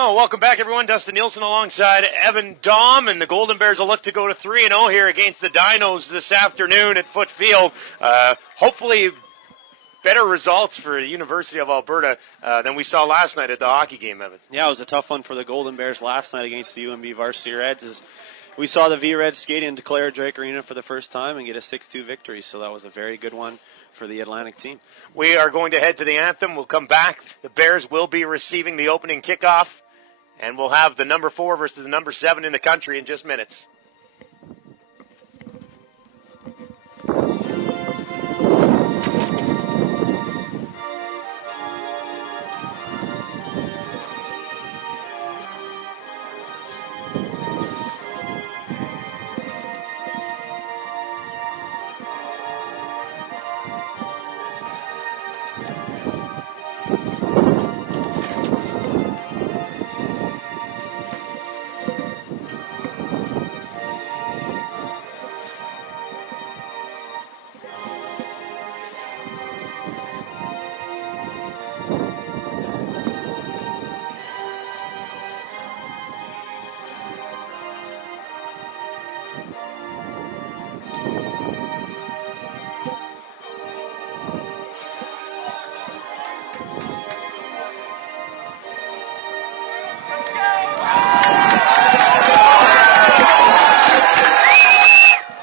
Oh, welcome back, everyone. Dustin Nielsen alongside Evan Dom, and the Golden Bears will look to go to 3-0 here against the Dinos this afternoon at Foot Field. Hopefully better results for the University of Alberta than we saw last night at the hockey game, Evan. Yeah, it was a tough one for the Golden Bears last night against the UNB Varsity Reds. As we saw the V-Reds skate into Clare Drake Arena for the first time and get a 6-2 victory, so that was a very good one for the Atlantic team. We are going to head to the anthem. We'll come back. The Bears will be receiving the opening kickoff, and we'll have the number 4 versus the number 7 in the country in just minutes.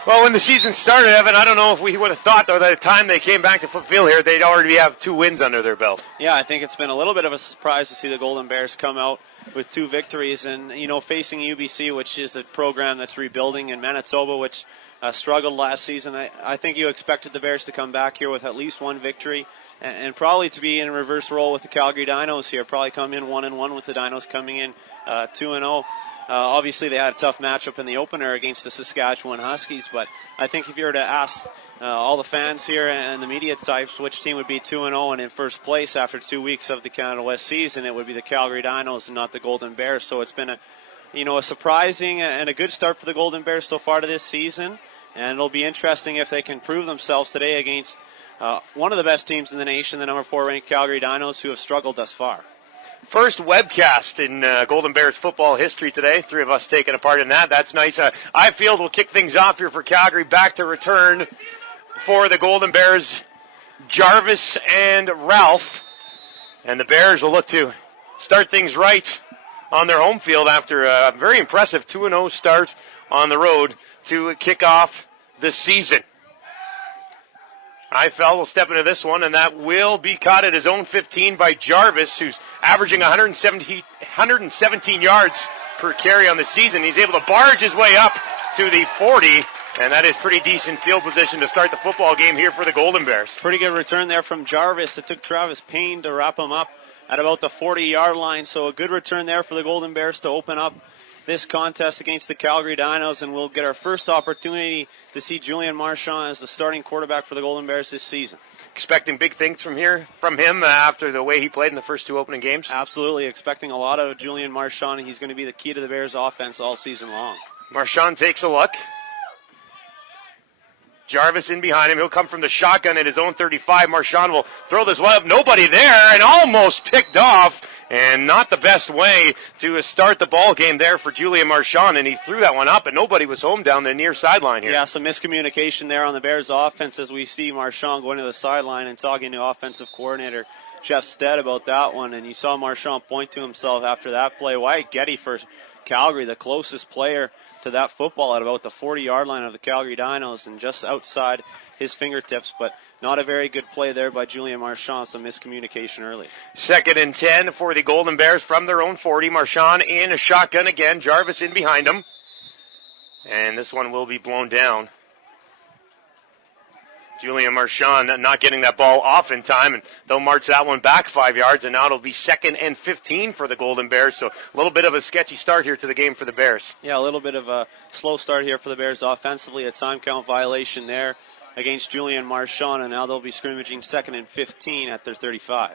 Well, when the season started, Evan, I don't know if we would have thought, though, that the time they came back to Foot Field here, they'd already have 2 wins under their belt. Yeah, I think it's been a little bit of a surprise to see the Golden Bears come out with 2 victories. And, facing UBC, which is a program that's rebuilding, and Manitoba, which struggled last season, I think you expected the Bears to come back here with at least 1 victory and probably to be in a reverse role with the Calgary Dinos here, probably come in 1-1 with the Dinos coming in 2-0. Obviously, they had a tough matchup in the opener against the Saskatchewan Huskies, but I think if you were to ask all the fans here and the media types which team would be 2-0 and in first place after 2 weeks of the Canada West season, it would be the Calgary Dinos and not the Golden Bears. So it's been a surprising and a good start for the Golden Bears so far to this season, and it'll be interesting if they can prove themselves today against one of the best teams in the nation, the number 4 ranked Calgary Dinos, who have struggled thus far. First webcast in Golden Bears football history today. 3 of us taking a part in that. That's nice. I-Field will kick things off here for Calgary. Back to return for the Golden Bears, Jarvis and Ralph. And the Bears will look to start things right on their home field after a very impressive 2-0 start on the road to kick off the season. Eifeld will step into this one, and that will be caught at his own 15 by Jarvis, who's averaging 117 yards per carry on the season. He's able to barge his way up to the 40, and that is pretty decent field position to start the football game here for the Golden Bears. Pretty good return there from Jarvis. It took Travis Payne to wrap him up at about the 40-yard line, so a good return there for the Golden Bears to open up this contest against the Calgary Dinos, and we'll get our first opportunity to see Julian Marchand as the starting quarterback for the Golden Bears this season. Expecting big things from him after the way he played in the first 2 opening games? Absolutely, expecting a lot of Julian Marchand. He's going to be the key to the Bears' offense all season long. Marchand takes a look. Jarvis in behind him. He'll come from the shotgun at his own 35. Marchand will throw this one up. Nobody there, and almost picked off. And not the best way to start the ball game there for Julian Marchand, and he threw that one up, and nobody was home down the near sideline here. Yeah, some miscommunication there on the Bears' offense as we see Marchand going to the sideline and talking to offensive coordinator Jeff Stead about that one, and you saw Marchand point to himself after that play. Wyatt Getty for Calgary, the closest player to that football at about the 40-yard line of the Calgary Dinos and just outside his fingertips, but not a very good play there by Julian Marchand, some miscommunication early. 2nd and 10 for the Golden Bears from their own 40. Marchand in a shotgun again. Jarvis in behind him. And this one will be blown down. Julian Marchand not getting that ball off in time, and they'll march that one back 5 yards, and now it'll be 2nd and 15 for the Golden Bears. So a little bit of a sketchy start here to the game for the Bears. Yeah, a little bit of a slow start here for the Bears offensively. A time count violation there against Julian Marchand, and now they'll be scrimmaging 2nd and 15 at their 35.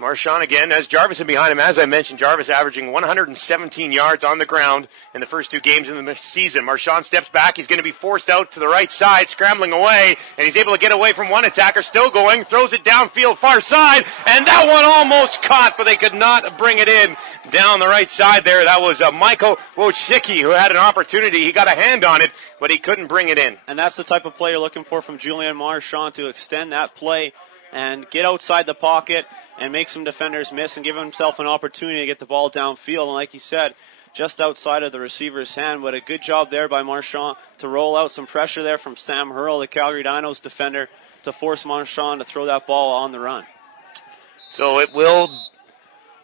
Marchand again has Jarvis in behind him. As I mentioned, Jarvis averaging 117 yards on the ground in the first 2 games in the season. Marchand steps back. He's going to be forced out to the right side, scrambling away, and he's able to get away from one attacker. Still going, throws it downfield, far side, and that one almost caught, but they could not bring it in down the right side there. That was Michael Wojcicki who had an opportunity. He got a hand on it, but he couldn't bring it in. And that's the type of play you're looking for from Julian Marchand, to extend that play and get outside the pocket and make some defenders miss and give himself an opportunity to get the ball downfield. And like you said, just outside of the receiver's hand, but a good job there by Marchand to roll out some pressure there from Sam Hurl, the Calgary Dinos defender, to force Marchand to throw that ball on the run. So it will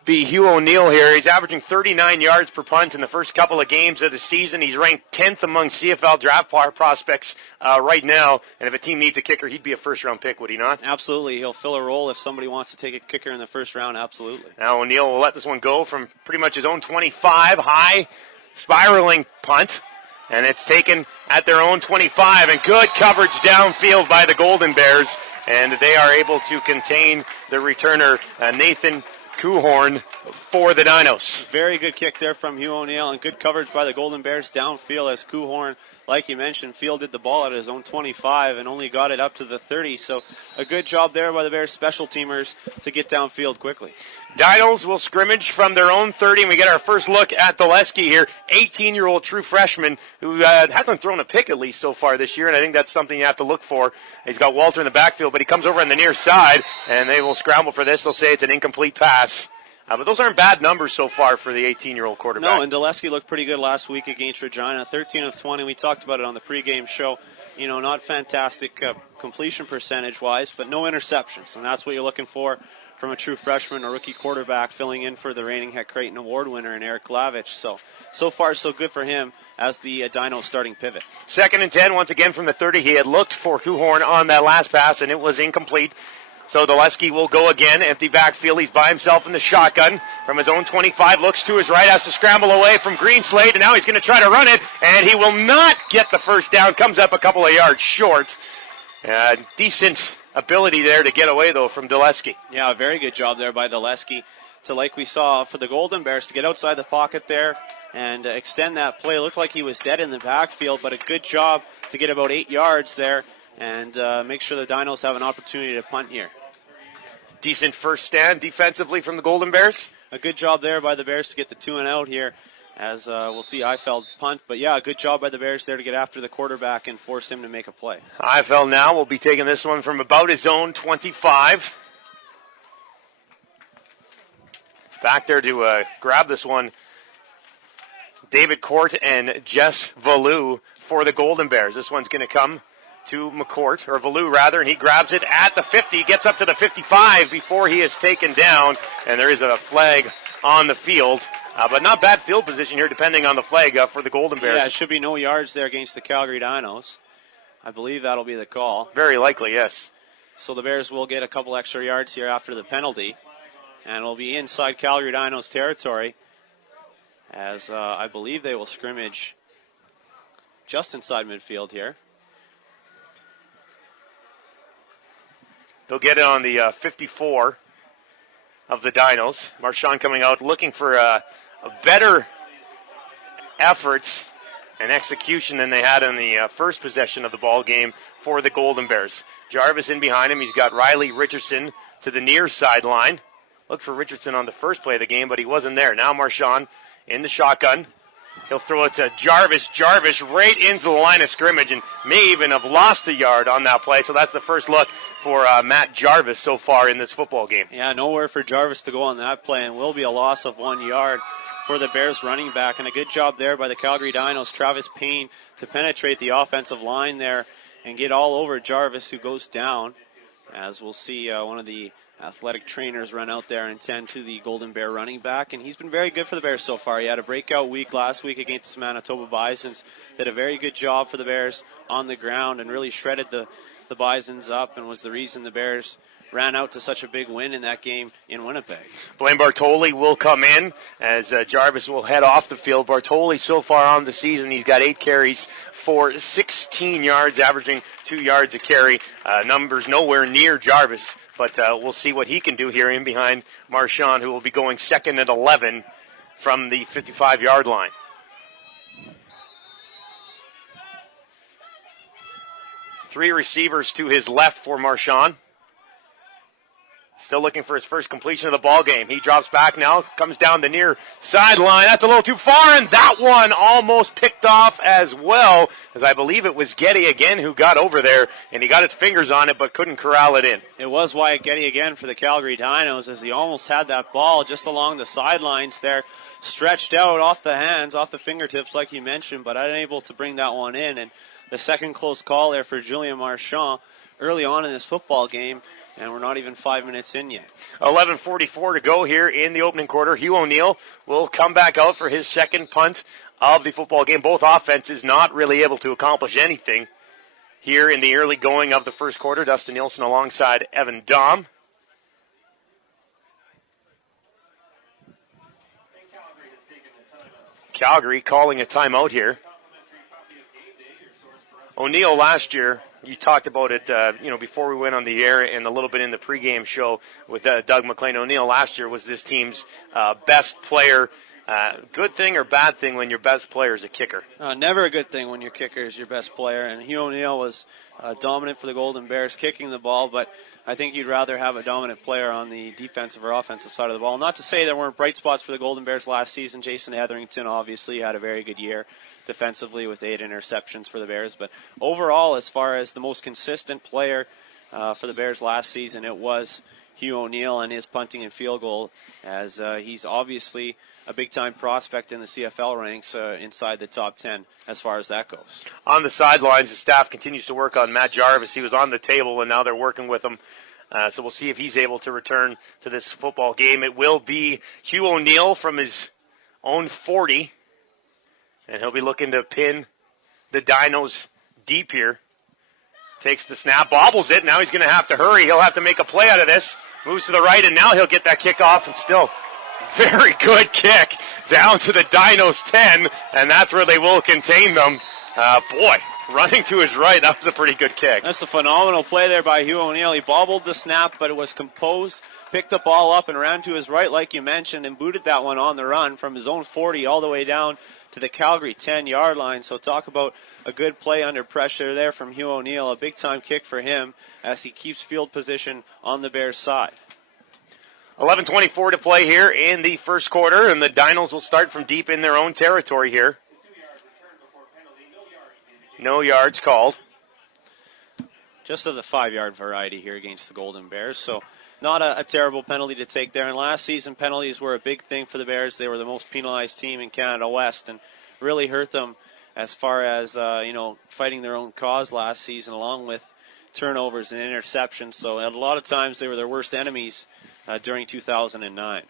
be Hugh O'Neill here. He's averaging 39 yards per punt in the first couple of games of the season. He's ranked 10th among CFL draft prospects right now. And if a team needs a kicker, he'd be a first-round pick, would he not? Absolutely. He'll fill a role if somebody wants to take a kicker in the first round. Absolutely. Now O'Neill will let this one go from pretty much his own 25, high spiraling punt. And it's taken at their own 25. And good coverage downfield by the Golden Bears. And they are able to contain the returner, Nathan Kuhorn, for the Dinos. Very good kick there from Hugh O'Neill, and good coverage by the Golden Bears downfield as Kuhorn, like you mentioned, fielded the ball at his own 25 and only got it up to the 30. So a good job there by the Bears special teamers to get downfield quickly. Dinos will scrimmage from their own 30, and we get our first look at Daleski here, 18-year-old true freshman who hasn't thrown a pick at least so far this year, and I think that's something you have to look for. He's got Walter in the backfield, but he comes over on the near side, and they will scramble for this. They'll say it's an incomplete pass. But those aren't bad numbers so far for the 18-year-old quarterback. No, and Daleski looked pretty good last week against Regina. 13 of 20. We talked about it on the pregame show. You know, not fantastic completion percentage-wise, but no interceptions. And that's what you're looking for from a true freshman, a rookie quarterback, filling in for the reigning Heck Creighton Award winner in Eric Glavich. So far, so good for him as the Dino starting pivot. 2nd and 10, once again from the 30. He had looked for Kuhorn on that last pass, and it was incomplete. So Daleski will go again, empty backfield. He's by himself in the shotgun from his own 25, looks to his right, has to scramble away from Greenslade, and now he's going to try to run it, and he will not get the first down, comes up a couple of yards short. Decent ability there to get away, though, from Daleski. Yeah, a very good job there by Daleski to, like we saw for the Golden Bears, to get outside the pocket there and extend that play. Looked like he was dead in the backfield, but a good job to get about 8 yards there and make sure the Dinos have an opportunity to punt here. Decent first stand defensively from the Golden Bears. A good job there by the Bears to get the 2 and out here, as we'll see Eifeld punt. But yeah, a good job by the Bears there to get after the quarterback and force him to make a play. Eifeld now will be taking this one from about his own 25. Back there to grab this one, David Court and Jess Valou for the Golden Bears. This one's going to come to McCourt, or Valou rather, and he grabs it at the 50, gets up to the 55 before he is taken down, and there is a flag on the field. But not bad field position here, depending on the flag for the Golden Bears. Yeah, it should be no yards there against the Calgary Dinos. I believe that'll be the call. Very likely, yes. So the Bears will get a couple extra yards here after the penalty, and will be inside Calgary Dinos territory, as I believe they will scrimmage just inside midfield here. They'll get it on the 54 of the Dinos. Marchand coming out looking for a better effort and execution than they had in the first possession of the ball game for the Golden Bears. Jarvis in behind him. He's got Riley Richardson to the near sideline. Looked for Richardson on the first play of the game, but he wasn't there. Now Marchand in the shotgun. He'll throw it to Jarvis. Jarvis right into the line of scrimmage and may even have lost a yard on that play. So that's the first look for Matt Jarvis so far in this football game. Yeah, nowhere for Jarvis to go on that play, and will be a loss of 1 yard for the Bears running back. And a good job there by the Calgary Dinos, Travis Payne, to penetrate the offensive line there and get all over Jarvis, who goes down. As we'll see one of the athletic trainers run out there and tend to the Golden Bear running back, and he's been very good for the Bears so far. He had a breakout week last week against the Manitoba Bisons. Did a very good job for the Bears on the ground and really shredded the Bisons up, and was the reason the Bears ran out to such a big win in that game in Winnipeg. Blaine Bartoli will come in as Jarvis will head off the field. Bartoli so far on the season, he's got 8 carries for 16 yards, averaging 2 yards a carry. Numbers nowhere near Jarvis But we'll see what he can do here in behind Marchand, who will be going 2nd and 11 from the 55-yard line. Three receivers to his left for Marchand. Still looking for his first completion of the ball game. He drops back now, comes down the near sideline. That's a little too far, and that one almost picked off as well, as I believe it was Getty again who got over there, and he got his fingers on it but couldn't corral it in. It was Wyatt Getty again for the Calgary Dinos, as he almost had that ball just along the sidelines there, stretched out off the hands, off the fingertips like you mentioned, but unable to bring that one in. And the second close call there for Julien Marchand early on in this football game. And we're not even 5 minutes in yet. 11:44 to go here in the opening quarter. Hugh O'Neill will come back out for his second punt of the football game. Both offenses not really able to accomplish anything here in the early going of the first quarter. Dustin Nielsen alongside Evan Dahm. Calgary calling a timeout here. O'Neill last year, you talked about it, before we went on the air and a little bit in the pregame show with Doug McLean. O'Neill last year was this team's best player. Good thing or bad thing when your best player is a kicker? Never a good thing when your kicker is your best player. And Hugh O'Neill was dominant for the Golden Bears kicking the ball, but I think you'd rather have a dominant player on the defensive or offensive side of the ball. Not to say there weren't bright spots for the Golden Bears last season. Jason Etherington obviously had a very good year defensively with 8 interceptions for the Bears. But overall, as far as the most consistent player for the Bears last season, it was Hugh O'Neill and his punting and field goal, as he's obviously a big-time prospect in the CFL ranks inside the top 10 as far as that goes. On the sidelines, the staff continues to work on Matt Jarvis. He was on the table, and now they're working with him. So we'll see if he's able to return to this football game. It will be Hugh O'Neill from his own 40. And he'll be looking to pin the Dinos deep here. Takes the snap, bobbles it. Now he's going to have to hurry. He'll have to make a play out of this. Moves to the right, and now he'll get that kick off. And still, very good kick down to the Dinos 10. And that's where they will contain them. Running to his right. That was a pretty good kick. That's a phenomenal play there by Hugh O'Neill. He bobbled the snap, but it was composed. Picked the ball up and ran to his right, like you mentioned, and booted that one on the run from his own 40 all the way down to the Calgary 10-yard line. So talk about a good play under pressure there from Hugh O'Neill. A big-time kick for him as he keeps field position on the Bears' side. 11:24 to play here in the first quarter, and the Dinos will start from deep in their own territory here. No yards called. Just of the 5-yard variety here against the Golden Bears. So not a terrible penalty to take there. And last season, penalties were a big thing for the Bears. They were the most penalized team in Canada West and really hurt them as far as, fighting their own cause last season, along with turnovers and interceptions. So a lot of times they were their worst enemies during 2009.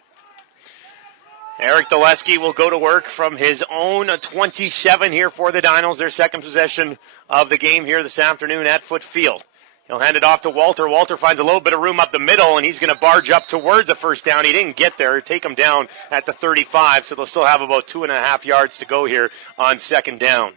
Eric Dulesky will go to work from his own 27 here for the Dinos, their second possession of the game here this afternoon at Foot Field. He'll hand it off to Walter. Walter finds a little bit of room up the middle, and he's going to barge up towards the first down. He didn't get there. Take him down at the 35, so they'll still have about 2.5 yards to go here on second down.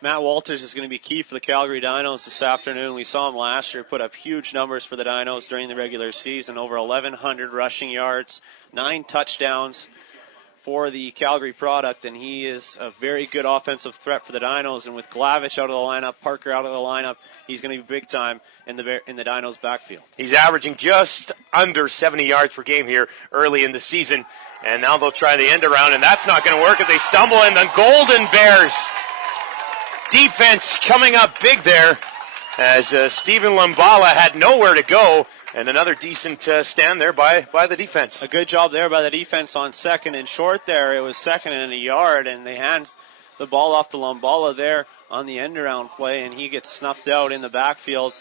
Matt Walters is going to be key for the Calgary Dinos this afternoon. We saw him last year put up huge numbers for the Dinos during the regular season, over 1,100 rushing yards, 9 touchdowns for the Calgary product, and he is a very good offensive threat for the Dinos. And with Glavich out of the lineup, Parker out of the lineup, he's going to be big time in the Dinos' backfield. He's averaging just under 70 yards per game here early in the season, and now they'll try the end around, and that's not going to work as they stumble, and the Golden Bears defense coming up big there as Stephen Lumbala had nowhere to go. And another decent stand there by the defense. A good job there by the defense on second and short there. It was second and a yard, and they hands the ball off to Lumbala there on the end-around play, and he gets snuffed out in the backfield.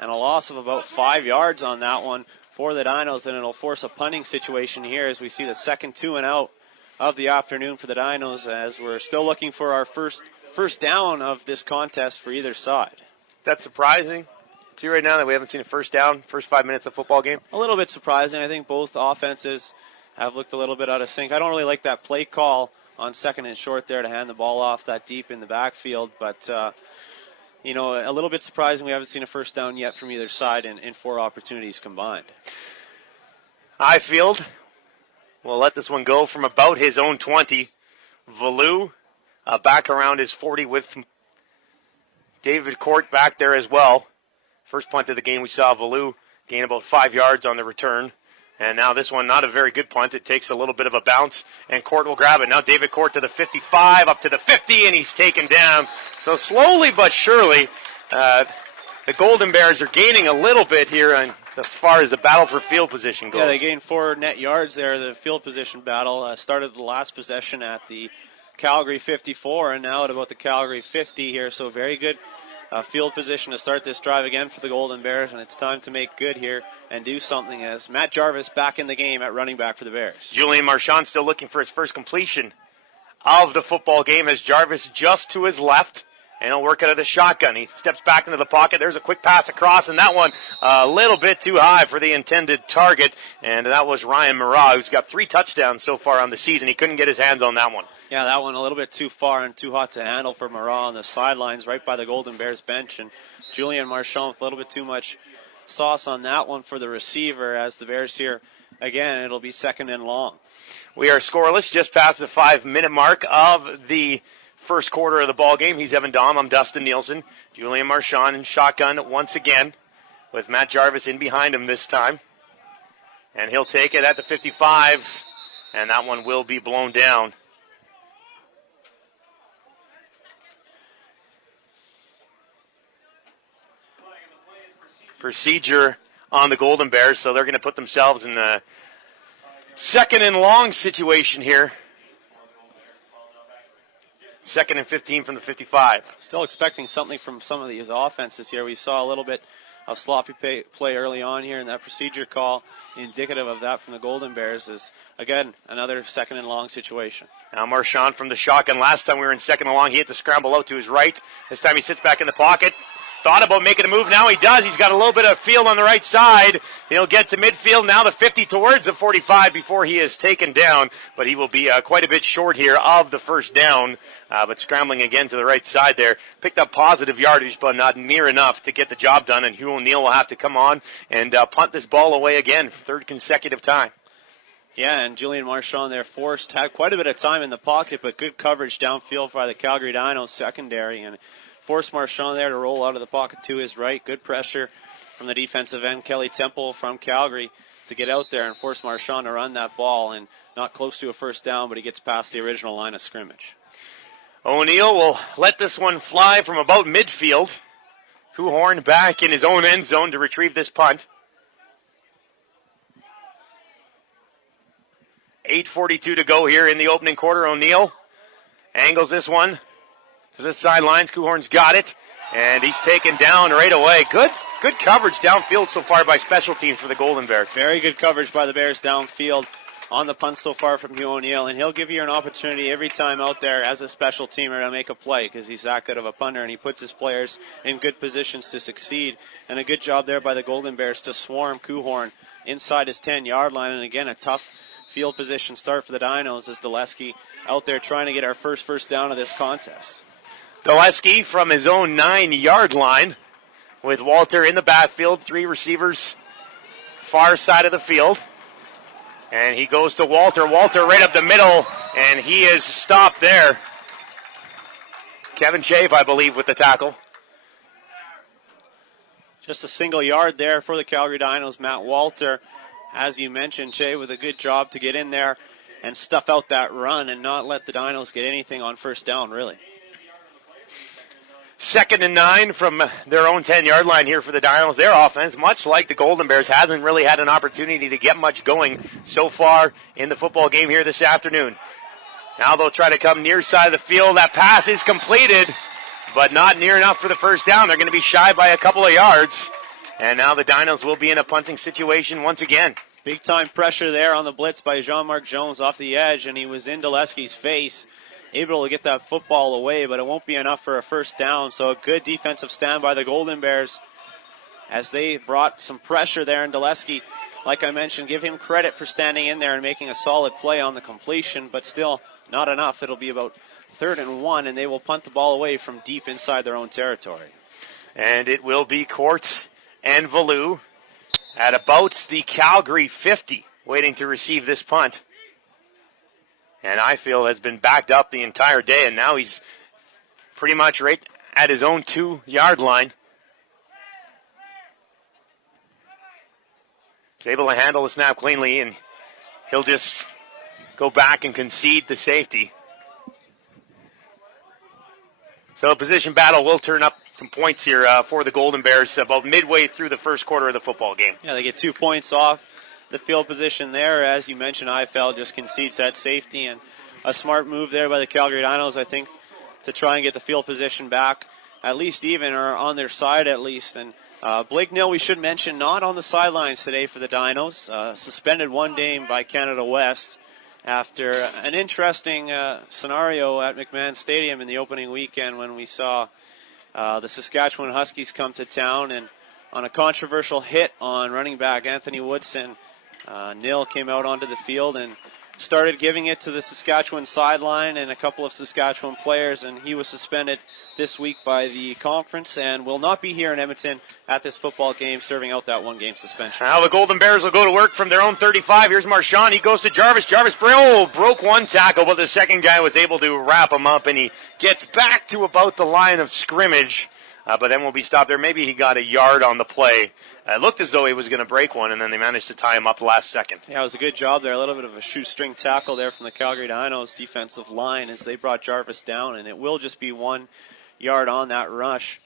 And a loss of about 5 yards on that one for the Dinos, and it'll force a punting situation here as we see the second 2-and-out of the afternoon for the Dinos, as we're still looking for our first down of this contest for either side. That's surprising to you right now that we haven't seen a first down, first 5 minutes of football game? A little bit surprising. I think both offenses have looked a little bit out of sync. I don't really like that play call on second and short there to hand the ball off that deep in the backfield, but a little bit surprising we haven't seen a first down yet from either side in 4 opportunities combined. Highfield will let this one go from about his own 20. Valou back around his 40 with David Court back there as well. First punt of the game, we saw Valou gain about 5 yards on the return. And now this one, not a very good punt. It takes a little bit of a bounce, and Court will grab it. Now David Court to the 55, up to the 50, and he's taken down. So slowly but surely, the Golden Bears are gaining a little bit here as far as the battle for field position goes. Yeah, they gained 4 net yards there. The field position battle started the last possession at the Calgary 54, and now at about the Calgary 50 here. So very good field position to start this drive again for the Golden Bears, and it's time to make good here and do something as Matt Jarvis back in the game at running back for the Bears. Julian Marchand still looking for his first completion of the football game as Jarvis just to his left, and he'll work out of the shotgun. He steps back into the pocket. There's a quick pass across, and that one a little bit too high for the intended target, and that was Ryan Marat, who's got 3 touchdowns so far on the season. He couldn't get his hands on that one. Yeah, that one a little bit too far and too hot to handle for Marat on the sidelines right by the Golden Bears bench. And Julian Marchand with a little bit too much sauce on that one for the receiver as the Bears here, again, it'll be second and long. We are scoreless just past the 5-minute mark of the first quarter of the ball game. He's Evan Dahm. I'm Dustin Nielsen. Julian Marchand in shotgun once again with Matt Jarvis in behind him this time. And he'll take it at the 55, and that one will be blown down. Procedure on the Golden Bears, so they're going to put themselves in a second and long situation here. 2nd and 15 from the 55. Still expecting something from some of these offenses here. We saw a little bit of sloppy play early on here, and that procedure call indicative of that from the Golden Bears is, again, another second and long situation. Now Marchand from the shotgun. Last time we were in second and long, he had to scramble out to his right. This time he sits back in the pocket. Thought about making a move. Now he does. He's got a little bit of field on the right side. He'll get to midfield. Now the 50 towards the 45 before he is taken down. But he will be quite a bit short here of the first down. But scrambling again to the right side there. Picked up positive yardage, but not near enough to get the job done. And Hugh O'Neill will have to come on and punt this ball away again. 3rd consecutive time. Yeah, and Julian Marchand there had quite a bit of time in the pocket, but good coverage downfield by the Calgary Dinos secondary. And forced Marchand there to roll out of the pocket to his right. Good pressure from the defensive end, Kelly Temple from Calgary, to get out there and force Marchand to run that ball, and not close to a first down, but he gets past the original line of scrimmage. O'Neill will let this one fly from about midfield. Kuhorn back in his own end zone to retrieve this punt. 8:42 to go here in the opening quarter. O'Neill angles this one to the sidelines. Kuhorn's got it, and he's taken down right away. Good coverage downfield so far by special teams for the Golden Bears. Very good coverage by the Bears downfield on the punt so far from Hugh O'Neill, and he'll give you an opportunity every time out there as a special teamer to make a play because he's that good of a punter, and he puts his players in good positions to succeed. And a good job there by the Golden Bears to swarm Kuhorn inside his 10-yard line, and again a tough field position start for the Dinos as Dulesky out there trying to get our first down of this contest. Dulesky from his own 9-yard line with Walter in the backfield, 3 receivers far side of the field. And he goes to Walter. Walter right up the middle, and he is stopped there. Kevin Chafe, I believe, with the tackle. Just a single yard there for the Calgary Dinos. Matt Walter, as you mentioned, Jay, with a good job to get in there and stuff out that run and not let the Dinos get anything on first down, really. 2nd and 9 from their own 10-yard line here for the Dinos. Their offense, much like the Golden Bears, hasn't really had an opportunity to get much going so far in the football game here this afternoon. Now they'll try to come near side of the field. That pass is completed, but not near enough for the first down. They're going to be shy by a couple of yards. And now the Dinos will be in a punting situation once again. Big time pressure there on the blitz by Jean-Marc Jones off the edge, and he was in Dulesky's face, able to get that football away, but it won't be enough for a first down. So a good defensive stand by the Golden Bears as they brought some pressure there. And Dulesky, like I mentioned, give him credit for standing in there and making a solid play on the completion, but still not enough. It'll be about 3rd and 1, and they will punt the ball away from deep inside their own territory. And it will be Court and Valou at about the Calgary 50, waiting to receive this punt. And Ifield has been backed up the entire day, and now he's pretty much right at his own 2-yard line. He's able to handle the snap cleanly, and he'll just go back and concede the safety. So a position battle will turn up some points here for the Golden Bears about midway through the first quarter of the football game. Yeah, they get 2 points off the field position there. As you mentioned, IFL just concedes that safety, and a smart move there by the Calgary Dinos, I think, to try and get the field position back at least even, or on their side at least. And Blake Nill, we should mention, not on the sidelines today for the Dinos. Suspended 1 game by Canada West after an interesting scenario at McMahon Stadium in the opening weekend when we saw the Saskatchewan Huskies come to town, and on a controversial hit on running back Anthony Woodson, Nill came out onto the field and started giving it to the Saskatchewan sideline and a couple of Saskatchewan players, and he was suspended this week by the conference and will not be here in Edmonton at this football game, serving out that 1-game suspension. Now the Golden Bears will go to work from their own 35. Here's Marchand. He goes to Jarvis. Jarvis broke 1 tackle, but the second guy was able to wrap him up, and he gets back to about the line of scrimmage, but then will be stopped there. Maybe he got a yard on the play. It looked as though he was going to break one, and then they managed to tie him up the last second. Yeah, it was a good job there. A little bit of a shoestring tackle there from the Calgary Dinos defensive line as they brought Jarvis down, and it will just be 1 yard on that rush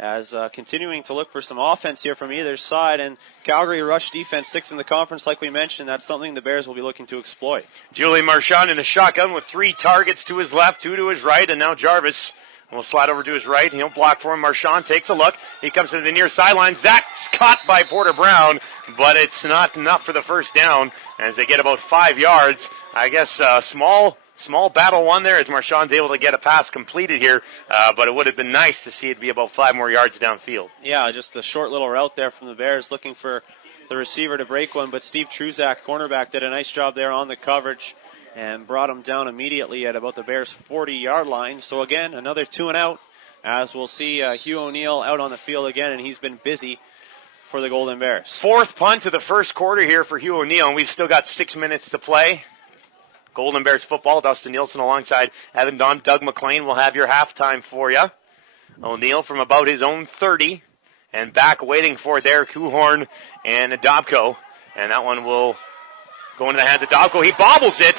as continuing to look for some offense here from either side. And Calgary rush defense 6th in the conference, like we mentioned. That's something the Bears will be looking to exploit. Julian Marchand in a shotgun with 3 targets to his left, 2 to his right, and now Jarvis will slide over to his right. He'll block for him. Marchand takes a look. He comes to the near sidelines. That's caught by Porter Brown, but it's not enough for the first down as they get about 5 yards. I guess small battle won there as Marchand's able to get a pass completed here, but it would have been nice to see it be about 5 more yards downfield. Yeah, just a short little route there from the Bears looking for the receiver to break one, but Steve Truzak, cornerback, did a nice job there on the coverage and brought him down immediately at about the Bears' 40-yard line. So again, another 2 and out, as we'll see Hugh O'Neill out on the field again, and he's been busy for the Golden Bears. 4th punt of the first quarter here for Hugh O'Neill, and we've still got 6 minutes to play. Golden Bears football, Dustin Nielsen alongside Evan Don. Doug McLean will have your halftime for you. O'Neill from about his own 30, and back waiting for Derek Huhorn and Dobko, and that one will go into the hands of Dobko. He bobbles it.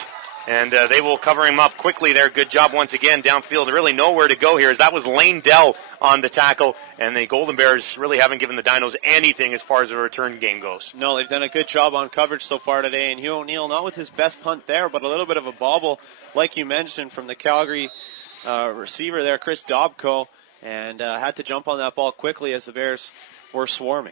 And they will cover him up quickly there. Good job once again downfield. Really nowhere to go here as that was Lane Dell on the tackle. And the Golden Bears really haven't given the Dinos anything as far as the return game goes. No, they've done a good job on coverage so far today. And Hugh O'Neill, not with his best punt there, but a little bit of a bobble, like you mentioned, from the Calgary receiver there, Chris Dobko. And had to jump on that ball quickly as the Bears were swarming.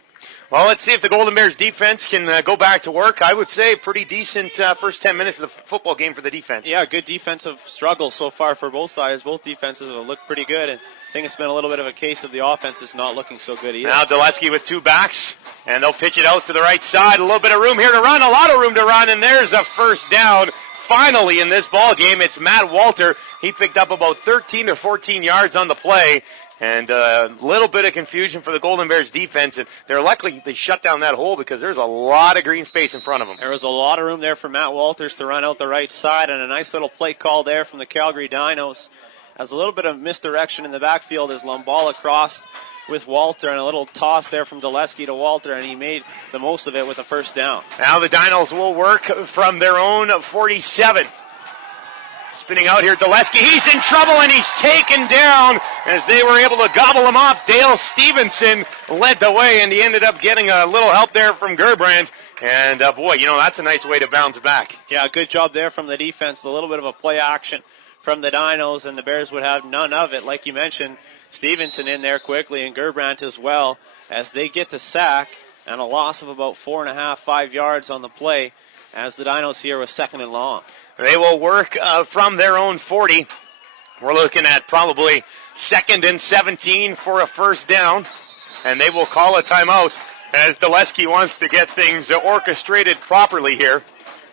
Well, let's see if the Golden Bears defense can go back to work. I would say pretty decent first 10 minutes of the football game for the defense. Yeah, good defensive struggle so far for both sides. Both defenses have looked pretty good, and I think it's been a little bit of a case of the offense is not looking so good either. Now Dulesky with 2 backs, and they'll pitch it out to the right side. A little bit of room here to run, a lot of room to run, and there's a first down. Finally in this ball game, it's Matt Walter. He picked up about 13 to 14 yards on the play. And a little bit of confusion for the Golden Bears defense. And they're luckily they shut down that hole because there's a lot of green space in front of them. There was a lot of room there for Matt Walters to run out the right side, and a nice little play call there from the Calgary Dinos. As a little bit of misdirection in the backfield as Lumbala crossed with Walter, and a little toss there from Dulesky to Walter, and he made the most of it with a first down. Now the Dinos will work from their own 47. Spinning out here, Dulesky. He's in trouble, and he's taken down as they were able to gobble him up. Dale Stevenson led the way, and he ended up getting a little help there from Gerbrand. And, boy, that's a nice way to bounce back. Yeah, good job there from the defense. A little bit of a play action from the Dinos, and the Bears would have none of it. Like you mentioned, Stevenson in there quickly, and Gerbrand as well, as they get the sack, and a loss of about 4.5, 5 yards on the play, as the Dinos here was 2nd and long. They will work from their own 40. We're looking at probably 2nd and 17 for a first down. And they will call a timeout as Dulesky wants to get things orchestrated properly here.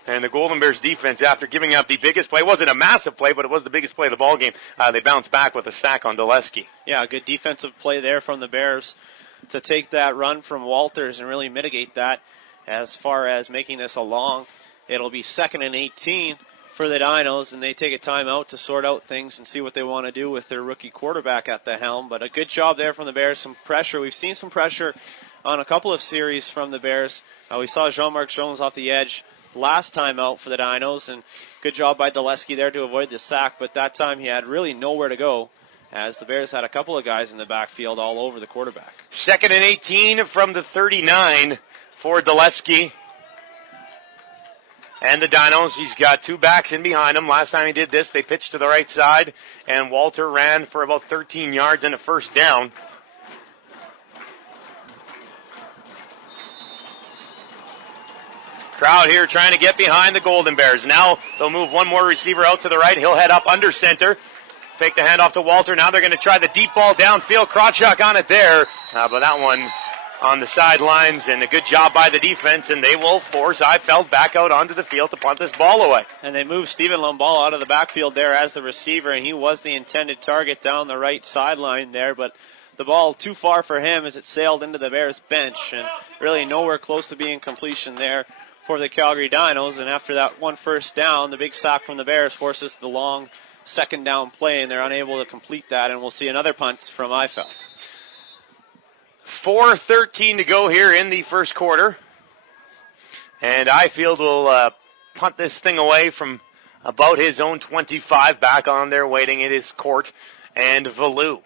And the Golden Bears defense, after giving up the biggest play, it wasn't a massive play, but it was the biggest play of the ball game. They bounced back with a sack on Dulesky. Yeah, good defensive play there from the Bears to take that run from Walters and really mitigate that as far as making this a long. It'll be 2nd and 18 for the Dinos, and they take a timeout to sort out things and see what they want to do with their rookie quarterback at the helm. But a good job there from the Bears, some pressure. We've seen some pressure on a couple of series from the Bears. We saw Jean-Marc Jones off the edge last time out for the Dinos, and good job by Dulesky there to avoid the sack, but that time he had really nowhere to go as the Bears had a couple of guys in the backfield all over the quarterback. 2nd and 18 from the 39 for Dulesky. And the Dinos, he's got 2 backs in behind him. Last time he did this, they pitched to the right side, and Walter ran for about 13 yards and a first down. Crowd here trying to get behind the Golden Bears. Now they'll move one more receiver out to the right. He'll head up under center. Fake the handoff to Walter. Now they're going to try the deep ball downfield. Krawchuk on it there. But that one on the sidelines, and a good job by the defense, and they will force Eifeld back out onto the field to punt this ball away. And they move Stephen Lumball out of the backfield there as the receiver, and he was the intended target down the right sideline there, but the ball too far for him as it sailed into the Bears bench, and really nowhere close to being completion there for the Calgary Dinos. And after that one first down, the big sack from the Bears forces the long second down play, and they're unable to complete that, and we'll see another punt from Eifeld. 4:13 to go here in the first quarter. And Eifeld will punt this thing away from about his own 25, back on there waiting in his court. And Valou.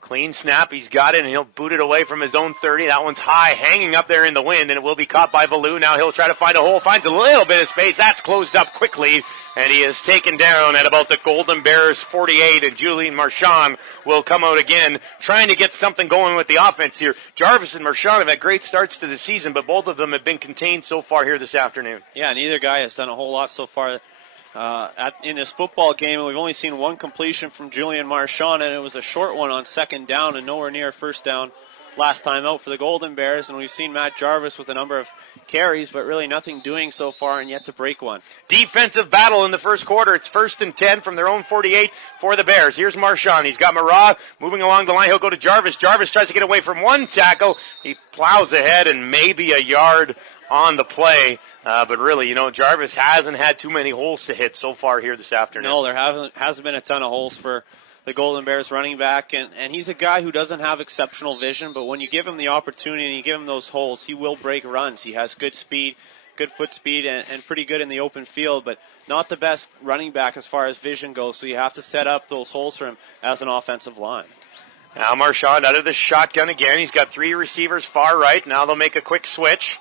Clean snap, he's got it, and he'll boot it away from his own 30. That one's high, hanging up there in the wind, and it will be caught by Valou. Now he'll try to find a hole, finds a little bit of space. That's closed up quickly, and he is taken down at about the Golden Bears 48, and Julian Marchand will come out again, trying to get something going with the offense here. Jarvis and Marchand have had great starts to the season, but both of them have been contained so far here this afternoon. Yeah, neither guy has done a whole lot so far in this football game, and we've only seen one completion from Julian Marchand, and it was a short one on second down and nowhere near first down last time out for the Golden Bears. And we've seen Matt Jarvis with a number of carries, but really nothing doing so far and yet to break one. Defensive battle in the first quarter. It's 1st and 10 from their own 48 for the Bears. Here's Marchand. He's got Marat moving along the line. He'll go to Jarvis. Jarvis tries to get away from one tackle. He plows ahead and maybe a yard on the play. But really, Jarvis hasn't had too many holes to hit so far here this afternoon. No, there hasn't been a ton of holes for the Golden Bears running back, and he's a guy who doesn't have exceptional vision, but when you give him the opportunity and you give him those holes, he will break runs. He has good speed, good foot speed, and pretty good in the open field, but not the best running back as far as vision goes, so you have to set up those holes for him as an offensive line. Now Marchand out of the shotgun again. He's got 3 receivers far right. Now they'll make a quick switch.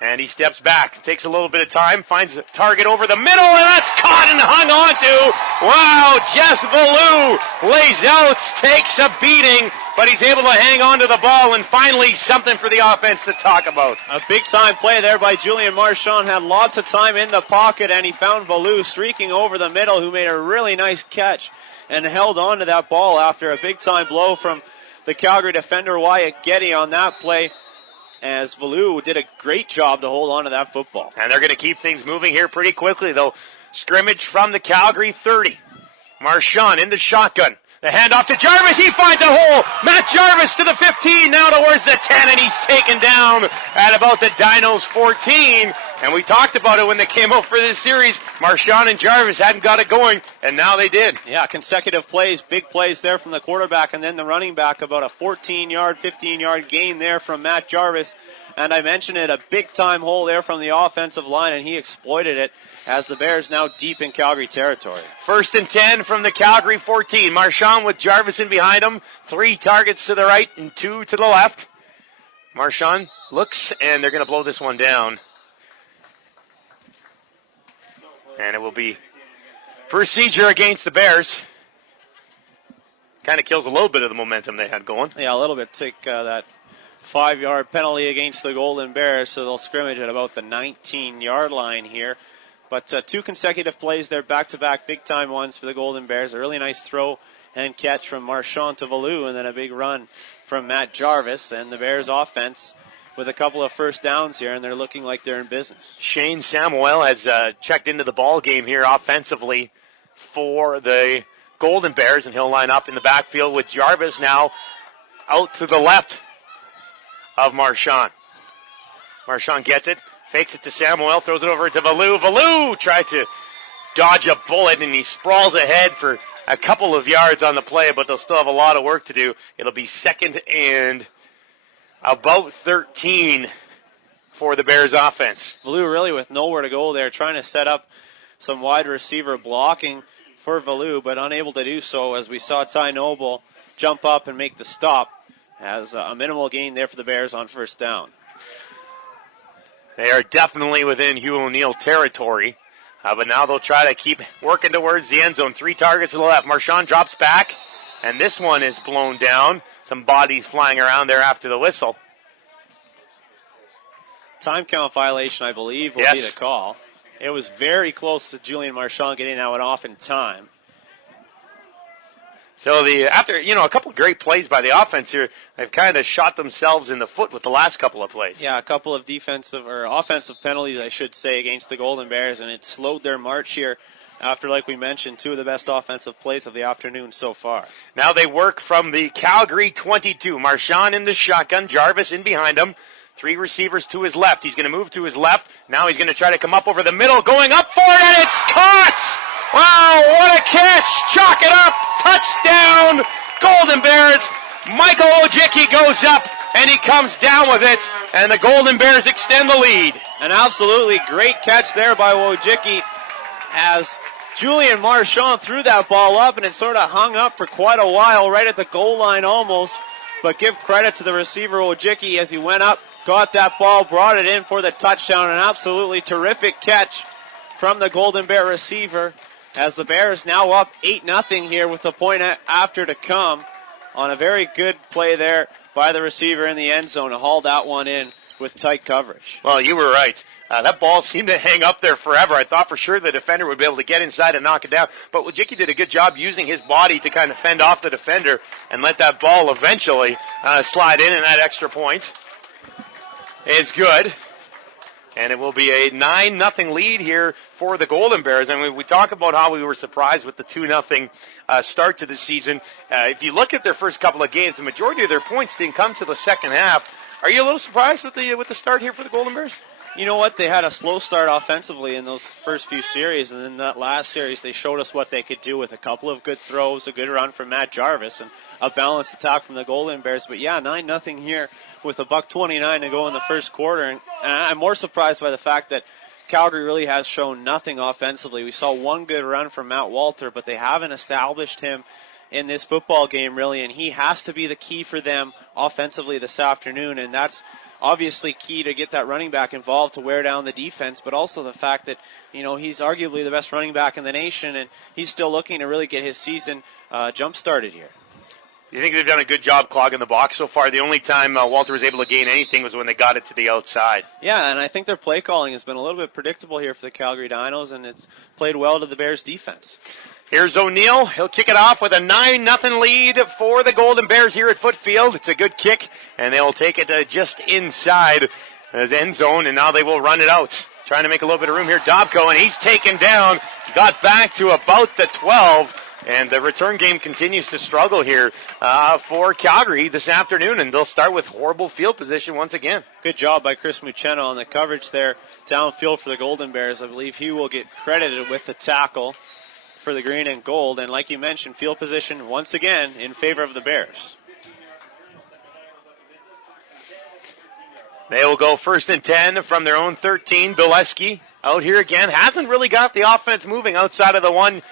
And he steps back, takes a little bit of time, finds a target over the middle, and that's caught and hung onto. Wow, Jess Valou lays out, takes a beating, but he's able to hang on to the ball, and finally something for the offense to talk about. A big-time play there by Julian Marchand, had lots of time in the pocket, and he found Valou streaking over the middle, who made a really nice catch and held on to that ball after a big-time blow from the Calgary defender Wyatt Getty on that play, as Valou did a great job to hold on to that football. And they're going to keep things moving here pretty quickly, though. Scrimmage from the Calgary 30. Marchand in the shotgun. The handoff to Jarvis. He finds a hole. Matt Jarvis to the 15, now towards the 10, and he's taken down at about the Dinos 14. And we talked about it when they came out for this series. Marchand and Jarvis hadn't got it going, and now they did. Yeah, consecutive plays, big plays there from the quarterback, and then the running back, about a 14-yard, 15-yard gain there from Matt Jarvis. And I mentioned it, a big-time hole there from the offensive line, and he exploited it as the Bears now deep in Calgary territory. 1st and 10 from the Calgary 14. Marchand with Jarvis in behind him. 3 targets to the right and 2 to the left. Marchand looks, and they're going to blow this one down. And it will be procedure against the Bears. Kind of kills a little bit of the momentum they had going. Yeah, a little bit. Take that 5-yard penalty against the Golden Bears, so they'll scrimmage at about the 19-yard line here. But 2 consecutive plays there, back-to-back big-time ones for the Golden Bears. A really nice throw and catch from Marchand to Valou, and then a big run from Matt Jarvis. And the Bears offense with a couple of first downs here, and they're looking like they're in business. Shane Samuel has checked into the ball game here offensively for the Golden Bears, and he'll line up in the backfield with Jarvis now out to the left of Marchand. Marchand gets it, fakes it to Samuel, throws it over to Valou. Valou tried to dodge a bullet, and he sprawls ahead for a couple of yards on the play, but they'll still have a lot of work to do. It'll be 2nd and about 13 for the Bears offense. Valou really with nowhere to go there, trying to set up some wide receiver blocking for Valou, but unable to do so as we saw Ty Noble jump up and make the stop. As a minimal gain there for the Bears on first down. They are definitely within Hugh O'Neill territory, but now they'll try to keep working towards the end zone. 3 targets to the left. Marchand drops back, and this one is blown down. Some bodies flying around there after the whistle. Time count violation, I believe, will be the call. It was very close to Julian Marchand getting that one off in time. So after a couple of great plays by the offense here, they've kind of shot themselves in the foot with the last couple of plays. Yeah, a couple of offensive penalties, I should say, against the Golden Bears, and it slowed their march here after, like we mentioned, 2 of the best offensive plays of the afternoon so far. Now they work from the Calgary 22. Marchand in the shotgun, Jarvis in behind him. 3 receivers to his left. He's going to move to his left. Now he's going to try to come up over the middle, going up for it, and it's caught! Wow, what a catch! Chalk it up! Touchdown! Golden Bears! Michael Ojicki goes up, and he comes down with it, and the Golden Bears extend the lead. An absolutely great catch there by Ojicki as Julian Marchand threw that ball up, and it sort of hung up for quite a while, right at the goal line almost. But give credit to the receiver Ojicki as he went up, got that ball, brought it in for the touchdown. An absolutely terrific catch from the Golden Bear receiver as the Bears now up 8-0 here with the point after to come on a very good play there by the receiver in the end zone to haul that one in with tight coverage. Well, you were right. That ball seemed to hang up there forever. I thought for sure the defender would be able to get inside and knock it down, but Ojicki did a good job using his body to kind of fend off the defender and let that ball eventually slide in, and that extra point is good. And it will be a 9-0 lead here for the Golden Bears. I mean, we talk about how we were surprised with the 2-0 start to the season. If you look at their first couple of games, the majority of their points didn't come to the second half. Are you a little surprised with the start here for the Golden Bears? You know what? They had a slow start offensively in those first few series, and then that last series they showed us what they could do with a couple of good throws, a good run from Matt Jarvis, and a balanced attack from the Golden Bears. But yeah, 9-0 here with $1:29 to go in the first quarter, and I'm more surprised by the fact that Calgary really has shown nothing offensively. We saw one good run from Matt Walter, but they haven't established him in this football game really, and he has to be the key for them offensively this afternoon, and that's obviously key to get that running back involved to wear down the defense, but also the fact that, he's arguably the best running back in the nation, and he's still looking to really get his season jump-started here. You think they've done a good job clogging the box so far? The only time Walter was able to gain anything was when they got it to the outside. Yeah, and I think their play calling has been a little bit predictable here for the Calgary Dinos, and it's played well to the Bears' defense. Here's O'Neill. He'll kick it off with a 9-0 lead for the Golden Bears here at Footfield. It's a good kick, and they'll take it just inside the end zone, and now they will run it out. Trying to make a little bit of room here. Dobko, and he's taken down. Got back to about the 12. And the return game continues to struggle here for Calgary this afternoon, and they'll start with horrible field position once again. Good job by Chris Muceno on the coverage there downfield for the Golden Bears. I believe he will get credited with the tackle for the green and gold. And like you mentioned, field position once again in favor of the Bears. They will go 1st and 10 from their own 13. Bileski out here again. Hasn't really got the offense moving outside of the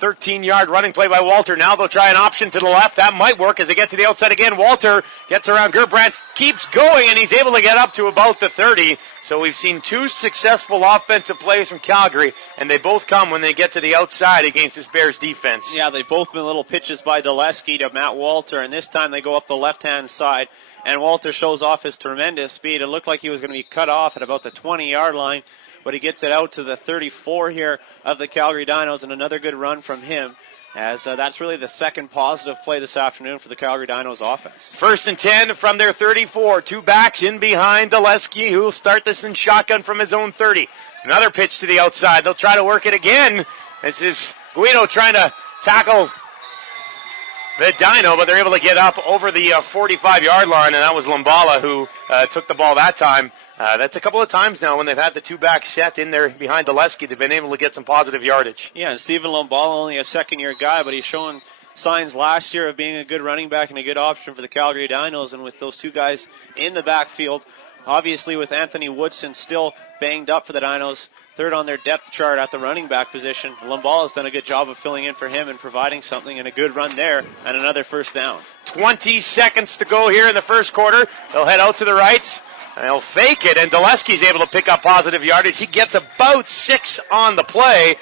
13-yard running play by Walter. Now they'll try an option to the left. That might work as they get to the outside again. Walter gets around Gerbrandt, keeps going, and he's able to get up to about the 30. So we've seen 2 successful offensive plays from Calgary, and they both come when they get to the outside against this Bears defense. Yeah, they've both been little pitches by Bileski to Matt Walter, and this time they go up the left-hand side, and Walter shows off his tremendous speed. It looked like he was going to be cut off at about the 20-yard line, but he gets it out to the 34 here of the Calgary Dinos, and another good run from him as that's really the second positive play this afternoon for the Calgary Dinos offense. 1st and 10 from their 34. 2 backs in behind Daleski, who will start this in shotgun from his own 30. Another pitch to the outside. They'll try to work it again. This is Guido trying to tackle the Dino, but they're able to get up over the 45-yard line, and that was Lumbala who took the ball that time. That's a couple of times now when they've had the 2-back set in there behind Daleski. They've been able to get some positive yardage. Yeah, and Stephen Lumbala, only a second-year guy, but he's showing signs last year of being a good running back and a good option for the Calgary Dinos, and with those two guys in the backfield, obviously with Anthony Woodson still banged up for the Dinos, third on their depth chart at the running back position. Lumbala has done a good job of filling in for him and providing something, and a good run there, and another first down. 20 seconds to go here in the first quarter. They'll head out to the right. And they'll fake it, and Daleski's able to pick up positive yardage. He gets about 6 on the play,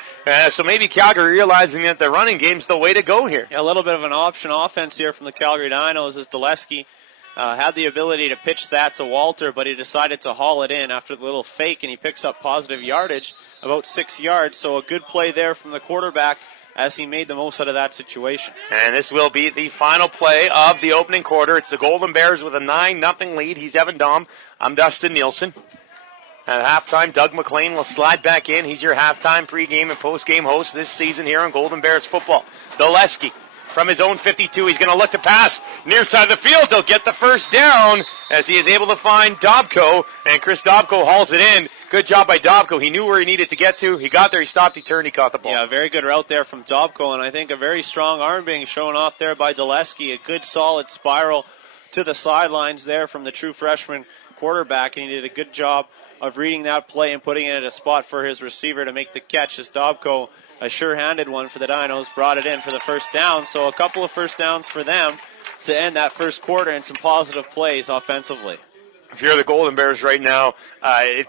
so maybe Calgary realizing that the running game's the way to go here. Yeah, a little bit of an option offense here from the Calgary Dinos as Daleski had the ability to pitch that to Walter, but he decided to haul it in after the little fake, and he picks up positive yardage, about 6 yards. So a good play there from the quarterback as he made the most out of that situation. And this will be the final play of the opening quarter. It's the Golden Bears with a 9-0 lead. He's Evan Dahm. I'm Dustin Nielsen. At halftime, Doug McLean will slide back in. He's your halftime, pregame, and postgame host this season here on Golden Bears football. Daleski from his own 52. He's going to look to pass near side of the field. They'll get the first down as he is able to find Dobko, and Chris Dobko hauls it in. Good job by Dobko. He knew where he needed to get to. He got there, he stopped, he turned, he caught the ball. Yeah, very good route there from Dobko, and I think a very strong arm being shown off there by Daleski. A good solid spiral to the sidelines there from the true freshman quarterback, and he did a good job of reading that play and putting it at a spot for his receiver to make the catch as Dobko, a sure-handed one for the Dinos, brought it in for the first down. So a couple of first downs for them to end that first quarter and some positive plays offensively. If you're the Golden Bears right now, it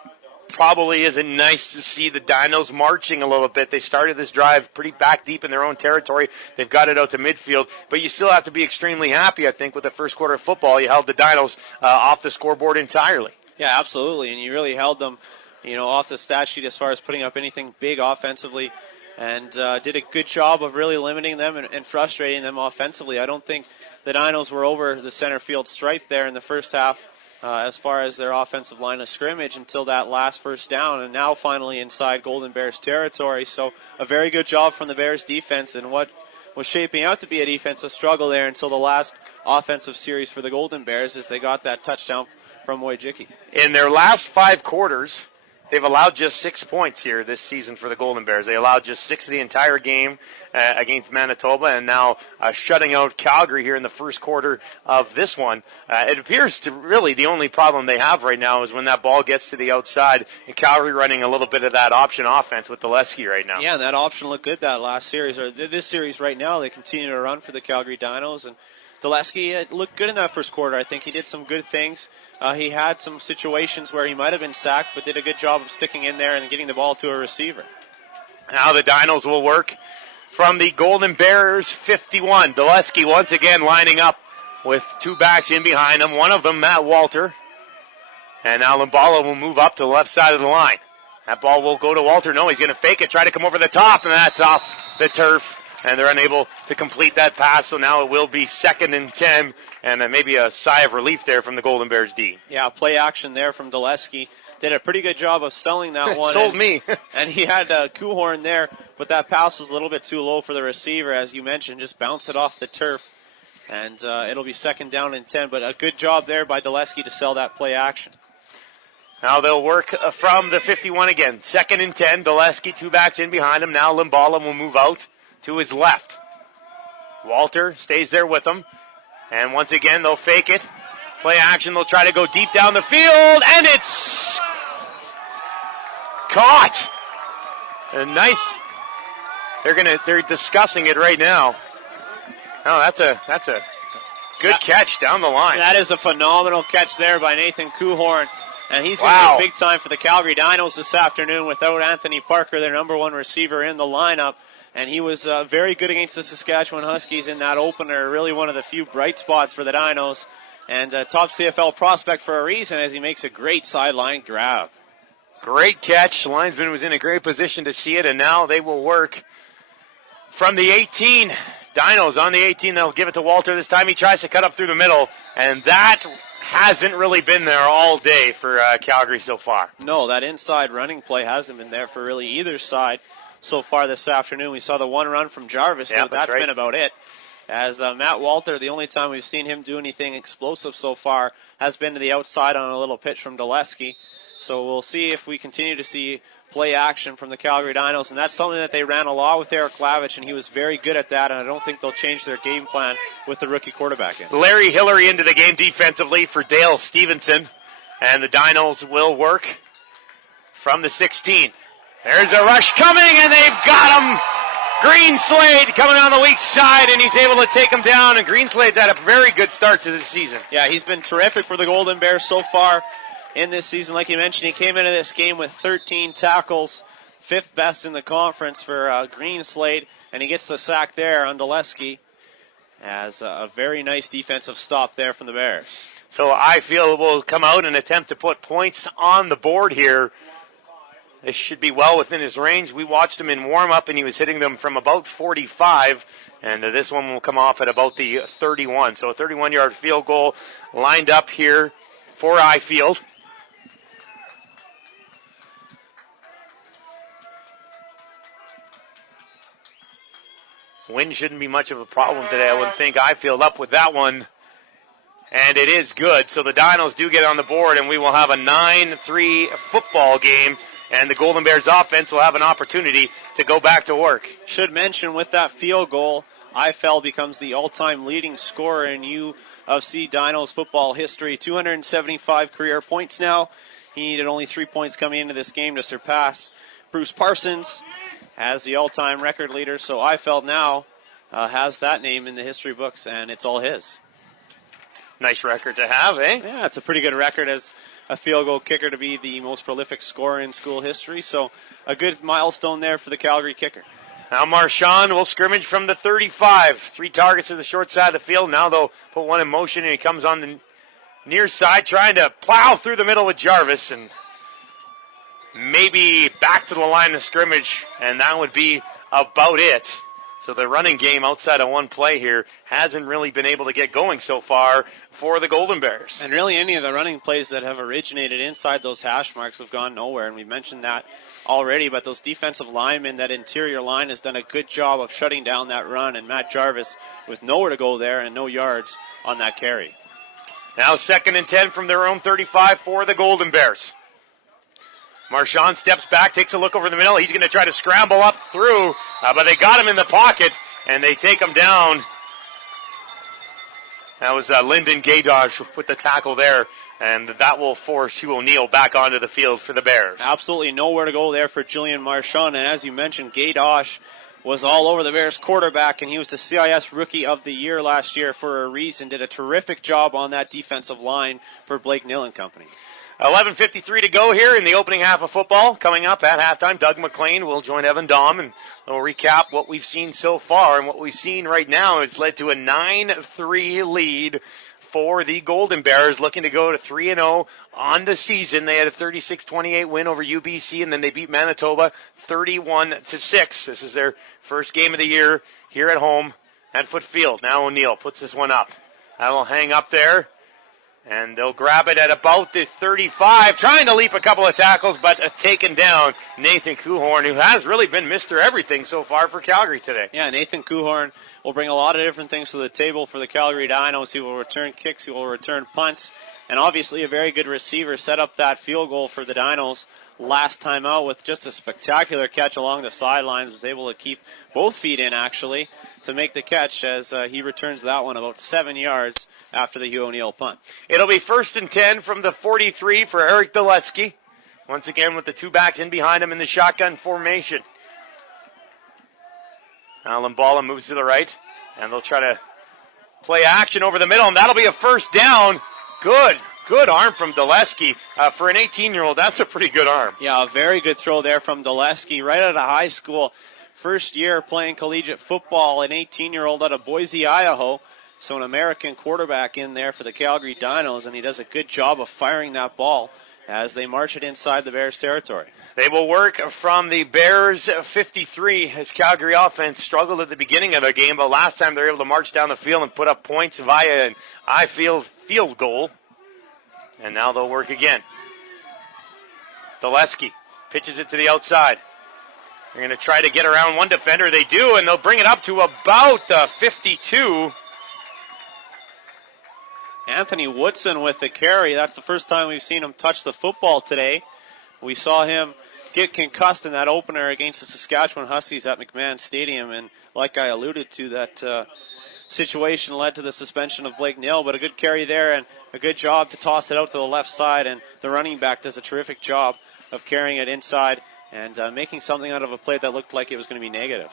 probably isn't nice to see the Dinos marching a little bit. They started this drive pretty back deep in their own territory. They've got it out to midfield, but you still have to be extremely happy, I think, with the first quarter of football. You held the Dinos off the scoreboard entirely. Yeah, absolutely, and you really held them, off the stat sheet as far as putting up anything big offensively, and did a good job of really limiting them and frustrating them offensively. I don't think the Dinos were over the center field stripe there in the first half as far as their offensive line of scrimmage until that last first down, and now finally inside Golden Bears territory. So a very good job from the Bears defense and what was shaping out to be a defensive struggle there until the last offensive series for the Golden Bears as they got that touchdown from Wojcicki. In their last 5 quarters, they've allowed just 6 points here this season for the Golden Bears. They allowed just 6 the entire game against Manitoba, and now shutting out Calgary here in the first quarter of this one. It appears to really the only problem they have right now is when that ball gets to the outside, and Calgary running a little bit of that option offense with Daleski right now. Yeah, and that option looked good that last series, or this series right now. They continue to run for the Calgary Dinos, and Daleski looked good in that first quarter. I think he did some good things. He had some situations where he might have been sacked, but did a good job of sticking in there and getting the ball to a receiver. Now the Dinos will work from the Golden Bears 51. Daleski once again lining up with 2 backs in behind him. One of them, Matt Walter. And now Lumbala will move up to the left side of the line. That ball will go to Walter. No, he's going to fake it, try to come over the top, and that's off the turf. And they're unable to complete that pass, so now it will be 2nd and 10, and then maybe a sigh of relief there from the Golden Bears D. Yeah, play action there from Daleski. Did a pretty good job of selling that one. Sold me. And he had Kuhorn there, but that pass was a little bit too low for the receiver, as you mentioned. Just bounced it off the turf, and it'll be 2nd down and 10. But a good job there by Daleski to sell that play action. Now they'll work from the 51 again. 2nd and 10. Daleski, 2 backs in behind him. Now Lumbala will move out to his left. Walter stays there with him. And once again, they'll fake it. Play action. They'll try to go deep down the field. And it's caught. Nice. They're discussing it right now. Oh, that's a good catch down the line. That is a phenomenal catch there by Nathan Kuhorn. And he's going to be big time for the Calgary Dinos this afternoon without Anthony Parker, their number 1 receiver in the lineup. And he was very good against the Saskatchewan Huskies in that opener. Really one of the few bright spots for the Dinos. And top CFL prospect for a reason as he makes a great sideline grab. Great catch. The linesman was in a great position to see it, and now they will work from the 18. Dinos on the 18. They'll give it to Walter this time. He tries to cut up through the middle, and that hasn't really been there all day for Calgary so far. No, that inside running play hasn't been there for really either side so far this afternoon. We saw the one run from Jarvis, so that's been about it. As Matt Walter, the only time we've seen him do anything explosive so far has been to the outside on a little pitch from Dulesky. So we'll see if we continue to see play action from the Calgary Dinos, and that's something that they ran a lot with Eric Lavich, and he was very good at that, and I don't think they'll change their game plan with the rookie quarterback in. Larry Hillary into the game defensively for Dale Stevenson, and the Dinos will work from the 16. There's a rush coming, and they've got him. Greenslade coming on the weak side, and he's able to take him down, and Greenslade's had a very good start to this season. Yeah, he's been terrific for the Golden Bears so far in this season. Like you mentioned, he came into this game with 13 tackles, 5th best in the conference for Greenslade, and he gets the sack there on Dulesky as a very nice defensive stop there from the Bears. So I feel we'll come out and attempt to put points on the board here. This should be well within his range. We watched him in warm-up, and he was hitting them from about 45, and this one will come off at about the 31. So a 31-yard field goal lined up here for Ifield. Wind shouldn't be much of a problem today. I wouldn't think. Ifield up with that one, and it is good. So the Dinos do get on the board, and we will have a 9-3 football game. And the Golden Bears offense will have an opportunity to go back to work. Should mention with that field goal, Eifel becomes the all-time leading scorer in UFC Dinos football history. 275 career points now. He needed only 3 points coming into this game to surpass Bruce Parsons as the all-time record leader. So Eifel now has that name in the history books, and it's all his. Nice record to have, eh? Yeah, it's a pretty good record as a field goal kicker to be the most prolific scorer in school history. So a good milestone there for the Calgary kicker. Now Marchand will scrimmage from the 35. 3 targets to the short side of the field. Now they'll put one in motion, and he comes on the near side trying to plow through the middle with Jarvis, and maybe back to the line of scrimmage, and that would be about it. So the running game outside of one play here hasn't really been able to get going so far for the Golden Bears. And really any of the running plays that have originated inside those hash marks have gone nowhere, and we mentioned that already, but those defensive linemen, that interior line has done a good job of shutting down that run, and Matt Jarvis with nowhere to go there and no yards on that carry. Now 2nd and 10 from their own 35 for the Golden Bears. Marchand steps back, takes a look over the middle. He's going to try to scramble up through, but they got him in the pocket, and they take him down. That was Lyndon Gaydosh with the tackle there, and that will force Hugh O'Neill back onto the field for the Bears. Absolutely nowhere to go there for Julian Marchand, and as you mentioned, Gaydosh was all over the Bears quarterback, and he was the CIS Rookie of the Year last year for a reason. Did a terrific job on that defensive line for Blake Nill and company. 11:53 to go here in the opening half of football. Coming up at halftime, Doug McLean will join Evan Dahm, and we'll recap what we've seen so far. And what we've seen right now has led to a 9-3 lead for the Golden Bears, looking to go to 3-0 on the season. They had a 36-28 win over UBC, and then they beat Manitoba 31-6. This is their first game of the year here at home at Foot Field. Now O'Neill puts this one up. That'll hang up there. And they'll grab it at about the 35, trying to leap a couple of tackles, but taken down. Nathan Kuhorn, who has really been Mr. Everything so far for Calgary today. Yeah, Nathan Kuhorn will bring a lot of different things to the table for the Calgary Dinos. He will return kicks, he will return punts, and obviously a very good receiver. Set up that field goal for the Dinos last time out with just a spectacular catch along the sidelines. Was able to keep both feet in, actually, to make the catch as he returns that one about 7 yards after the Hugh O'Neill punt. It'll be 1st and 10 from the 43 for Eric Dulesky. Once again with the 2 backs in behind him in the shotgun formation. Now Limbala moves to the right, and they'll try to play action over the middle, and that'll be a 1st down. Good arm from Dulesky. For an 18-year-old, that's a pretty good arm. Yeah, a very good throw there from Dulesky right out of high school. First year playing collegiate football, an 18-year-old out of Boise, Idaho. So an American quarterback in there for the Calgary Dinos, and he does a good job of firing that ball as they march it inside the Bears territory. They will work from the Bears 53 as Calgary offense struggled at the beginning of the game, but last time they were able to march down the field and put up points via an field goal. And now they'll work again. Daleski pitches it to the outside. They're going to try to get around one defender. They do, and they'll bring it up to about the 52. Anthony Woodson with the carry. That's the first time we've seen him touch the football today. We saw him get concussed in that opener against the Saskatchewan Huskies at McMahon Stadium, and like I alluded to, that situation led to the suspension of Blake Nill, but a good carry there and a good job to toss it out to the left side, and the running back does a terrific job of carrying it inside and making something out of a play that looked like it was going to be negative.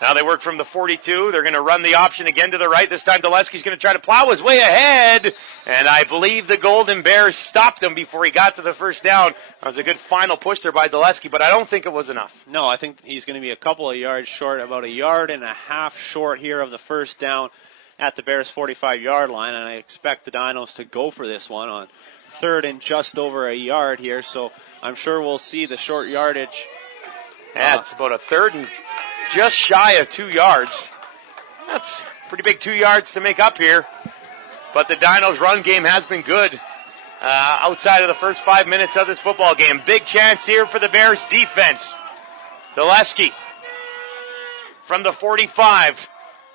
Now they work from the 42. They're going to run the option again to the right. This time Daleski's going to try to plow his way ahead. And I believe the Golden Bears stopped him before he got to the first down. That was a good final push there by Daleski, but I don't think it was enough. No, I think he's going to be a couple of yards short, about 1.5 yards short here of the first down at the Bears' 45-yard line. And I expect the Dinos to go for this one on 3rd and just over 1 yard here. So I'm sure we'll see the short yardage. Yeah, it's about 1/3 and just shy of 2 yards. That's pretty big 2 yards to make up here. But the Dinos' run game has been good outside of the first 5 minutes of this football game. Big chance here for the Bears defense. Daleski from the 45.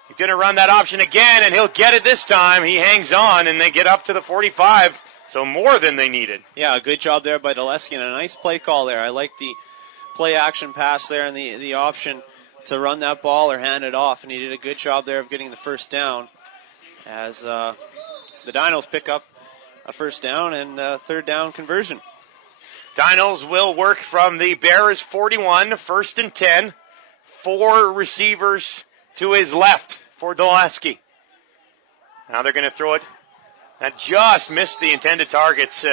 He's going to run that option again, and he'll get it this time. He hangs on, and they get up to the 45, so more than they needed. Yeah, a good job there by Daleski, and a nice play call there. I like the play-action pass there and the option to run that ball or hand it off, and he did a good job there of getting the first down as the Dinos pick up a first down and a 3rd down conversion. Dinos will work from the Bears 41, 1st and 10. 4 receivers to his left for Daleski. Now they're going to throw it. That just missed the intended targets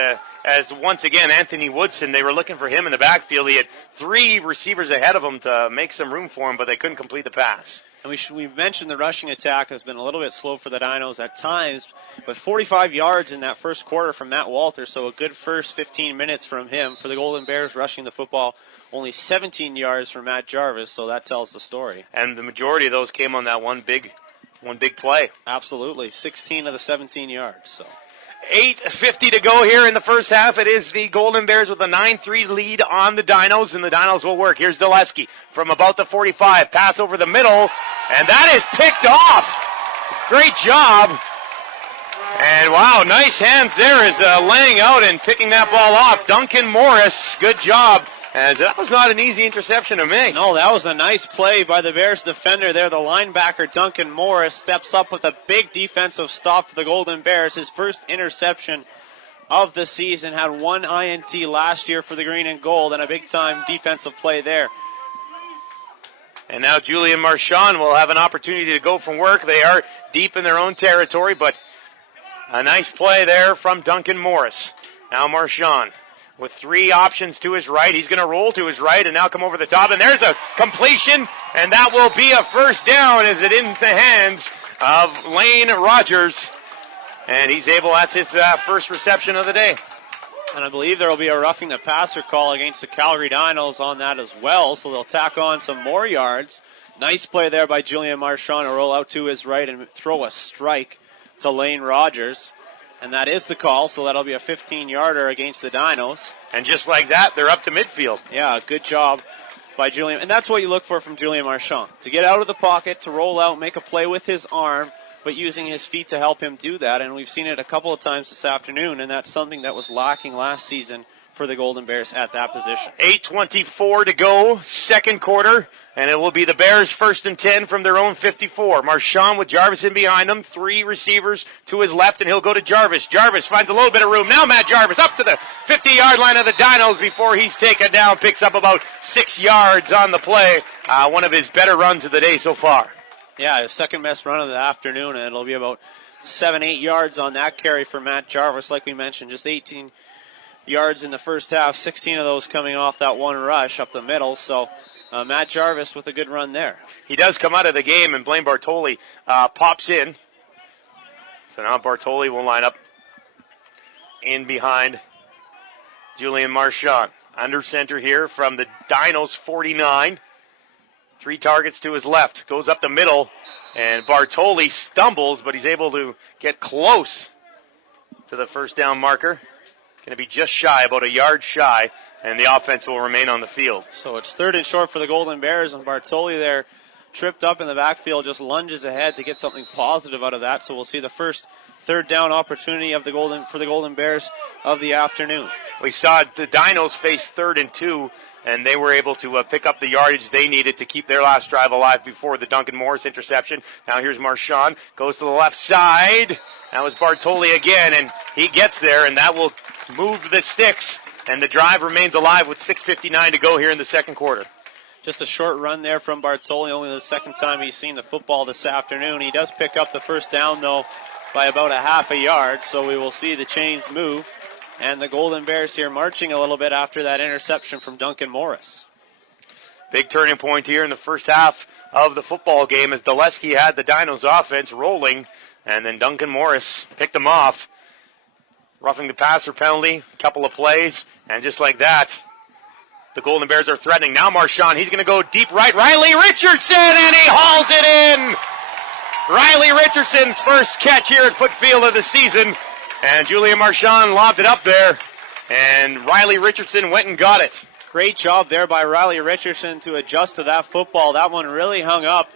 as once again Anthony Woodson, they were looking for him in the backfield. He had 3 receivers ahead of him to make some room for him, but they couldn't complete the pass. And we've mentioned the rushing attack has been a little bit slow for the Dinos at times, but 45 yards in that first quarter from Matt Walter, so a good first 15 minutes from him. For the Golden Bears rushing the football, only 17 yards from Matt Jarvis, so that tells the story. And the majority of those came on that one big play. Absolutely, 16 of the 17 yards. So 8:50 to go here in the first half. It is the Golden Bears with a 9-3 lead on the Dinos, and the Dinos will work. Here's Daleski from about the 45. Pass over the middle, and that is picked off. Great job. And wow, nice hands there as laying out and picking that ball off. Duncan Morris, good job. As that was not an easy interception to make. No, that was a nice play by the Bears defender there. The linebacker, Duncan Morris, steps up with a big defensive stop for the Golden Bears. His first interception of the season. Had 1 INT last year for the green and gold, and a big-time defensive play there. And now Julian Marchand will have an opportunity to go from work. They are deep in their own territory, but a nice play there from Duncan Morris. Now Marchand with 3 options to his right. He's going to roll to his right and now come over the top. And there's a completion, and that will be a first down as it in the hands of Lane Rogers. And he's able, that's his first reception of the day. And I believe there will be a roughing the passer call against the Calgary Dinos on that as well, so they'll tack on some more yards. Nice play there by Julian Marchand to roll out to his right and throw a strike to Lane Rogers. And that is the call, so that'll be a 15-yarder against the Dinos. And just like that, they're up to midfield. Yeah, good job by Julian. And that's what you look for from Julian Marchand. To get out of the pocket, to roll out, make a play with his arm, but using his feet to help him do that. And we've seen it a couple of times this afternoon, and that's something that was lacking last season for the Golden Bears at that position. 8:24 to go, second quarter, and it will be the Bears 1st and 10 from their own 54. Marchand with Jarvis in behind him, 3 receivers to his left, and he'll go to Jarvis. Jarvis finds a little bit of room. Now Matt Jarvis up to the 50-yard line of the Dinos before he's taken down, picks up about 6 yards on the play. One of his better runs of the day so far. Yeah, his second best run of the afternoon, and it'll be about 7-8 yards on that carry for Matt Jarvis. Like we mentioned, just 18 yards in the first half, 16 of those coming off that one rush up the middle. So Matt Jarvis with a good run there. He does come out of the game, and Blaine Bartoli pops in. So now Bartoli will line up in behind Julian Marchand under center here from the Dinos 49. 3 targets to his left. Goes up the middle, and Bartoli stumbles, but he's able to get close to the first down marker. Going to be just shy, about a yard shy, and the offense will remain on the field. So it's 3rd and short for the Golden Bears, and Bartoli there tripped up in the backfield, just lunges ahead to get something positive out of that. So we'll see the first 3rd down opportunity for the Golden Bears of the afternoon. We saw the Dinos face 3rd and 2, and they were able to pick up the yardage they needed to keep their last drive alive before the Duncan Morris interception. Now here's Marchand, goes to the left side. That was Bartoli again, and he gets there, and that will move the sticks, and the drive remains alive with 6:59 to go here in the second quarter. Just a short run there from Bartoli, only the second time he's seen the football this afternoon. He does pick up the first down, though, by about a half a yard, so we will see the chains move. And the Golden Bears here marching a little bit after that interception from Duncan Morris. Big turning point here in the first half of the football game as Dulesky had the Dinos offense rolling, and then Duncan Morris picked them off. Roughing the passer penalty, couple of plays, and just like that, the Golden Bears are threatening. Now Marchand, he's going to go deep right. Riley Richardson, and he hauls it in! Riley Richardson's first catch here at Footfield of the season. And Julian Marchand lobbed it up there, and Riley Richardson went and got it. Great job there by Riley Richardson to adjust to that football. That one really hung up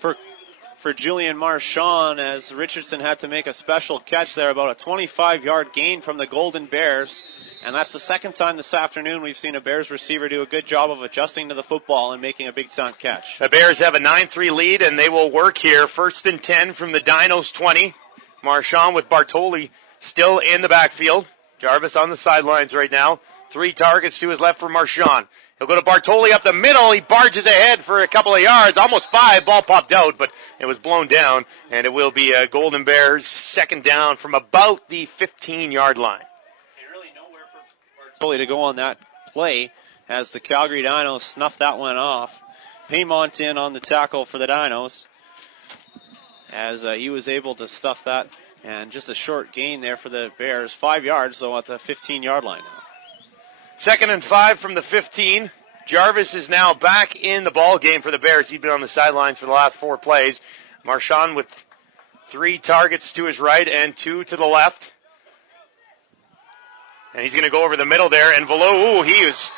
for Julian Marchand as Richardson had to make a special catch there, about a 25-yard gain from the Golden Bears. And that's the second time this afternoon we've seen a Bears receiver do a good job of adjusting to the football and making a big-time catch. The Bears have a 9-3 lead, and they will work here. 1st and 10 from the Dinos 20. Marchand with Bartoli still in the backfield. Jarvis on the sidelines right now. 3 targets to his left for Marchand. He'll go to Bartoli up the middle. He barges ahead for a couple of yards, almost 5. Ball popped out, but it was blown down, and it will be a Golden Bears second down from about the 15-yard line. And really nowhere for Bartoli to go on that play as the Calgary Dinos snuffed that one off. Paymont in on the tackle for the Dinos as he was able to stuff that. And just a short gain there for the Bears. 5 yards, though, at the 15-yard line now. 2nd and 5 from the 15. Jarvis is now back in the ball game for the Bears. He's been on the sidelines for the last 4 plays. Marchand with 3 targets to his right and 2 to the left. And he's going to go over the middle there. And Velo, he was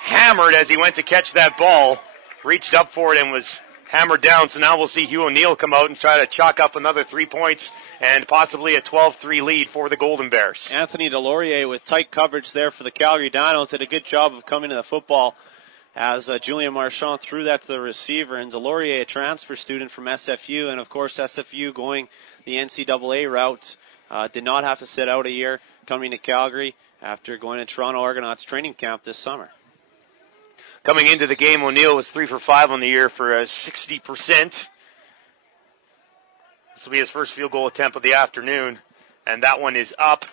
hammered as he went to catch that ball. Reached up for it and was hammered down. So now we'll see Hugh O'Neill come out and try to chalk up another 3 points and possibly a 12-3 lead for the Golden Bears. Anthony Delorier with tight coverage there for the Calgary Dinos did a good job of coming to the football as Julian Marchand threw that to the receiver. And Delorier, a transfer student from SFU, and of course SFU going the NCAA route, did not have to sit out a year coming to Calgary after going to Toronto Argonauts training camp this summer. Coming into the game, O'Neill was 3 for 5 on the year for 60%. This will be his first field goal attempt of the afternoon, and that one is up,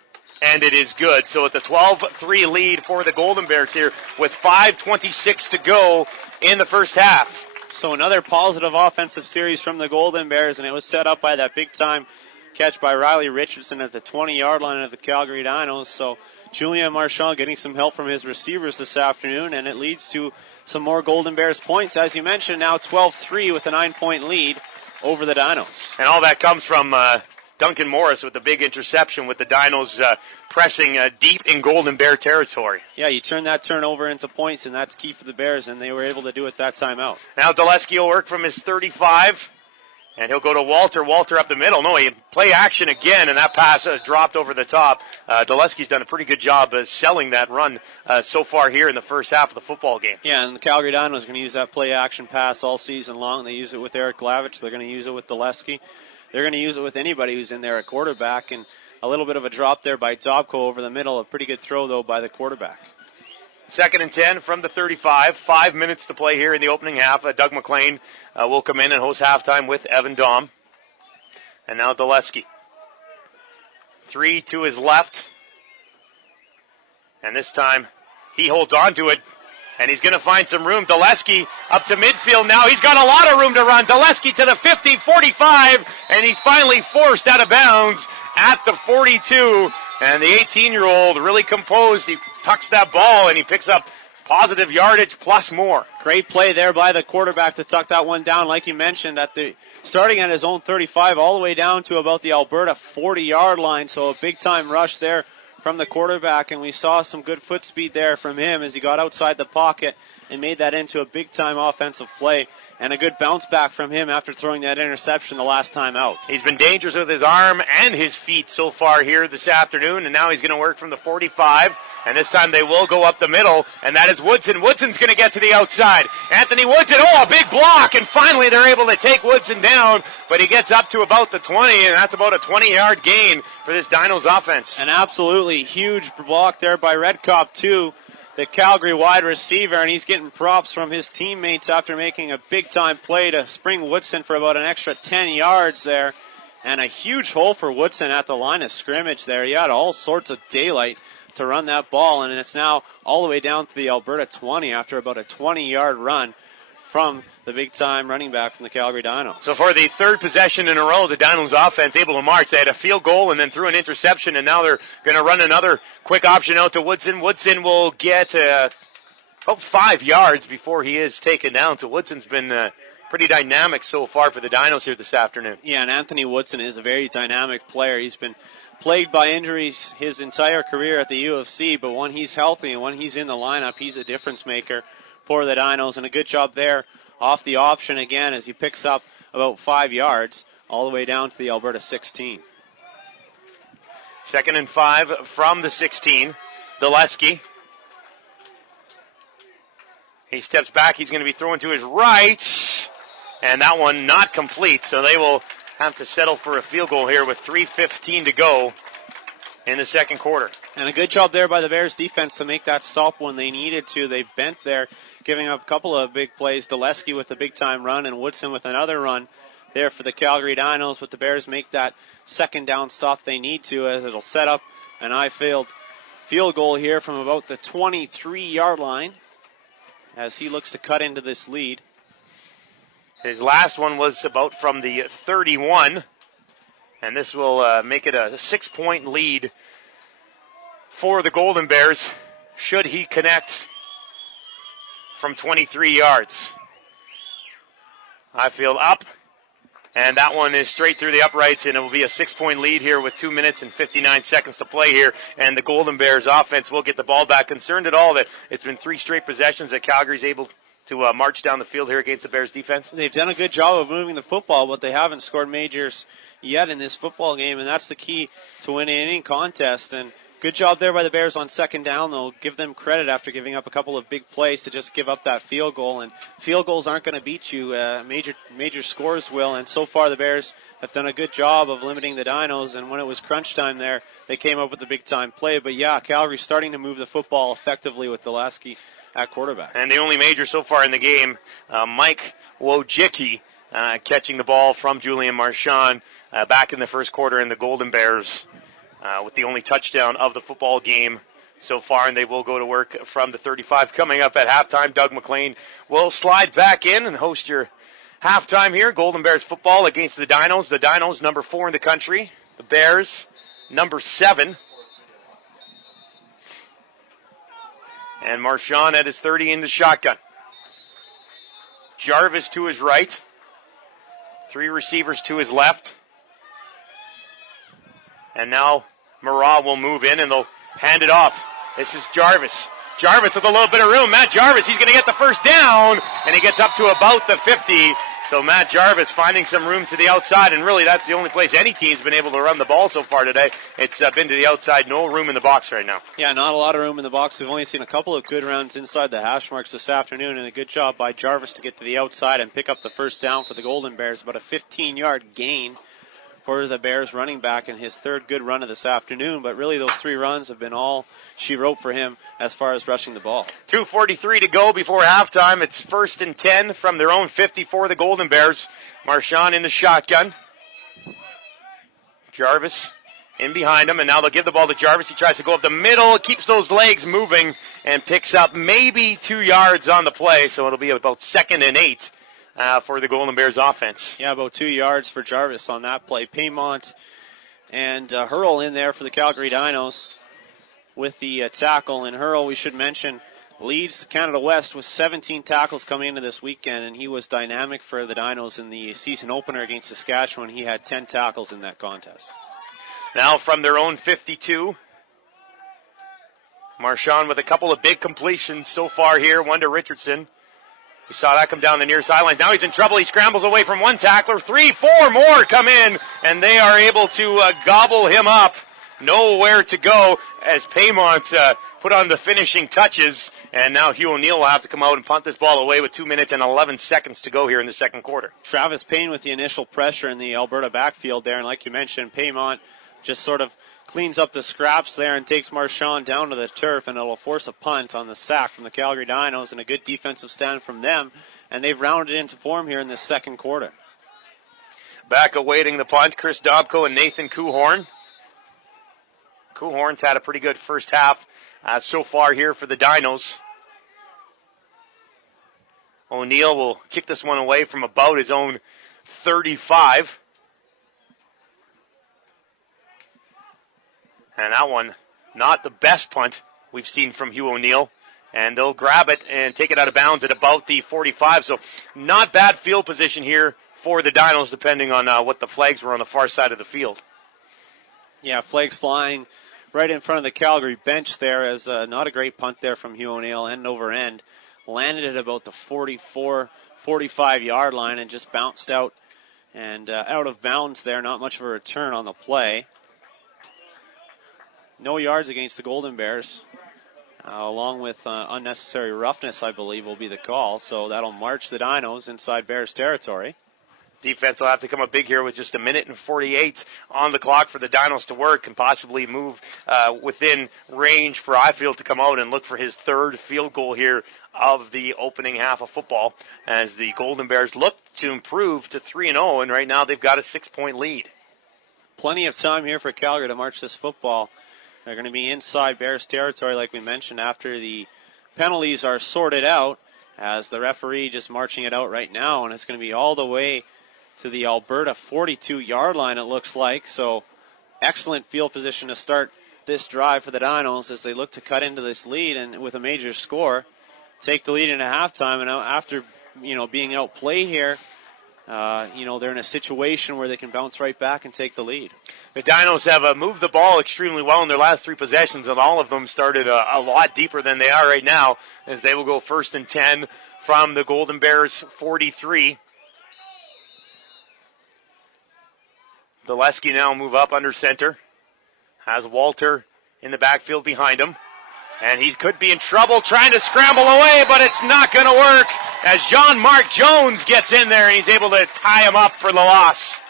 and it is good. So it's a 12-3 lead for the Golden Bears here with 5:26 to go in the first half. So another positive offensive series from the Golden Bears, and it was set up by that big-time catch by Riley Richardson at the 20-yard line of the Calgary Dinos. So Julian Marchand getting some help from his receivers this afternoon, and it leads to some more Golden Bears points. As you mentioned, now 12-3 with a 9-point lead over the Dinos. And all that comes from Duncan Morris with the big interception with the Dinos pressing deep in Golden Bear territory. Yeah, you turn that turnover into points, and that's key for the Bears, and they were able to do it that time out. Now Dulesky will work from his 35. And he'll go to Walter. Walter up the middle. No, he play action again, and that pass dropped over the top. Dulesky's done a pretty good job selling that run so far here in the first half of the football game. Yeah, and the Calgary Dinos are going to use that play action pass all season long. They use it with Eric Glavich. They're going to use it with Dulesky. They're going to use it with anybody who's in there at quarterback. And a little bit of a drop there by Dobko over the middle. A pretty good throw, though, by the quarterback. 2nd and 10 from the 35. 5 minutes to play here in the opening half. Doug McLean will come in and host halftime with Evan Daum. And now Dulesky. 3 to his left. And this time he holds on to it. And he's going to find some room. Dulesky up to midfield now. He's got a lot of room to run. Dulesky to the 50, 45. And he's finally forced out of bounds at the 42. And the 18-year-old really composed. He tucks that ball, and he picks up positive yardage plus more. Great play there by the quarterback to tuck that one down, like you mentioned, starting at his own 35 all the way down to about the Alberta 40-yard line. So a big-time rush there from the quarterback, and we saw some good foot speed there from him as he got outside the pocket and made that into a big-time offensive play. And a good bounce back from him after throwing that interception the last time out. He's been dangerous with his arm and his feet so far here this afternoon, and now he's going to work from the 45. And this time they will go up the middle, and that is Woodson. Woodson's going to get to the outside. Anthony Woodson, a big block, and finally they're able to take Woodson down, but he gets up to about the 20, and that's about a 20-yard gain for this Dinos offense. An absolutely huge block there by Redcop, too, the Calgary wide receiver, and he's getting props from his teammates after making a big-time play to spring Woodson for about an extra 10 yards there. And a huge hole for Woodson at the line of scrimmage there. He had all sorts of daylight to run that ball, and it's now all the way down to the Alberta 20 after about a 20-yard run from the big-time running back from the Calgary Dinos. So for the third possession in a row, the Dinos offense able to march. They had a field goal and then threw an interception, and now they're going to run another quick option out to Woodson. Woodson will get about 5 yards before he is taken down. So Woodson's been pretty dynamic so far for the Dinos here this afternoon. Yeah, and Anthony Woodson is a very dynamic player. He's been plagued by injuries his entire career at the UFC, but when he's healthy and when he's in the lineup, he's a difference maker for the Dinos, and a good job there off the option again as he picks up about 5 yards all the way down to the Alberta 16. 2nd and 5 from the 16. Dulesky. He steps back. He's going to be throwing to his right, and that one not complete, so they will have to settle for a field goal here with 3:15 to go in the second quarter. And a good job there by the Bears defense to make that stop when they needed to. They bent there, giving up a couple of big plays. Dulesky with a big-time run and Woodson with another run there for the Calgary Dinos. But the Bears make that second down stop they need to, as it'll set up an I-field field goal here from about the 23-yard line as he looks to cut into this lead. His last one was about from the 31, and this will make it a 6-point lead for the Golden Bears should he connect from 23 yards. I-field up, and that one is straight through the uprights, and it will be a 6-point lead here with 2 minutes and 59 seconds to play here, and the Golden Bears offense will get the ball back. Concerned at all that it's been 3 straight possessions that Calgary's able to march down the field here against the Bears defense? They've done a good job of moving the football, but they haven't scored majors yet in this football game, and that's the key to winning any contest. And good job there by the Bears on second down, though. Give them credit after giving up a couple of big plays to just give up that field goal. And field goals aren't going to beat you. Major scores will. And so far the Bears have done a good job of limiting the Dinos. And when it was crunch time there, they came up with a big-time play. But, yeah, Calgary's starting to move the football effectively with Dulesky at quarterback. And the only major so far in the game, Mike Wojcicki catching the ball from Julian Marchand back in the first quarter, in the Golden Bears with the only touchdown of the football game so far, and they will go to work from the 35. Coming up at halftime, Doug McLean will slide back in and host your halftime here. Golden Bears football against the Dinos. The Dinos, number 4 in the country. The Bears, number 7. And Marchand at his 30 in the shotgun. Jarvis to his right. 3 receivers to his left. And now Marat will move in and they'll hand it off. This is Jarvis. Jarvis with a little bit of room. Matt Jarvis, he's going to get the first down. And he gets up to about the 50. So Matt Jarvis finding some room to the outside, and really that's the only place any team's been able to run the ball so far today. It's been to the outside, no room in the box right now. Yeah, not a lot of room in the box. We've only seen a couple of good runs inside the hash marks this afternoon, and a good job by Jarvis to get to the outside and pick up the first down for the Golden Bears. About a 15-yard gain for the Bears running back in his third good run of this afternoon, but really those 3 runs have been all she wrote for him as far as rushing the ball. 2:43 to go before halftime. It's 1st and 10 from their own 50 for the Golden Bears. Marchand in the shotgun. Jarvis in behind him, and now they'll give the ball to Jarvis. He tries to go up the middle, keeps those legs moving, and picks up maybe 2 yards on the play, so it'll be about 2nd and 8. For the Golden Bears offense. Yeah, about 2 yards for Jarvis on that play. Paymont And Hurl in there for the Calgary Dinos with the tackle. And Hurl, we should mention, leads Canada West with 17 tackles coming into this weekend, and he was dynamic for the Dinos in the season opener against Saskatchewan. He had 10 tackles in that contest. Now from their own 52, Marchand with a couple of big completions so far here, one to Richardson. We saw that come down the near sideline. Now he's in trouble. He scrambles away from one tackler. 3, 4 more come in, and they are able to gobble him up. Nowhere to go as Paymont put on the finishing touches, and now Hugh O'Neill will have to come out and punt this ball away with 2 minutes and 11 seconds to go here in the second quarter. Travis Payne with the initial pressure in the Alberta backfield there, and like you mentioned, Paymont just sort of cleans up the scraps there and takes Marchand down to the turf, and it'll force a punt on the sack from the Calgary Dinos, and a good defensive stand from them, and they've rounded into form here in this second quarter. Back awaiting the punt, Chris Dobko and Nathan Kuhorn. Kuhorn's had a pretty good first half so far here for the Dinos. O'Neill will kick this one away from about his own 35. And that one, not the best punt we've seen from Hugh O'Neill. And they'll grab it and take it out of bounds at about the 45. So not bad field position here for the Dinos, depending on what the flags were on the far side of the field. Yeah, flags flying right in front of the Calgary bench there, as not a great punt there from Hugh O'Neill, end over end. Landed at about the 44, 45-yard line and just bounced out and out of bounds there. Not much of a return on the play. No yards against the Golden Bears, along with unnecessary roughness, I believe, will be the call. So that'll march the Dinos inside Bears territory. Defense will have to come up big here with just 1:48 on the clock for the Dinos to work and possibly move within range for Ifield to come out and look for his third field goal here of the opening half of football, as the Golden Bears look to improve to 3-0, and right now they've got a 6-point lead. Plenty of time here for Calgary to march this football. They're going to be inside Bears territory, like we mentioned, after the penalties are sorted out, as the referee just marching it out right now, and it's going to be all the way to the Alberta 42-yard line, it looks like. So excellent field position to start this drive for the Dinos as they look to cut into this lead and with a major score, take the lead into halftime. And after, being outplayed here, they're in a situation where they can bounce right back and take the lead. The Dinos have moved the ball extremely well in their last 3 possessions, and all of them started a lot deeper than they are right now, as they will go 1st and 10 from the Golden Bears 43. Zaleski now move up under center. Has Walter in the backfield behind him. And he could be in trouble trying to scramble away, but it's not going to work as John Mark Jones gets in there and he's able to tie him up for the loss.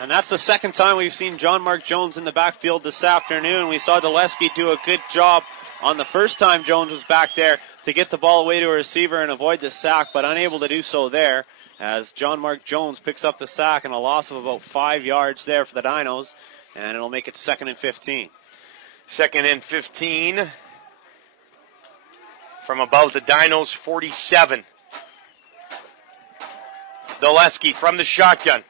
And that's the second time we've seen John Mark Jones in the backfield this afternoon. We saw Zaleski do a good job on the first time Jones was back there to get the ball away to a receiver and avoid the sack, but unable to do so there, as John Mark Jones picks up the sack and a loss of about 5 yards there for the Dinos, and it'll make it 2nd and 15. 2nd and 15 from about the Dinos 47. Zaleski from the shotgun.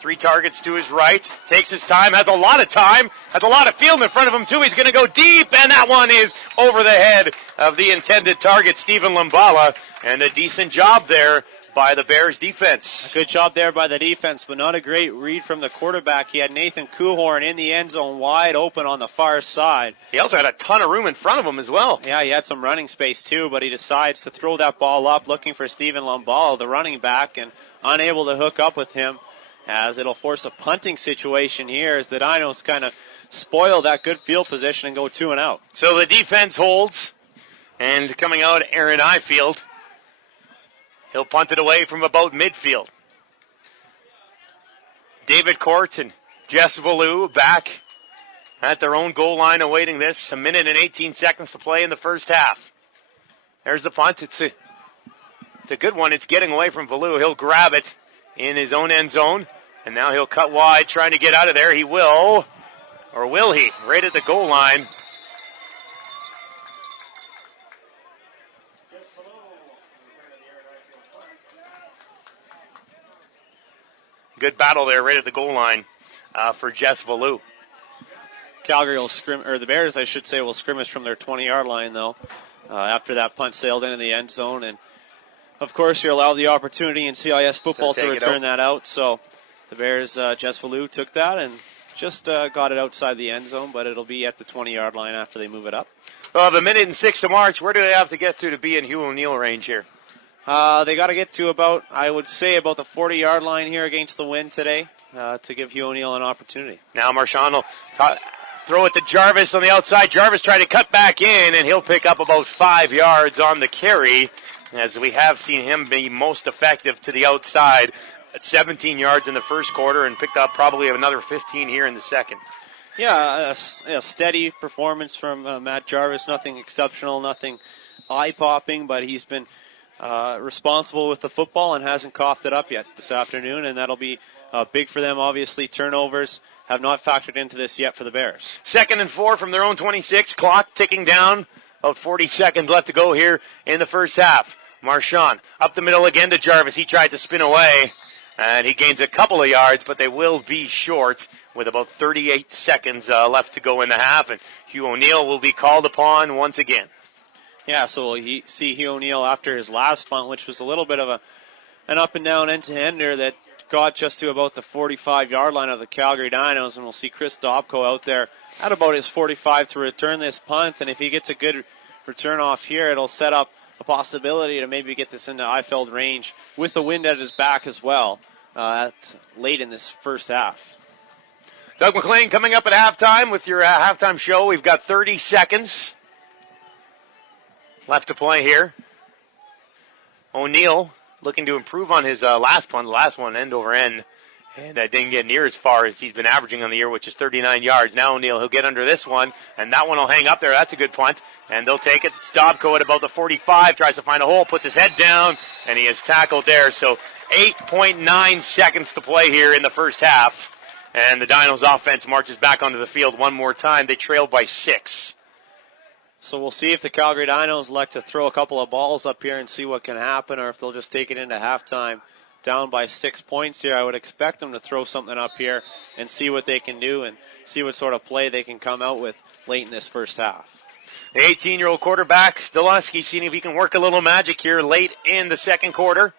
3 targets to his right. Takes his time. Has a lot of time. Has a lot of field in front of him, too. He's going to go deep, and that one is over the head of the intended target, Stephen Lumbala. And a decent job there by the Bears defense. A good job there by the defense, but not a great read from the quarterback. He had Nathan Kuhorn in the end zone wide open on the far side. He also had a ton of room in front of him as well. Yeah, he had some running space too, but he decides to throw that ball up looking for Stephen Lumbala, the running back, and unable to hook up with him, as it'll force a punting situation here as the Dinos kind of spoil that good field position and go 2 and out. So the defense holds, and coming out, Aaron Ifield. He'll punt it away from about midfield. David Court and Jess Valou back at their own goal line awaiting this. 1:18 to play in the first half. There's the punt. It's a good one. It's getting away from Valou. He'll grab it in his own end zone. And now he'll cut wide, trying to get out of there. He will. Or will he? Right at the goal line. Good battle there right at the goal line for Jess Valou. Calgary will or the Bears, I should say, will scrimmage from their 20-yard line, though, after that punt sailed into the end zone. And, of course, you're allowed the opportunity in CIS football to return that out. So the Bears, Jess Valou, took that and just got it outside the end zone, but it'll be at the 20-yard line after they move it up. Well, the minute and 6 to march, where do they have to get to be in Hugh O'Neill range here? They got to get to about the 40-yard line here against the wind today to give Hugh O'Neill an opportunity. Now Marchand will throw it to Jarvis on the outside. Jarvis tried to cut back in, and he'll pick up about 5 yards on the carry, as we have seen him be most effective to the outside at 17 yards in the first quarter and picked up probably another 15 here in the second. Yeah, a steady performance from Matt Jarvis. Nothing exceptional, nothing eye-popping, but he's been responsible with the football and hasn't coughed it up yet this afternoon, and that'll be big for them. Obviously, turnovers have not factored into this yet for the Bears. 2nd and 4 from their own 26. Clock ticking down. About 40 seconds left to go here in the first half. Marchand up the middle again to Jarvis. He tried to spin away, and he gains a couple of yards, but they will be short with about 38 seconds left to go in the half, and Hugh O'Neill will be called upon once again. Yeah, so we'll see Hugh O'Neill after his last punt, which was a little bit of an up-and-down end-to-ender that got just to about the 45-yard line of the Calgary Dinos, and we'll see Chris Dobko out there at about his 45 to return this punt, and if he gets a good return off here, it'll set up a possibility to maybe get this into Eifeld range with the wind at his back as well late in this first half. Doug McLean coming up at halftime with your halftime show. We've got 30 seconds left to play here. O'Neill looking to improve on his last punt, the last one end over end, and didn't get near as far as he's been averaging on the year, which is 39 yards. Now O'Neill, he'll get under this one, and that one will hang up there. That's a good punt, and they'll take it. Stobko at about the 45, tries to find a hole, puts his head down, and he is tackled there. So 8.9 seconds to play here in the first half, and the Dinos offense marches back onto the field one more time. They trail by 6. So we'll see if the Calgary Dinos elect to throw a couple of balls up here and see what can happen, or if they'll just take it into halftime down by 6 points here. I would expect them to throw something up here and see what they can do and see what sort of play they can come out with late in this first half. The 18-year-old quarterback, Delusky, seeing if he can work a little magic here late in the second quarter.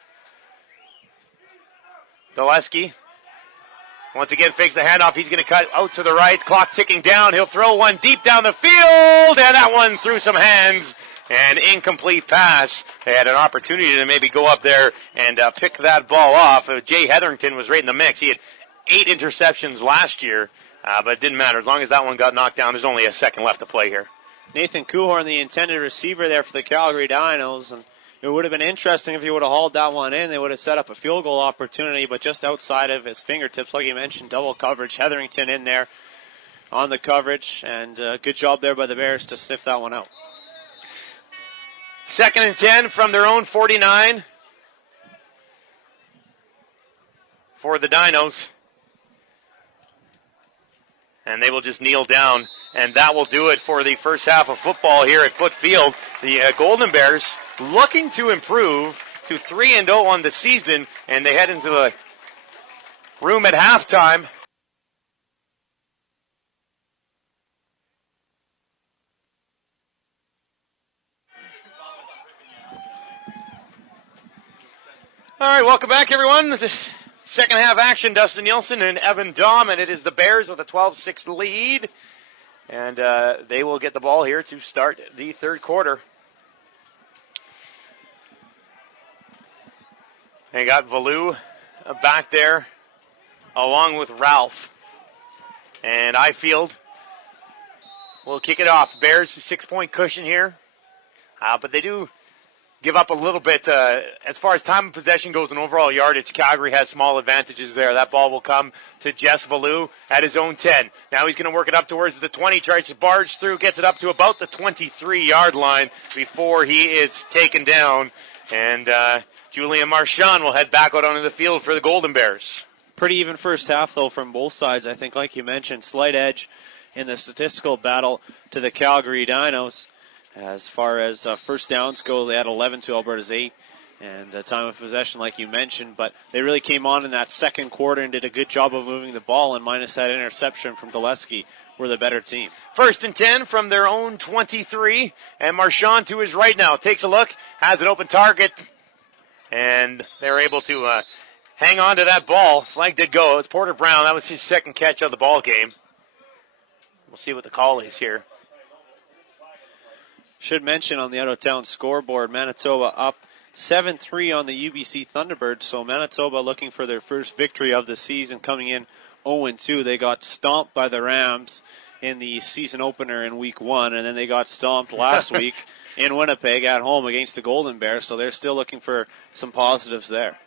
Delusky once again fakes the handoff. He's going to cut out to the right. Clock ticking down. He'll throw one deep down the field, and that one through some hands. An incomplete pass. They had an opportunity to maybe go up there and pick that ball off. Jay Hetherington was right in the mix. He had 8 interceptions last year, but it didn't matter. As long as that one got knocked down, there's only a second left to play here. Nathan Kuhorn, the intended receiver there for the Calgary Dinos, and it would have been interesting if he would have hauled that one in. They would have set up a field goal opportunity, but just outside of his fingertips, like you mentioned, double coverage. Hetherington in there on the coverage, and good job there by the Bears to sniff that one out. 2nd and 10 from their own 49 for the Dinos. And they will just kneel down, and that will do it for the first half of football here at Foot Field. The Golden Bears looking to improve to 3-0 on the season, and they head into the room at halftime. All right, welcome back, everyone. The second half action, Dustin Nielsen and Evan Dahm, and it is the Bears with a 12-6 lead. And they will get the ball here to start the third quarter. They got Valou back there along with Ralph. And Ifield will kick it off. Bears, 6-point cushion here. But they do give up a little bit. As far as time of possession goes and overall yardage, Calgary has small advantages there. That ball will come to Jess Valou at his own 10. Now he's going to work it up towards the 20, tries to barge through, gets it up to about the 23-yard line before he is taken down. And Julian Marchand will head back out onto the field for the Golden Bears. Pretty even first half, though, from both sides. I think, like you mentioned, slight edge in the statistical battle to the Calgary Dinos. As far as first downs go, they had 11 to Alberta's 8. and time of possession like you mentioned, but they really came on in that second quarter and did a good job of moving the ball, and minus that interception from Dulesky, were the better team. 1st and 10 from their own 23, and Marchand to his right now takes a look, has an open target, and they're able to hang on to that ball. Flag did go. It's Porter Brown. That was his second catch of the ball game. We'll see what the call is here. Should mention on the out-of-town scoreboard, Manitoba up 7-3 on the UBC Thunderbirds. So Manitoba looking for their first victory of the season, coming in 0-2. They got stomped by the Rams in the season opener in week 1, and then they got stomped last week in Winnipeg at home against the Golden Bears. So they're still looking for some positives there.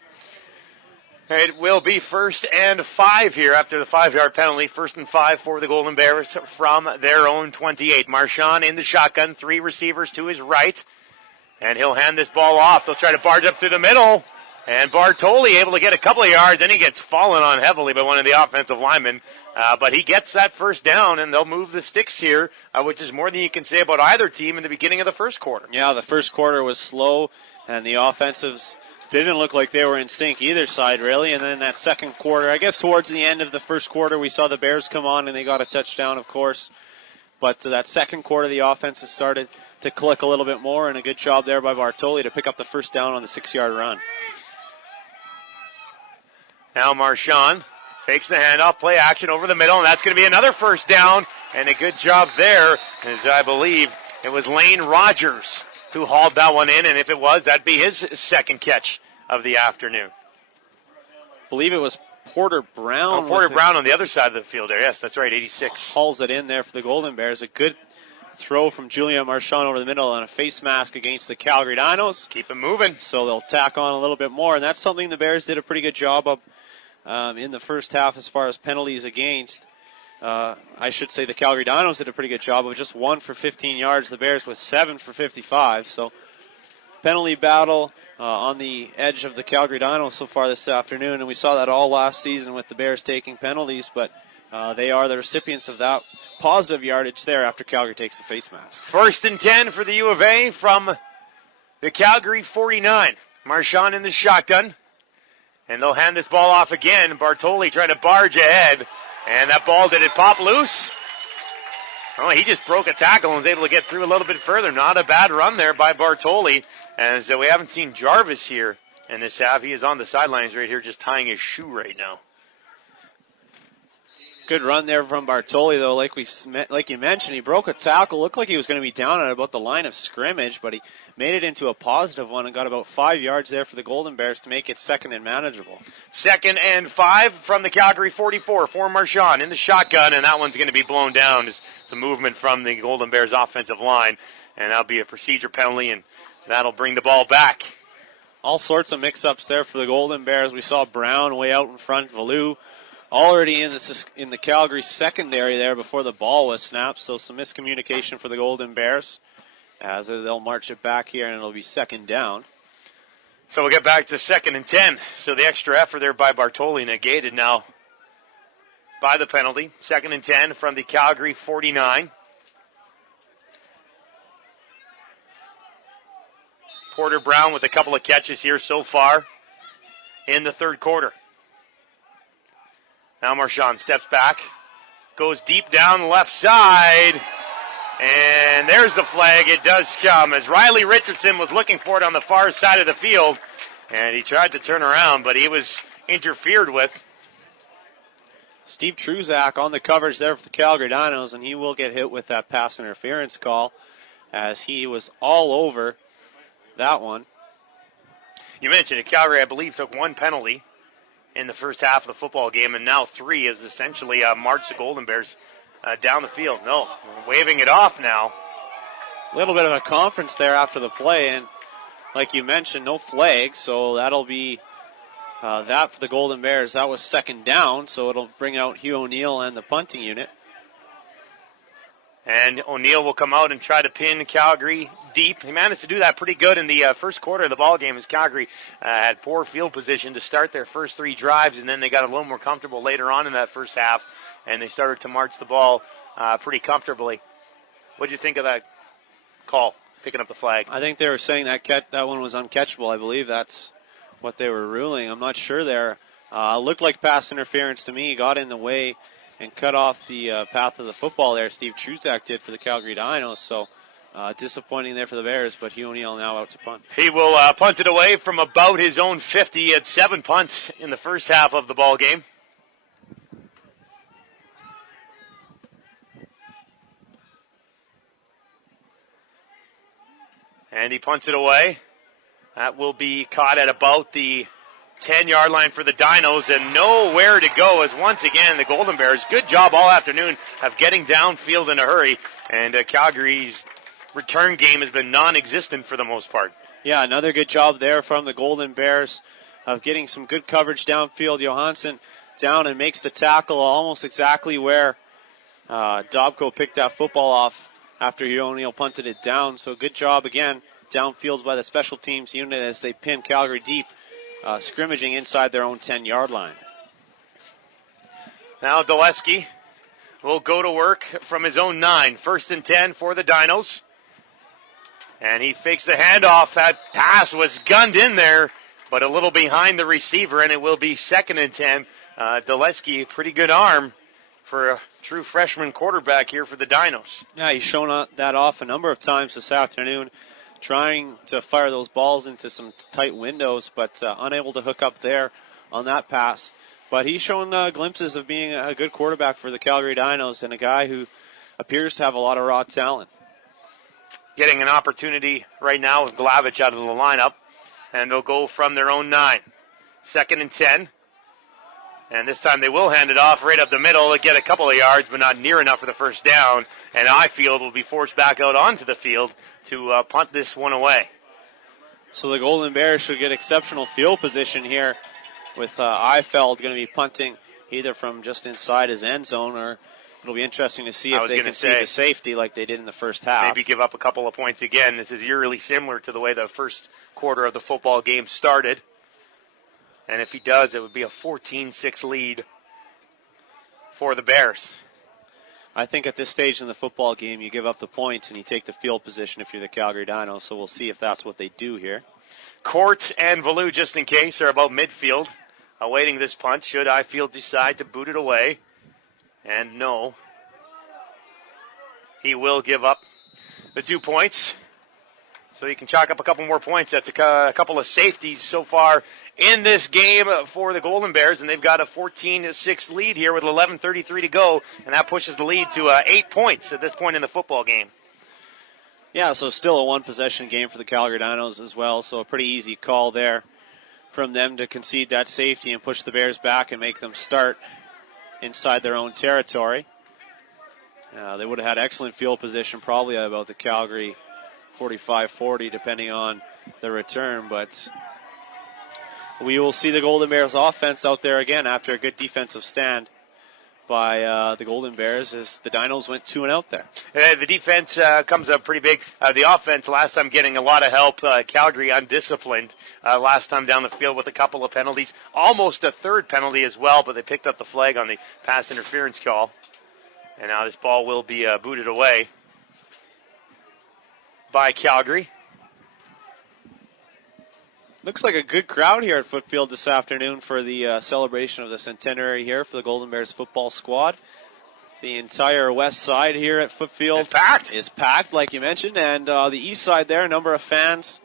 It will be 1st and 5 here after the 5-yard penalty. 1st and 5 for the Golden Bears from their own 28. Marchand in the shotgun, 3 receivers to his right. And he'll hand this ball off. They'll try to barge up through the middle. And Bartoli able to get a couple of yards. Then he gets fallen on heavily by one of the offensive linemen. But he gets that first down, and they'll move the sticks here, which is more than you can say about either team in the beginning of the first quarter. Yeah, the first quarter was slow, and the offensives didn't look like they were in sync either side, really. And then that second quarter, I guess towards the end of the first quarter, we saw the Bears come on, and they got a touchdown, of course. But that second quarter, the offenses started to click a little bit more, and a good job there by Bartoli to pick up the first down on the 6-yard run. Now Marchand fakes the handoff, play action over the middle, and that's going to be another first down. And a good job there, as I believe it was Lane Rogers who hauled that one in, and if it was, that'd be his second catch of the afternoon. I believe it was Porter Brown. Oh, Porter Brown on the other side of the field there. Yes, that's right, 86. Hauls it in there for the Golden Bears. A good throw from Julien Marchand over the middle and a face mask against the Calgary Dinos. Keep it moving. So they'll tack on a little bit more, and that's something the Bears did a pretty good job of in the first half as far as penalties against. I should say the Calgary Dinos did a pretty good job of just 1 for 15 yards. The Bears was 7 for 55. So penalty battle on the edge of the Calgary Dinos so far this afternoon, and we saw that all last season with the Bears taking penalties, but they are the recipients of that positive yardage there after Calgary takes the face mask. 1st and 10 for the U of A from the Calgary 49. Marchand in the shotgun, and they'll hand this ball off again. Bartoli trying to barge ahead, and that ball, did it pop loose? Oh, he just broke a tackle and was able to get through a little bit further. Not a bad run there by Bartoli, as we haven't seen Jarvis here in this half. He is on the sidelines right here just tying his shoe right now. Good run there from Bartoli, though. Like you mentioned, he broke a tackle. Looked like he was going to be down at about the line of scrimmage, but he made it into a positive one and got about 5 yards there for the Golden Bears to make it 2nd and manageable. 2nd and 5 from the Calgary 44 for Marchand in the shotgun, and that one's going to be blown down. There's some movement from the Golden Bears offensive line, and that'll be a procedure penalty, and that'll bring the ball back. All sorts of mix-ups there for the Golden Bears. We saw Brown way out in front, Valou already in the Calgary secondary there before the ball was snapped, so some miscommunication for the Golden Bears as they'll march it back here, and it'll be 2nd down. So we'll get back to 2nd and 10. So the extra effort there by Bartoli negated now by the penalty. 2nd and 10 from the Calgary 49. Porter Brown with a couple of catches here so far in the third quarter. Now Marchand steps back, goes deep down the left side, and there's the flag. It does come as Riley Richardson was looking for it on the far side of the field, and he tried to turn around, but he was interfered with. Steve Truzak on the coverage there for the Calgary Dinos, and he will get hit with that pass interference call as he was all over that one. You mentioned it. Calgary, I believe, took 1 penalty in the first half of the football game, and now 3 is essentially marched the Golden Bears down the field. No, waving it off now. A little bit of a conference there after the play, and like you mentioned, no flag, so that'll be that for the Golden Bears. That was 2nd down, so it'll bring out Hugh O'Neill and the punting unit. And O'Neill will come out and try to pin Calgary deep. He managed to do that pretty good in the first quarter of the ball game as Calgary had poor field position to start their first 3 drives, and then they got a little more comfortable later on in that first half, and they started to march the ball pretty comfortably. What did you think of that call? picking up the flag. I think they were saying that one was uncatchable. I believe that's what they were ruling. I'm not sure there. Looked like pass interference to me. Got in the way and cut off the path of the football there. Steve Truzak did for the Calgary Dinos. So disappointing there for the Bears, but Hugh O'Neill now out to punt. He will punt it away from about his own 50. He had 7 punts in the first half of the ball game. And he punts it away. That will be caught at about the 10-yard line for the Dinos, and nowhere to go as once again the Golden Bears, good job all afternoon of getting downfield in a hurry, and Calgary's return game has been non-existent for the most part. Yeah, another good job there from the Golden Bears of getting some good coverage downfield. Johansson down and makes the tackle almost exactly where Dobko picked that football off after Hugh O'Neill punted it down. So good job again downfield by the special teams unit as they pin Calgary deep, scrimmaging inside their own 10-yard line. Now Dulesky will go to work from his own 9. 1st and 10 for the Dinos. And he fakes the handoff. That pass was gunned in there, but a little behind the receiver, and it will be 2nd and 10. Dulesky, pretty good arm for a true freshman quarterback here for the Dinos. Yeah, he's shown that off a number of times this afternoon, trying to fire those balls into some tight windows, but unable to hook up there on that pass. But he's shown glimpses of being a good quarterback for the Calgary Dinos and a guy who appears to have a lot of raw talent. Getting an opportunity right now with Glavich out of the lineup, and they'll go from their own 9. 2nd and 10. And this time they will hand it off right up the middle to get a couple of yards, but not near enough for the first down. And Ifield will be forced back out onto the field to punt this one away. So the Golden Bears should get exceptional field position here with Ifield going to be punting either from just inside his end zone, or it'll be interesting to see if they can see the safety like they did in the first half. Maybe give up a couple of points again. This is eerily similar to the way the first quarter of the football game started. And if he does, it would be a 14-6 lead for the Bears. I think at this stage in the football game, you give up the points and you take the field position if you're the Calgary Dinos, so we'll see if that's what they do here. Court and Valou, just in case, are about midfield, awaiting this punt. Should Ifield decide to boot it away? And no. He will give up the 2 points. So he can chalk up a couple more points. That's a couple of safeties so far in this game for the Golden Bears, and they've got a 14-6 lead here with 11:33 to go, and that pushes the lead to 8 points at this point in the football game. Yeah, so still a one-possession game for the Calgary Dinos as well, so a pretty easy call there from them to concede that safety and push the Bears back and make them start inside their own territory. They would have had excellent field position, probably at about the Calgary 45-40, depending on the return, but we will see the Golden Bears offense out there again after a good defensive stand by the Golden Bears as the Dinos went 2-and-out there. The defense comes up pretty big. The offense last time getting a lot of help. Calgary undisciplined last time down the field with a couple of penalties. Almost a third penalty as well, but they picked up the flag on the pass interference call. And now this ball will be booted away by Calgary. Looks like a good crowd here at Footfield this afternoon for the celebration of the centenary here for the Golden Bears football squad. The entire west side here at Footfield is packed, like you mentioned, and the east side there, a number of fans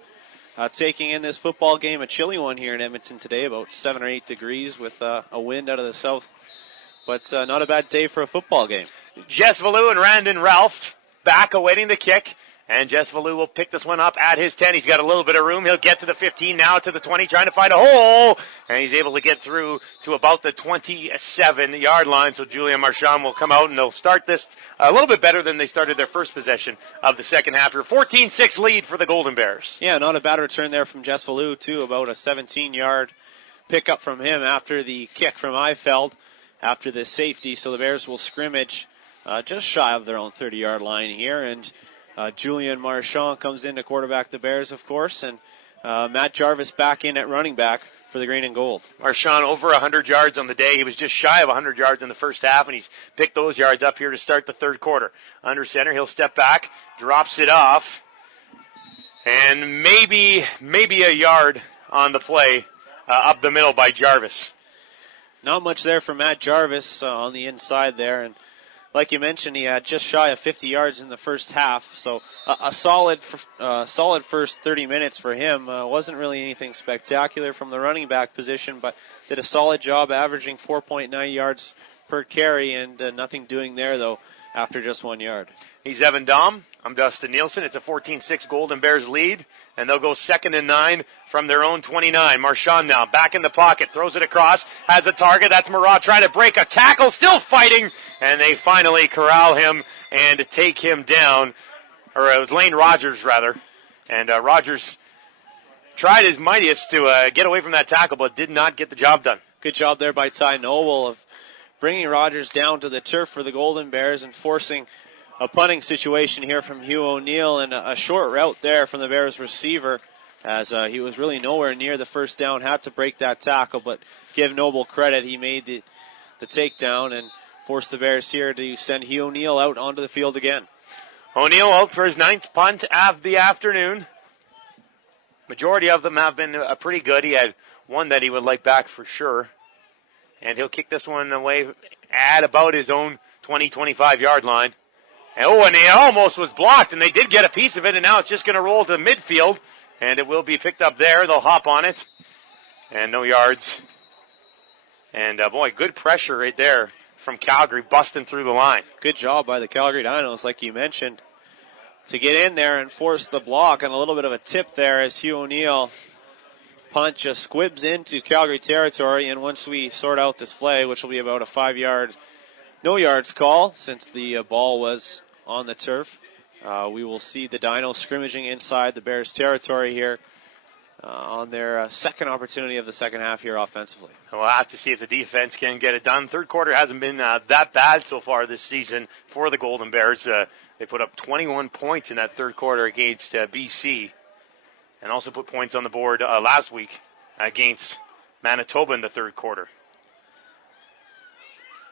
taking in this football game. A chilly one here in Edmonton today, about 7 or 8 degrees with a wind out of the south, but not a bad day for a football game. Jess Valou and Randon Ralph back awaiting the kick. And Jess Valou will pick this one up at his 10. He's got a little bit of room. He'll get to the 15, now to the 20, trying to find a hole. And he's able to get through to about the 27-yard line. So Julian Marchand will come out, and they'll start this a little bit better than they started their first possession of the second half. 14-6 lead for the Golden Bears. Yeah, not a bad return there from Jess Valou, too. About a 17-yard pickup from him after the kick from Eifeld, after the safety. So the Bears will scrimmage just shy of their own 30-yard line here. And Julian Marchand comes in to quarterback the Bears, of course, and Matt Jarvis back in at running back for the green and gold. Marchand over 100 yards on the day. He was just shy of 100 yards in the first half, and he's picked those yards up here to start the third quarter. Under center, he'll step back, drops it off, And maybe a yard on the play up the middle by Jarvis. Not much there for Matt Jarvis on the inside there, and like you mentioned, he had just shy of 50 yards in the first half, so a solid first 30 minutes for him. Wasn't really anything spectacular from the running back position, but did a solid job averaging 4.9 yards per carry, and nothing doing there, though, after just 1 yard. He's Evan Dom. I'm Dustin Nielsen. It's a 14-6 Golden Bears lead, and they'll go 2nd and 9 from their own 29. Marchand now back in the pocket, throws it across, has a target. That's Marat trying to break a tackle, still fighting, and they finally corral him and take him down. Or it was Lane Rogers, rather. And Rogers tried his mightiest to get away from that tackle, but did not get the job done. Good job there by Ty Noble of bringing Rogers down to the turf for the Golden Bears and forcing a punting situation here from Hugh O'Neill, and a short route there from the Bears receiver as he was really nowhere near the first down, had to break that tackle, but give Noble credit. He made the takedown and forced the Bears here to send Hugh O'Neill out onto the field again. O'Neill out for his 9th punt of the afternoon. Majority of them have been pretty good. He had one that he would like back for sure. And he'll kick this one away at about his own 20, 25-yard line. And it almost was blocked, and they did get a piece of it, and now it's just going to roll to midfield, and it will be picked up there. They'll hop on it, and no yards. And, good pressure right there from Calgary, busting through the line. Good job by the Calgary Dinos, like you mentioned, to get in there and force the block, and a little bit of a tip there as Hugh O'Neill punt just squibs into Calgary territory, and once we sort out this play, which will be about a 5-yard no yards call since the ball was on the turf, we will see the Dinos scrimmaging inside the Bears territory here on their second opportunity of the second half here offensively. We'll have to see if the defense can get it done. Third quarter hasn't been that bad so far this season for the Golden Bears. They put up 21 points in that third quarter against BC, and also put points on the board last week against Manitoba in the third quarter.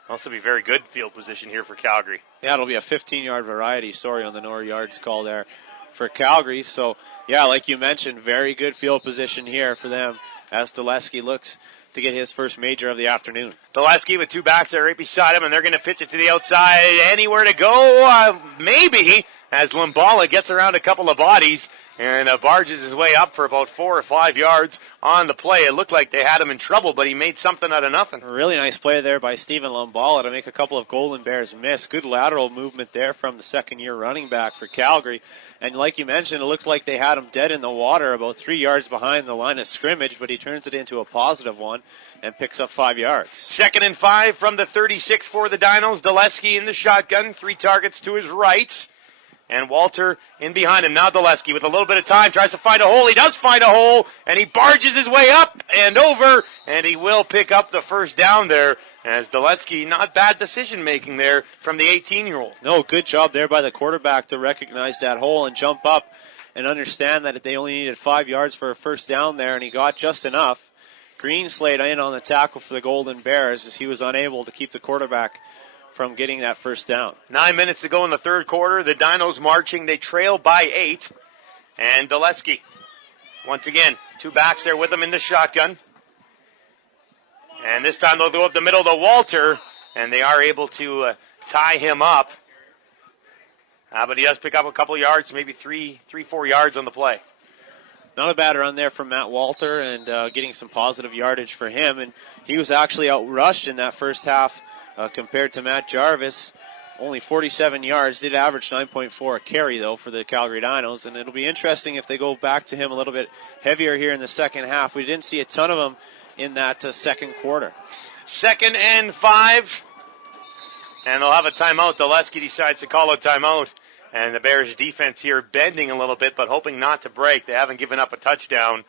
Also be very good field position here for Calgary. Yeah, it'll be a 15-yard variety, on the no yards call there for Calgary. So, yeah, like you mentioned, very good field position here for them as Dulesky looks to get his first major of the afternoon. Dulesky with two backs there right beside him, and they're going to pitch it to the outside. Anywhere to go? Maybe, as Limbala gets around a couple of bodies and barges his way up for about 4 or 5 yards on the play. It looked like they had him in trouble, but he made something out of nothing. A really nice play there by Stephen Limbala to make a couple of Golden Bears miss. Good lateral movement there from the second-year running back for Calgary. And like you mentioned, it looked like they had him dead in the water about 3 yards behind the line of scrimmage, but he turns it into a positive one and picks up 5 yards. 2nd and 5 from the 36 for the Dinos. Dulesky in the shotgun, 3 targets to his right. And Walter in behind him. Now Dulesky with a little bit of time tries to find a hole. He does find a hole, and he barges his way up and over, and he will pick up the first down there. As Dulesky, not bad decision-making there from the 18-year-old. No, good job there by the quarterback to recognize that hole and jump up and understand that they only needed 5 yards for a first down there, and he got just enough. Green slayed in on the tackle for the Golden Bears as he was unable to keep the quarterback from getting that first down. 9 minutes to go in the third quarter. The Dinos marching. They trail by 8. And Dulesky, once again, 2 backs there with him in the shotgun. And this time they'll go up the middle to Walter, and they are able to tie him up. But he does pick up a couple yards, maybe 3-4 yards on the play. Not a bad run there from Matt Walter, and getting some positive yardage for him. And he was actually outrushed in that first half compared to Matt Jarvis. Only 47 yards, did average 9.4 a carry, though, for the Calgary Dinos. And it'll be interesting if they go back to him a little bit heavier here in the second half. We didn't see a ton of them in that second quarter. 2nd and 5. And they'll have a timeout. Dulesky decides to call a timeout. And the Bears defense here bending a little bit, but hoping not to break. They haven't given up a touchdown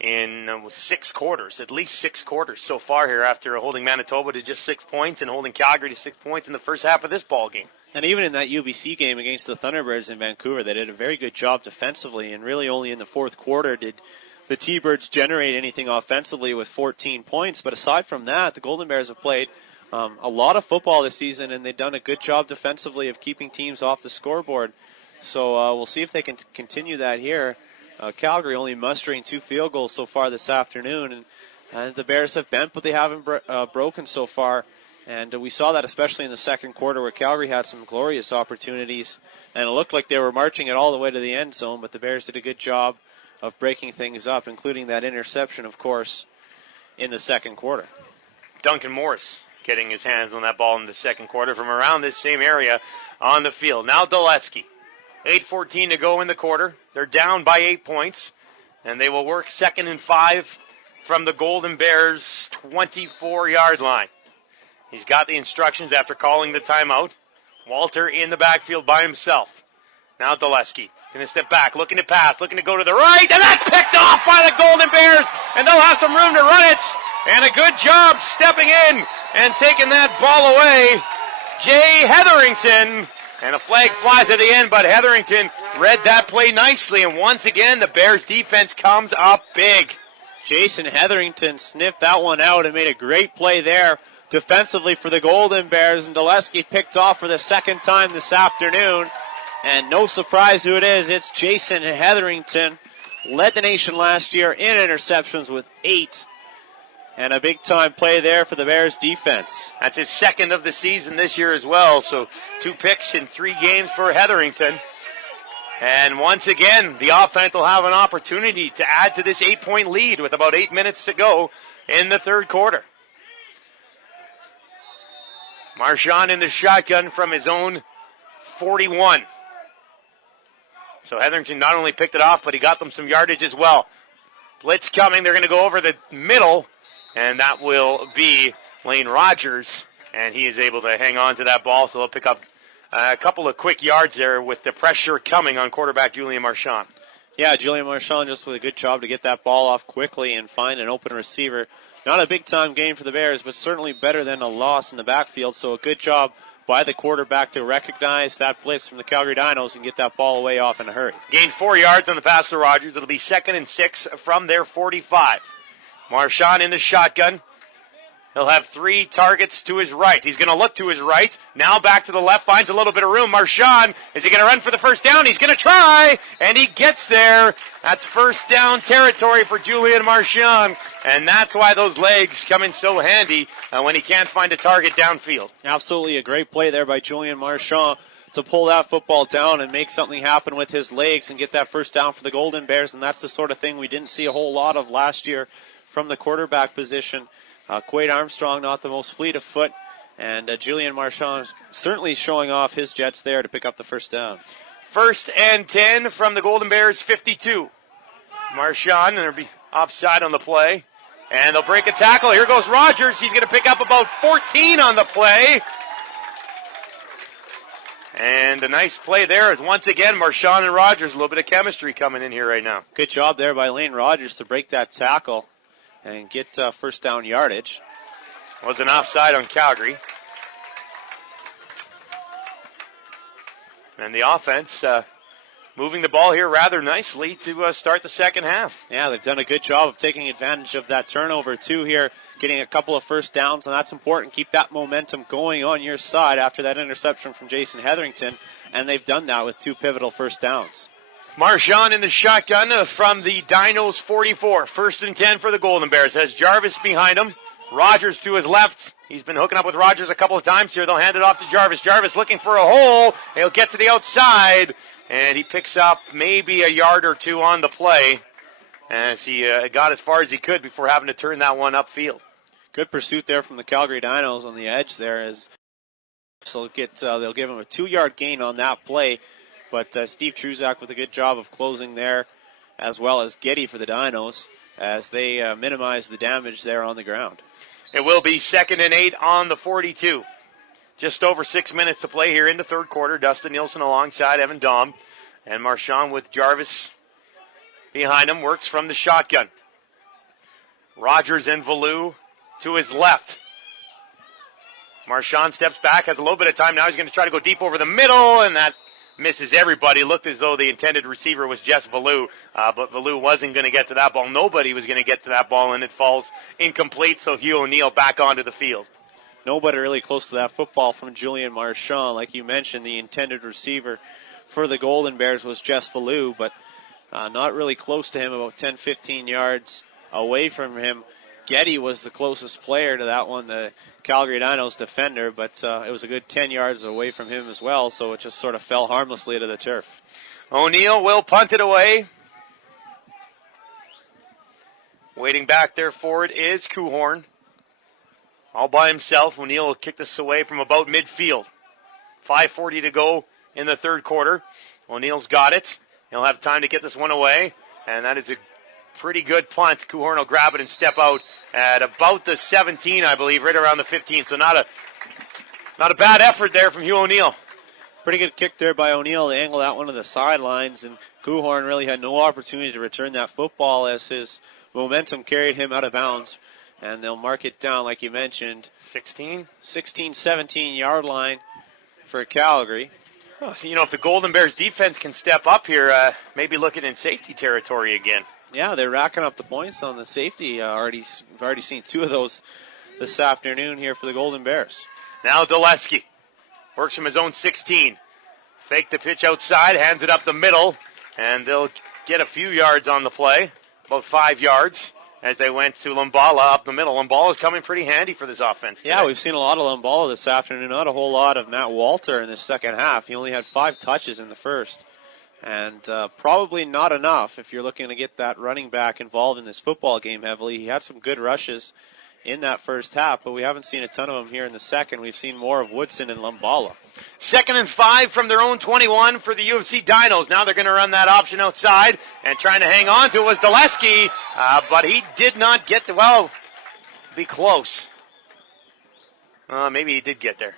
in 6 quarters, at least 6 quarters so far here, after holding Manitoba to just 6 points and holding Calgary to 6 points in the first half of this ball game. And even in that UBC game against the Thunderbirds in Vancouver, they did a very good job defensively, and really only in the fourth quarter did the T-Birds generate anything offensively with 14 points. But aside from that, the Golden Bears have played a lot of football this season, and they've done a good job defensively of keeping teams off the scoreboard. So we'll see if they can continue that here. Calgary only mustering 2 field goals so far this afternoon, and the Bears have bent, but they haven't broken so far. And we saw that especially in the second quarter where Calgary had some glorious opportunities, and it looked like they were marching it all the way to the end zone, but the Bears did a good job of breaking things up, including that interception, of course, in the second quarter. Duncan Morris getting his hands on that ball in the second quarter from around this same area on the field. Now Dulesky. 8:14 to go in the quarter. They're down by 8 points, and they will work 2nd and 5 from the Golden Bears' 24-yard line. He's got the instructions after calling the timeout. Walter in the backfield by himself. Now Dulesky going to step back, looking to pass, looking to go to the right, and that's picked off by the Golden Bears, and they'll have some room to run it. And a good job stepping in and taking that ball away. Jay Hetherington. And a flag flies at the end, but Hetherington read that play nicely. And once again, the Bears defense comes up big. Jason Hetherington sniffed that one out and made a great play there defensively for the Golden Bears. And Dulesky picked off for the second time this afternoon. And no surprise who it is. It's Jason Hetherington. Led the nation last year in interceptions with 8. And a big-time play there for the Bears defense. That's his second of the season this year as well. So 2 picks in 3 games for Hetherington. And once again, the offense will have an opportunity to add to this 8-point lead with about 8 minutes to go in the third quarter. Marchand in the shotgun from his own 41. So Hetherington not only picked it off, but he got them some yardage as well. Blitz coming. They're going to go over the middle. And that will be Lane Rogers, and he is able to hang on to that ball, so they'll pick up a couple of quick yards there with the pressure coming on quarterback Julian Marchand. Yeah, Julian Marchand just with a good job to get that ball off quickly and find an open receiver. Not a big-time gain for the Bears, but certainly better than a loss in the backfield, so a good job by the quarterback to recognize that blitz from the Calgary Dinos and get that ball away off in a hurry. Gained 4 yards on the pass to Rogers. It'll be 2nd and 6 from their 45. Marchand in the shotgun. He'll have 3 targets to his right. He's going to look to his right. Now back to the left. Finds a little bit of room. Marchand, is he going to run for the first down? He's going to try, and he gets there. That's first down territory for Julian Marchand, and that's why those legs come in so handy when he can't find a target downfield. Absolutely a great play there by Julian Marchand to pull that football down and make something happen with his legs and get that first down for the Golden Bears, and that's the sort of thing we didn't see a whole lot of last year from the quarterback position. Quade Armstrong not the most fleet of foot, and Julian Marchand certainly showing off his jets there to pick up the first down. 1st and 10 from the Golden Bears 52. Marchand, and there'll be offside on the play, and they'll break a tackle. Here goes Rogers. He's going to pick up about 14 on the play. And a nice play there is once again Marchand and Rogers. A little bit of chemistry coming in here right now. Good job there by Lane Rogers to break that tackle and get first down yardage. Was an offside on Calgary. And the offense moving the ball here rather nicely to start the second half. Yeah, they've done a good job of taking advantage of that turnover too here, getting a couple of first downs, and that's important. Keep that momentum going on your side after that interception from Jason Hetherington, and they've done that with 2 pivotal first downs. Marchand in the shotgun from the Dinos 44. 1st and 10 for the Golden Bears. Has Jarvis behind him. Rogers to his left. He's been hooking up with Rogers a couple of times here. They'll hand it off to Jarvis. Jarvis looking for a hole. He'll get to the outside, and he picks up maybe a yard or 2 on the play as he got as far as he could before having to turn that one upfield. Good pursuit there from the Calgary Dinos on the edge there. So they'll give him a 2-yard gain on that play. But Steve Truzak with a good job of closing there, as well as Getty for the Dinos, as they minimize the damage there on the ground. It will be 2nd and 8 on the 42. Just over 6 minutes to play here in the third quarter. Dustin Nielsen alongside Evan Dahm. And Marchand with Jarvis behind him works from the shotgun. Rogers and Valou to his left. Marchand steps back, has a little bit of time. Now he's going to try to go deep over the middle, and that misses everybody. Looked as though the intended receiver was Jess Valou, but Valou wasn't going to get to that ball. Nobody was going to get to that ball, and it falls incomplete, so Hugh O'Neill back onto the field. Nobody really close to that football from Julian Marchand. Like you mentioned, the intended receiver for the Golden Bears was Jess Fallu, but not really close to him, about 10, 15 yards away from him. Getty was the closest player to that one, the Calgary Dinos defender, but it was a good 10 yards away from him as well, so it just sort of fell harmlessly to the turf. O'Neill will punt it away. Waiting back there for it is Kuhorn. All by himself. O'Neill will kick this away from about midfield. 5:40 to go in the third quarter. O'Neill's got it. He'll have time to get this one away, and that is a pretty good punt. Kuhorn will grab it and step out at about the 17, I believe, right around the 15. So not a bad effort there from Hugh O'Neill. Pretty good kick there by O'Neill to angle that one to the sidelines, and Kuhorn really had no opportunity to return that football as his momentum carried him out of bounds. And they'll mark it down, like you mentioned. 16, 17 yard line for Calgary. Oh, so, if the Golden Bears defense can step up here, maybe looking in safety territory again. Yeah, they're racking up the points on the safety. We've already seen 2 of those this afternoon here for the Golden Bears. Now Dulesky works from his own 16. Fake the pitch outside, hands it up the middle, and they'll get a few yards on the play, about 5 yards, as they went to Lumbala up the middle. Lumbala is coming pretty handy for this offense today. Yeah, we've seen a lot of Lumbala this afternoon, not a whole lot of Matt Walter in the second half. He only had 5 touches in the first. And probably not enough if you're looking to get that running back involved in this football game heavily. He had some good rushes in that first half, but we haven't seen a ton of them here in the second. We've seen more of Woodson and Lumbala. 2nd and 5 from their own 21 for the UFC Dinos. Now they're going to run that option outside, and trying to hang on to it was Dulesky, but he did not get be close. Maybe he did get there.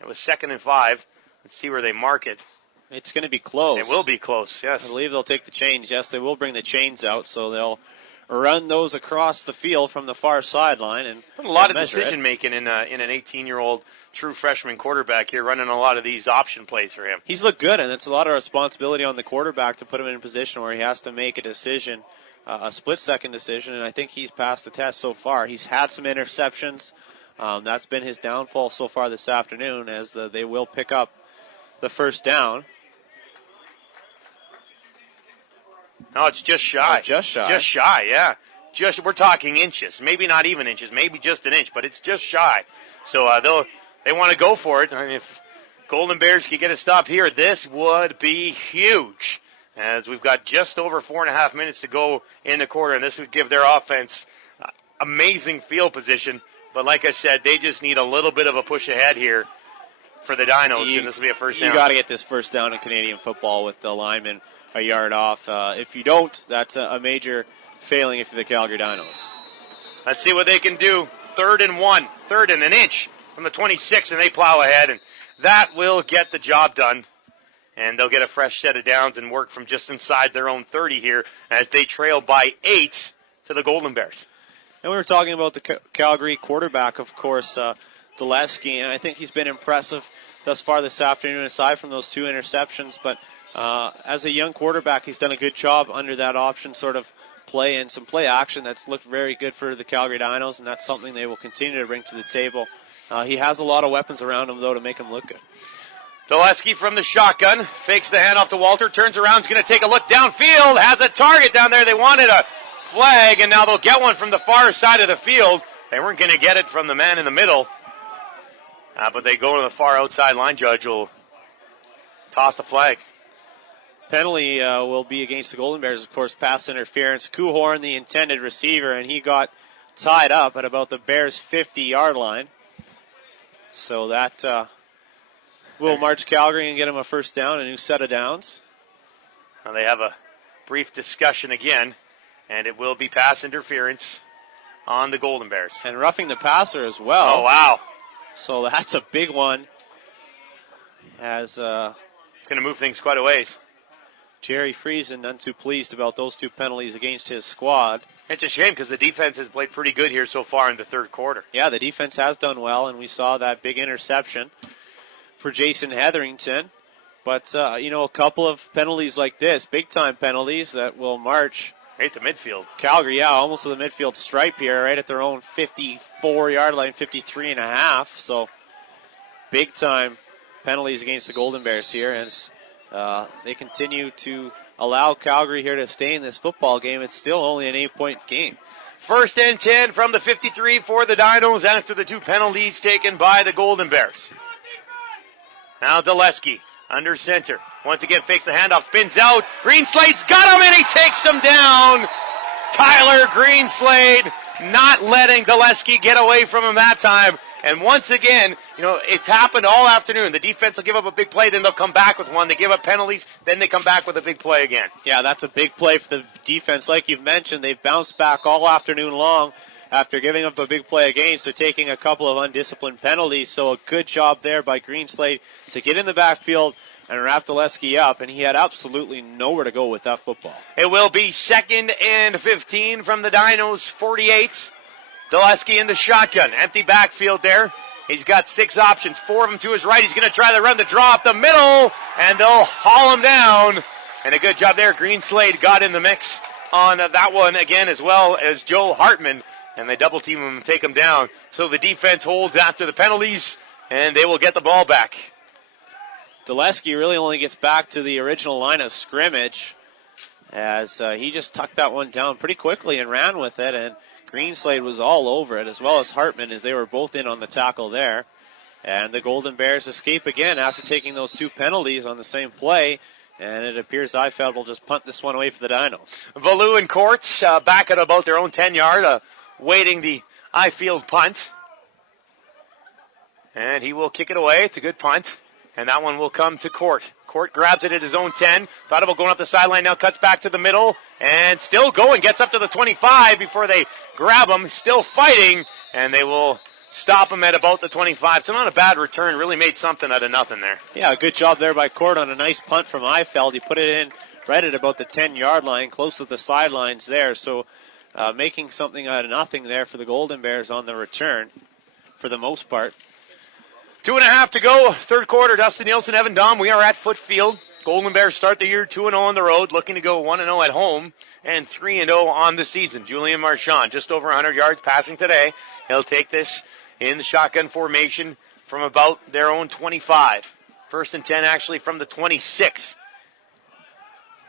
It was 2nd and 5. Let's see where they mark it. It's going to be close. It will be close, yes. I believe they'll take the chains. Yes, they will bring the chains out, so they'll run those across the field from the far sideline. And a lot of decision-making in an 18-year-old true freshman quarterback here, running a lot of these option plays for him. He's looked good, and it's a lot of responsibility on the quarterback to put him in a position where he has to make a decision, a split-second decision, and I think he's passed the test so far. He's had some interceptions. That's been his downfall so far this afternoon, as they will pick up the first down. No, it's just shy. Just shy. Just shy, yeah. We're talking inches. Maybe not even inches. Maybe just an inch, but it's just shy. So they want to go for it. I mean, if Golden Bears could get a stop here, this would be huge. As we've got just over 4.5 minutes to go in the quarter, and this would give their offense amazing field position. But like I said, they just need a little bit of a push ahead here for the Dinos, and this will be a first down. You got to get this first down in Canadian football with the lineman a yard off. If you don't, that's a major failing if you're the Calgary Dinos. Let's see what they can do. 3rd and 1, 3rd and an inch from the 26, and they plow ahead, and that will get the job done. And they'll get a fresh set of downs and work from just inside their own 30 here as they trail by 8 to the Golden Bears. And we were talking about the Calgary quarterback, of course, Dulesky, and I think he's been impressive thus far this afternoon, aside from those 2 interceptions. But as a young quarterback, he's done a good job under that option sort of play and some play action that's looked very good for the Calgary Dinos, and that's something they will continue to bring to the table. He has a lot of weapons around him, though, to make him look good. Dulesky from the shotgun, fakes the handoff to Walter, turns around, is going to take a look downfield, has a target down there. They wanted a flag, and now they'll get one from the far side of the field. They weren't going to get it from the man in the middle, but they go to the far outside line. Judge will toss the flag. Penalty will be against the Golden Bears, of course, pass interference. Kuhorn, the intended receiver, and he got tied up at about the Bears' 50-yard line. So that will march Calgary and get him a first down, a new set of downs. Now they have a brief discussion again, and it will be pass interference on the Golden Bears. And roughing the passer as well. Oh, wow. So that's a big one. As it's going to move things quite a ways. Jerry Friesen none too pleased about those 2 penalties against his squad. It's a shame because the defense has played pretty good here so far in the third quarter. Yeah, the defense has done well, and we saw that big interception for Jason Hetherington. But, a couple of penalties like this, big-time penalties that will march right to midfield. Calgary, yeah, almost to the midfield stripe here, right at their own 54-yard line, 53.5. So, big-time penalties against the Golden Bears here as they continue to allow Calgary here to stay in this football game. It's still only an 8-point game. 1st and 10 from the 53 for the Dinos after the 2 penalties taken by the Golden Bears. Now Daleski under center. Once again fakes the handoff, spins out. Greenslade's got him and he takes him down. Tyler Greenslade not letting Daleski get away from him that time. And once again, it's happened all afternoon. The defense will give up a big play, then they'll come back with one. They give up penalties, then they come back with a big play again. Yeah, that's a big play for the defense. Like you've mentioned, they've bounced back all afternoon long after giving up a big play against. They're taking a couple of undisciplined penalties, so a good job there by Greenslade to get in the backfield and wrap Daleski up, and he had absolutely nowhere to go with that football. It will be 2nd and 15 from the Dinos, 48. Daleski in the shotgun. Empty backfield there. He's got 6 options, 4 of them to his right. He's going to try to run the draw up the middle, and they'll haul him down. And a good job there. Greenslade got in the mix on that one again, as well as Joe Hartman. And they double team him and take him down. So the defense holds after the penalties, and they will get the ball back. Daleski really only gets back to the original line of scrimmage as he just tucked that one down pretty quickly and ran with it. And Greenslade was all over it, as well as Hartman, as they were both in on the tackle there. And the Golden Bears escape again after taking those 2 penalties on the same play. And it appears Eifeld will just punt this one away for the Dinos. Valou and Courts back at about their own 10-yard, waiting the Eifeld punt. And he will kick it away. It's a good punt. And that one will come to Court. Court grabs it at his own 10. Thought about going up the sideline, now cuts back to the middle. And still going, gets up to the 25 before they grab him. Still fighting, and they will stop him at about the 25. So not a bad return. Really made something out of nothing there. Yeah, good job there by Court on a nice punt from Eifeld. He put it in right at about the 10-yard line, close to the sidelines there. So making something out of nothing there for the Golden Bears on the return for the most part. 2.5 to go, 3rd quarter. Dustin Nielsen, Evan Dom, we are at Foot Field. Golden Bears start the year 2-0 on the road, looking to go 1-0 at home and 3-0 on the season. Julian Marchand, just over 100 yards passing today. He'll take this in the shotgun formation from about their own 25. 1st and 10 actually from the 26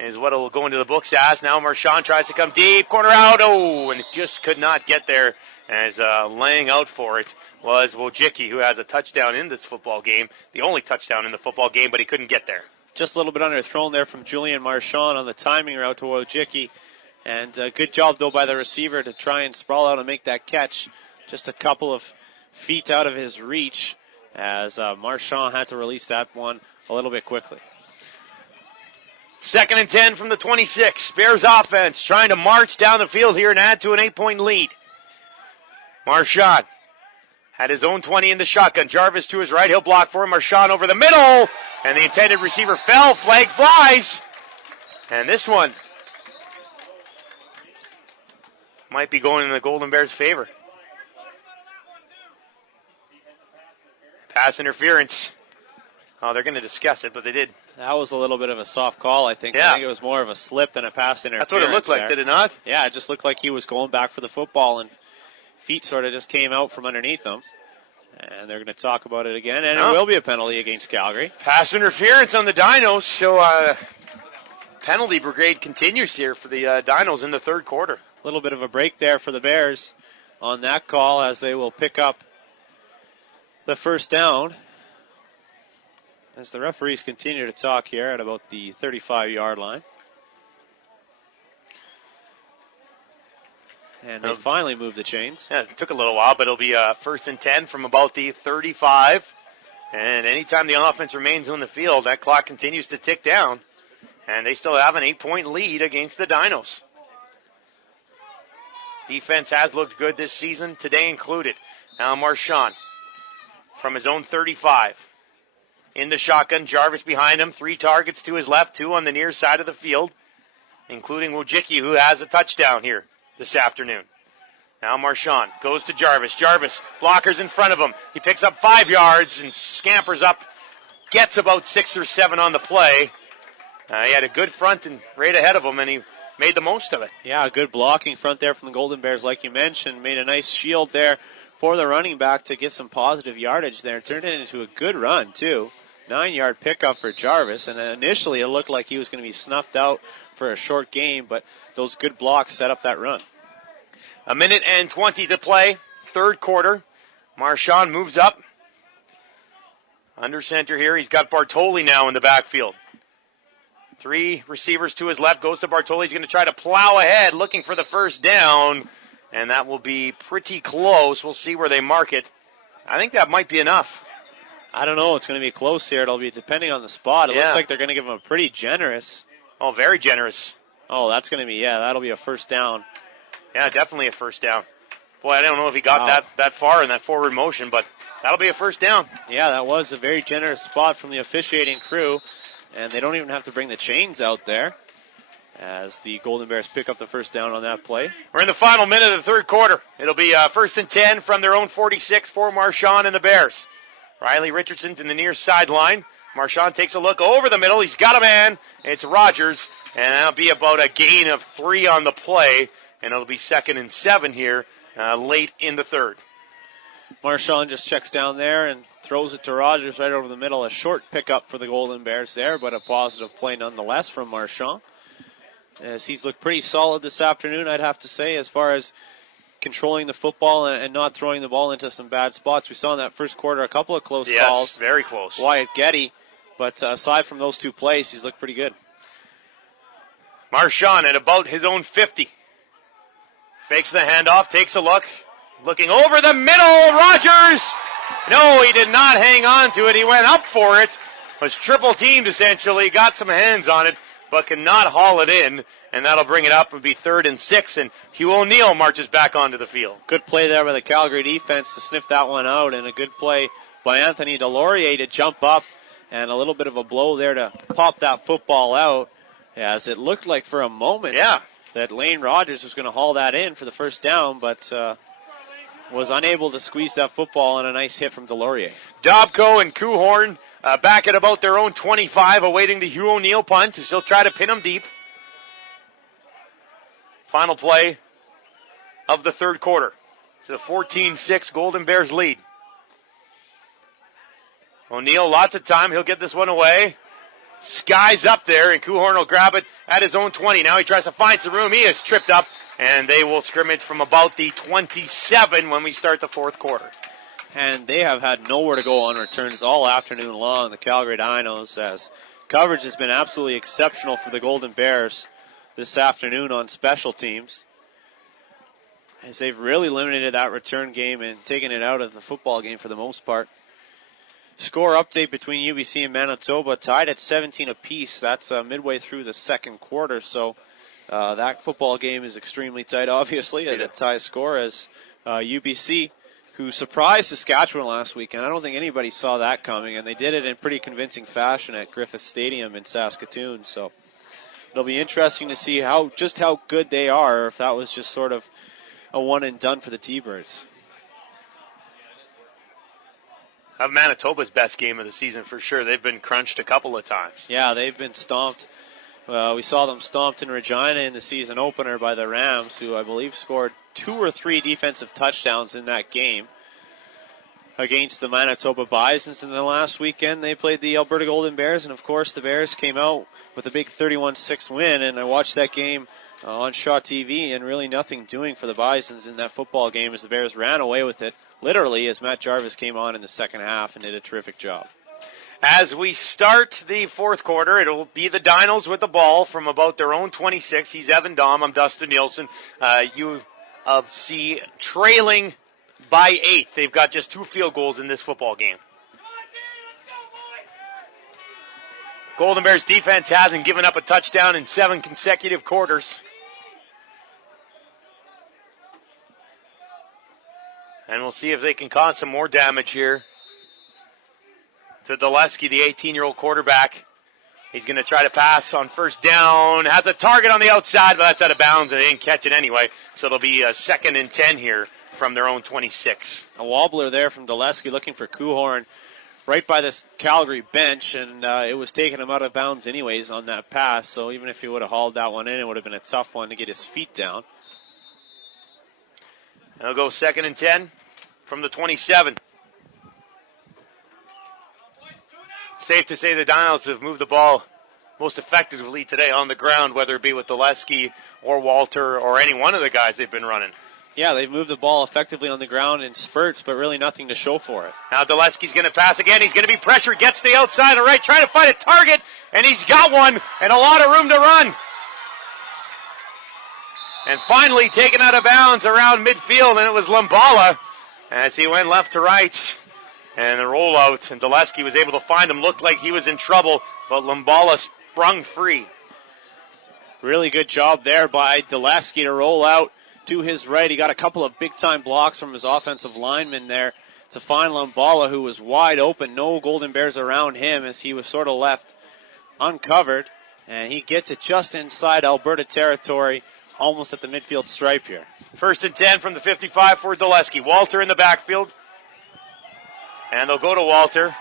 is what it will go into the books as. Now Marchand tries to come deep, corner out, and it just could not get there as laying out for it was Wojcicki, who has a touchdown in this football game, the only touchdown in the football game, but he couldn't get there. Just a little bit underthrown there from Julian Marchand on the timing route to Wojcicki. And good job, though, by the receiver to try and sprawl out and make that catch. Just a couple of feet out of his reach as Marchand had to release that one a little bit quickly. 2nd and 10 from the 26. Bears offense trying to march down the field here and add to an 8-point lead. Marchand had his own 20 in the shotgun. Jarvis to his right. He'll block for him. Marchand over the middle. And the intended receiver fell. Flag flies. And this one might be going in the Golden Bears' favor. Pass interference. Oh, they're going to discuss it, but they did. That was a little bit of a soft call, I think. Yeah. I think it was more of a slip than a pass interference. That's what it looked like, did it not? Yeah, it just looked like he was going back for the football, and feet sort of just came out from underneath him. And they're going to talk about it again, and it will be a penalty against Calgary. Pass interference on the Dinos, so penalty brigade continues here for the Dinos in the 3rd quarter. A little bit of a break there for the Bears on that call as they will pick up the 1st down. As the referees continue to talk here at about the 35-yard line. And they finally moved the chains. Yeah, it took a little while, but it'll be 1st and 10 from about the 35. And anytime the offense remains on the field, that clock continues to tick down. And they still have an 8-point lead against the Dinos. Defense has looked good this season, today included. Now Marchand from his own 35. In the shotgun, Jarvis behind him, 3 targets to his left, 2 on the near side of the field, including Wojcicki, who has a touchdown here this afternoon. Now Marchand goes to Jarvis. Jarvis, blockers in front of him. He picks up 5 yards and scampers up, gets about 6 or 7 on the play. He had a good front and right ahead of him, and he made the most of it. Yeah, a good blocking front there from the Golden Bears, like you mentioned. Made a nice shield there for the running back to get some positive yardage there. Turned it into a good run, too. 9-yard pickup for Jarvis, and initially it looked like he was going to be snuffed out for a short game, but those good blocks set up that run. 1:20 to play, third quarter. Marchand moves up. Under center here, he's got Bartoli now in the backfield. 3 receivers to his left, goes to Bartoli. He's going to try to plow ahead, looking for the first down, and that will be pretty close. We'll see where they mark it. I think that might be enough. I don't know. It's going to be close here. It'll be depending on the spot. It looks like they're going to give him a pretty generous. Oh, very generous. Oh, that's going to be, that'll be a first down. Yeah, definitely a first down. Boy, I don't know if he got that far in that forward motion, but that'll be a first down. Yeah, that was a very generous spot from the officiating crew, and they don't even have to bring the chains out there as the Golden Bears pick up the first down on that play. We're in the final minute of the third quarter. It'll be first and 10 from their own 46 for Marchand and the Bears. Riley Richardson's in the near sideline. Marchand takes a look over the middle. He's got a man. It's Rogers, and that'll be about a gain of 3 on the play, and it'll be 2nd and 7 here late in the third. Marchand just checks down there and throws it to Rogers right over the middle. A short pickup for the Golden Bears there, but a positive play nonetheless from Marchand, as he's looked pretty solid this afternoon, I'd have to say, as far as controlling the football and not throwing the ball into some bad spots. We saw in that first quarter a couple of close calls. Yes, very close. Wyatt Getty, but aside from those 2 plays, he's looked pretty good. Marchand at about his own 50. Fakes the handoff, takes a look. Looking over the middle, Rogers! No, he did not hang on to it. He went up for it. Was triple teamed essentially, got some hands on it, but cannot haul it in. And that'll bring it up. It'll be 3rd and 6, and Hugh O'Neill marches back onto the field. Good play there by the Calgary defense to sniff that one out, and a good play by Anthony Delorier to jump up, and a little bit of a blow there to pop that football out, as it looked like for a moment that Lane Rogers was going to haul that in for the first down, but was unable to squeeze that football, and a nice hit from Delorier. Dobko and Kuhorn back at about their own 25, awaiting the Hugh O'Neill punt to still try to pin him deep. Final play of the third quarter. It's a 14-6 Golden Bears lead. O'Neill, lots of time. He'll get this one away. Sky's up there, and Kuhorn will grab it at his own 20. Now he tries to find some room. He is tripped up, and they will scrimmage from about the 27 when we start the fourth quarter. And they have had nowhere to go on returns all afternoon long, the Calgary Dinos, as coverage has been absolutely exceptional for the Golden Bears this afternoon on special teams, as they've really limited that return game and taken it out of the football game for the most part. Score update between UBC and Manitoba, tied at 17 apiece. That's midway through the second quarter, so that football game is extremely tight, obviously, at a tie score, as UBC, who surprised Saskatchewan last weekend. I don't think anybody saw that coming, and they did it in pretty convincing fashion at Griffith Stadium in Saskatoon, so it'll be interesting to see how good they are, or if that was just sort of a one and done for the T-Birds. Of Manitoba's best game of the season for sure. They've been crunched a couple of times. Yeah, they've been stomped. We saw them stomped in Regina in the season opener by the Rams, who I believe scored 2 or 3 defensive touchdowns in that game against the Manitoba Bisons. And then last weekend they played the Alberta Golden Bears, and of course the Bears came out with a big 31-6 win. And I watched that game on Shaw TV, and really nothing doing for the Bisons in that football game as the Bears ran away with it, literally, as Matt Jarvis came on in the second half and did a terrific job. As we start the fourth quarter, it'll be the Dinos with the ball from about their own 26. He's Evan Dahm. I'm Dustin Nielsen. UFC trailing by 8. They've got just 2 field goals in this football game. Golden Bears defense hasn't given up a touchdown in 7 consecutive quarters. And we'll see if they can cause some more damage here to Dulesky, the 18-year-old quarterback. He's going to try to pass on first down. Has a target on the outside, but that's out of bounds, and they didn't catch it anyway. So it'll be a 2nd and 10 here from their own 26. A wobbler there from Dulesky looking for Kuhorn right by this Calgary bench, and it was taking him out of bounds anyways on that pass. So even if he would have hauled that one in, it would have been a tough one to get his feet down. They'll go 2nd and 10 from the 27. Safe to say the Dinos have moved the ball most effectively today on the ground, whether it be with Dulesky or Walter or any one of the guys they've been running. Yeah, they've moved the ball effectively on the ground in spurts, but really nothing to show for it. Now Dulesky's going to pass again. He's going to be pressured, gets to the outside, all right, trying to find a target, and he's got one, and a lot of room to run. And finally taken out of bounds around midfield, and it was Lumbala as he went left to right. And the rollout, and Dulesky was able to find him. Looked like he was in trouble, but Lumbala sprung free. Really good job there by Dulesky to roll out to his right. He got a couple of big-time blocks from his offensive lineman there to find Lumbala, who was wide open. No Golden Bears around him as he was sort of left uncovered. And he gets it just inside Alberta territory, almost at the midfield stripe here. 1st and 10 from the 55 for Dulesky. Walter in the backfield. And they'll go to Walter.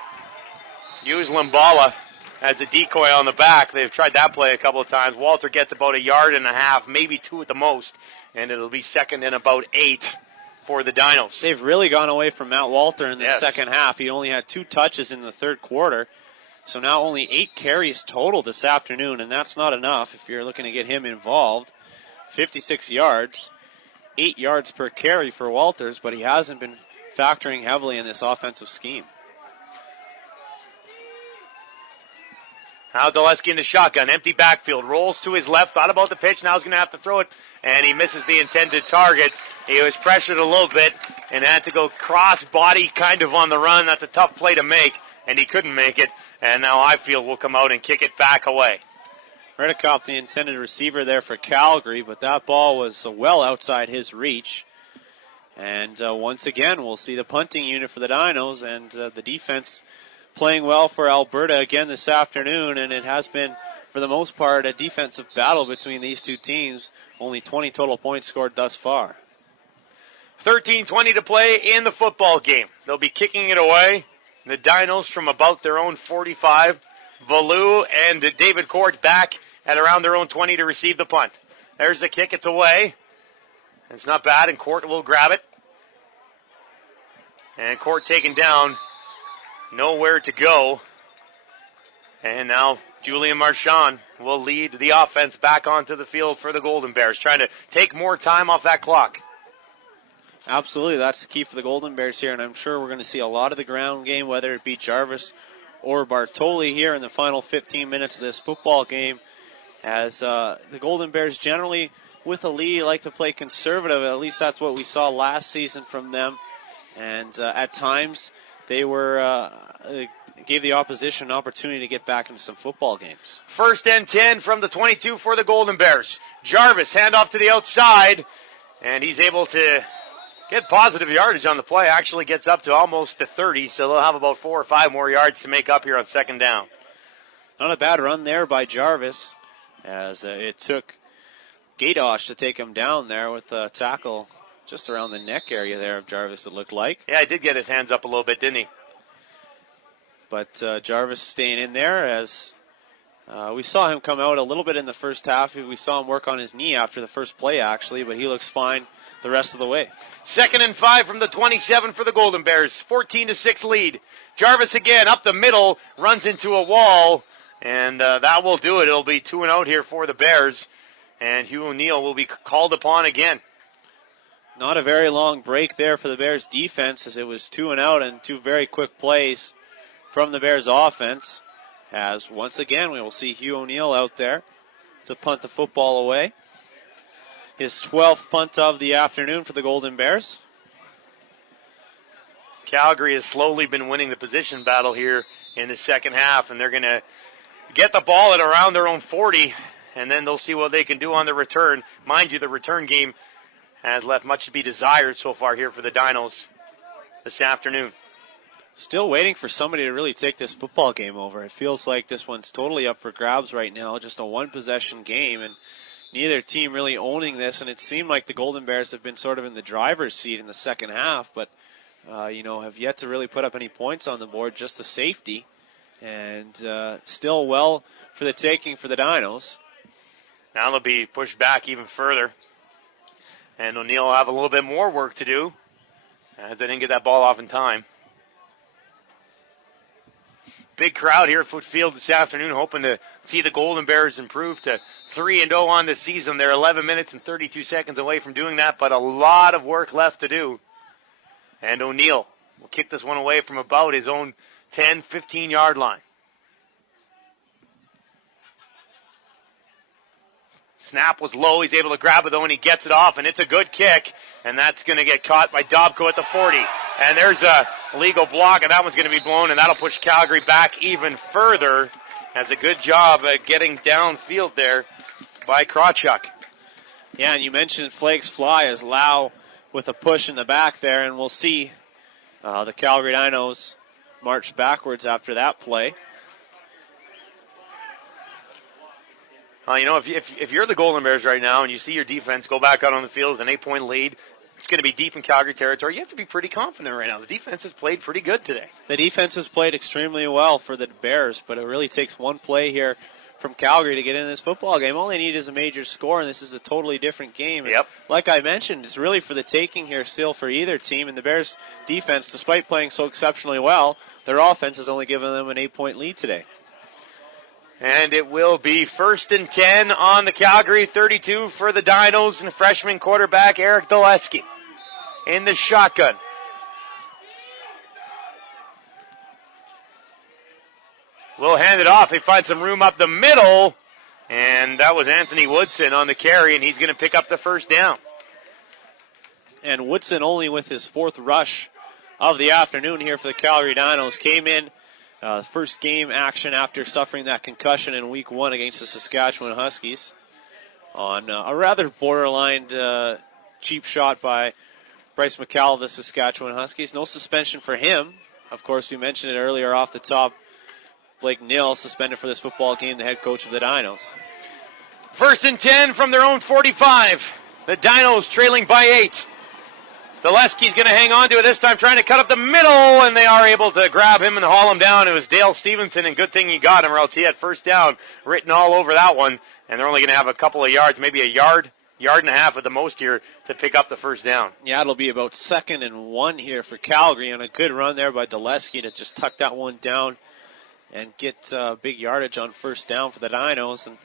Use Lumbala as a decoy on the back. They've tried that play a couple of times. Walter gets about 1.5 yards, maybe 2 at the most. And it'll be 2nd and about 8 for the Dinos. They've really gone away from Matt Walter in the second half. He only had 2 touches in the third quarter. So now only 8 carries total this afternoon, and that's not enough if you're looking to get him involved. 56 yards, 8 yards per carry for Walters, but he hasn't been factoring heavily in this offensive scheme. Now Dulesky in the shotgun, empty backfield, rolls to his left, thought about the pitch, now he's going to have to throw it, and he misses the intended target. He was pressured a little bit and had to go cross-body kind of on the run. That's a tough play to make, and he couldn't make it, and now Ifield will come out and kick it back away. Redikoff, the intended receiver there for Calgary, but that ball was well outside his reach. And once again, we'll see the punting unit for the Dinos and the defense playing well for Alberta again this afternoon. And it has been, for the most part, a defensive battle between these two teams. Only 20 total points scored thus far. 13:20 to play in the football game. They'll be kicking it away. The Dinos from about their own 45. Valou and David Court back at around their own 20 to receive the punt. There's the kick. It's away. It's not bad, and Court will grab it. And Court taken down. Nowhere to go. And now Julian Marchand will lead the offense back onto the field for the Golden Bears, trying to take more time off that clock. Absolutely, that's the key for the Golden Bears here, and I'm sure we're going to see a lot of the ground game, whether it be Jarvis or Bartoli here in the final 15 minutes of this football game, as the Golden Bears generally, with a lead, like to play conservative. At least that's what we saw last season from them, and at times they were gave the opposition an opportunity to get back into some football games. 1st and 10 from the 22 for the Golden Bears. Jarvis, handoff to the outside, and he's able to get positive yardage on the play. Actually gets up to almost to 30, so they'll have about 4 or 5 more yards to make up here on 2nd down. Not a bad run there by Jarvis, as it took Gadosh to take him down there with a tackle just around the neck area there of Jarvis, it looked like. Yeah, he did get his hands up a little bit, didn't he? But Jarvis staying in there, as we saw him come out a little bit in the first half. We saw him work on his knee after the first play, actually, but he looks fine the rest of the way. 2nd and 5 from the 27 for the Golden Bears. 14-6 lead. Jarvis again up the middle, runs into a wall, and that will do it. It'll be 2 and out here for the Bears, and Hugh O'Neill will be called upon again. Not a very long break there for the Bears defense, as it was 2 and out and 2 very quick plays from the Bears offense. As once again we will see Hugh O'Neill out there to punt the football away. His 12th punt of the afternoon for the Golden Bears. Calgary has slowly been winning the position battle here in the second half, and they're going to get the ball at around their own 40, and then they'll see what they can do on the return. Mind you, the return game has left much to be desired so far here for the Dinos this afternoon. Still waiting for somebody to really take this football game over. It feels like this one's totally up for grabs right now, just a one-possession game, and neither team really owning this, and it seemed like the Golden Bears have been sort of in the driver's seat in the second half, but have yet to really put up any points on the board, just the safety, and still well for the taking for the Dinos. Now they'll be pushed back even further, and O'Neill will have a little bit more work to do, as they didn't get that ball off in time. Big crowd here at Foot Field this afternoon, hoping to see the Golden Bears improve to 3-0 on the season. They're 11 minutes and 32 seconds away from doing that, but a lot of work left to do. And O'Neill will kick this one away from about his own 10, 15-yard line. Snap was low. He's able to grab it, though, and he gets it off, and it's a good kick. And that's going to get caught by Dobko at the 40. And there's a legal block, and that one's going to be blown, and that'll push Calgary back even further. Has a good job at getting downfield there by Krawchuk. Yeah, and you mentioned flags fly as Lau with a push in the back there, and we'll see the Calgary Dinos march backwards after that play. If you're the Golden Bears right now and you see your defense go back out on the field with an 8-point lead, it's going to be deep in Calgary territory. You have to be pretty confident right now. The defense has played pretty good today. The defense has played extremely well for the Bears, but it really takes one play here from Calgary to get in this football game. All they need is a major score, and this is a totally different game. Yep. Like I mentioned, it's really for the taking here still for either team, and the Bears' defense, despite playing so exceptionally well, their offense has only given them an 8-point lead today. And it will be 1st and 10 on the Calgary 32 for the Dinos, and freshman quarterback Eric Doleski in the shotgun. We'll hand it off. They find some room up the middle, and that was Anthony Woodson on the carry, and he's going to pick up the first down. And Woodson, only with his 4th rush of the afternoon here for the Calgary Dinos, came in first game action after suffering that concussion in week 1 against the Saskatchewan Huskies on a rather borderline cheap shot by Bryce McCall of the Saskatchewan Huskies. No suspension for him. Of course, we mentioned it earlier off the top. Blake Nill suspended for this football game, the head coach of the Dinos. 1st and 10 from their own 45. The Dinos trailing by 8. Doleski's going to hang on to it this time, trying to cut up the middle, and they are able to grab him and haul him down. It was Dale Stevenson, and good thing he got him, or else he had first down written all over that one. And they're only going to have a couple of yards, maybe a yard and a half at the most here to pick up the first down. Yeah, it'll be about 2nd and 1 here for Calgary, and a good run there by Doleski to just tuck that one down and get big yardage on first down for the Dinos. And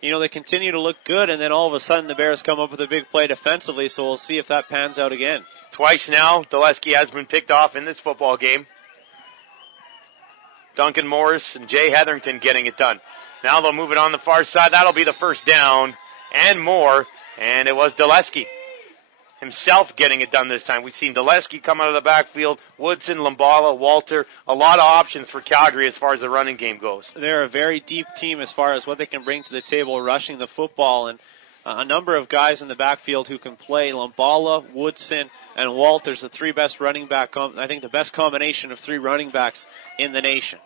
they continue to look good, and then all of a sudden the Bears come up with a big play defensively, so we'll see if that pans out again. Twice now, Doleski has been picked off in this football game. Duncan Morris and Jay Hetherington getting it done. Now they'll move it on the far side. That'll be the first down and more, and it was Doleski himself getting it done this time. We've seen Doleski come out of the backfield, Woodson, Lumbala, Walter, a lot of options for Calgary as far as the running game goes. They're a very deep team as far as what they can bring to the table rushing the football, and a number of guys in the backfield who can play. Lumbala, Woodson, and Walter's the 3 best running back, I think the best combination of 3 running backs in the nation.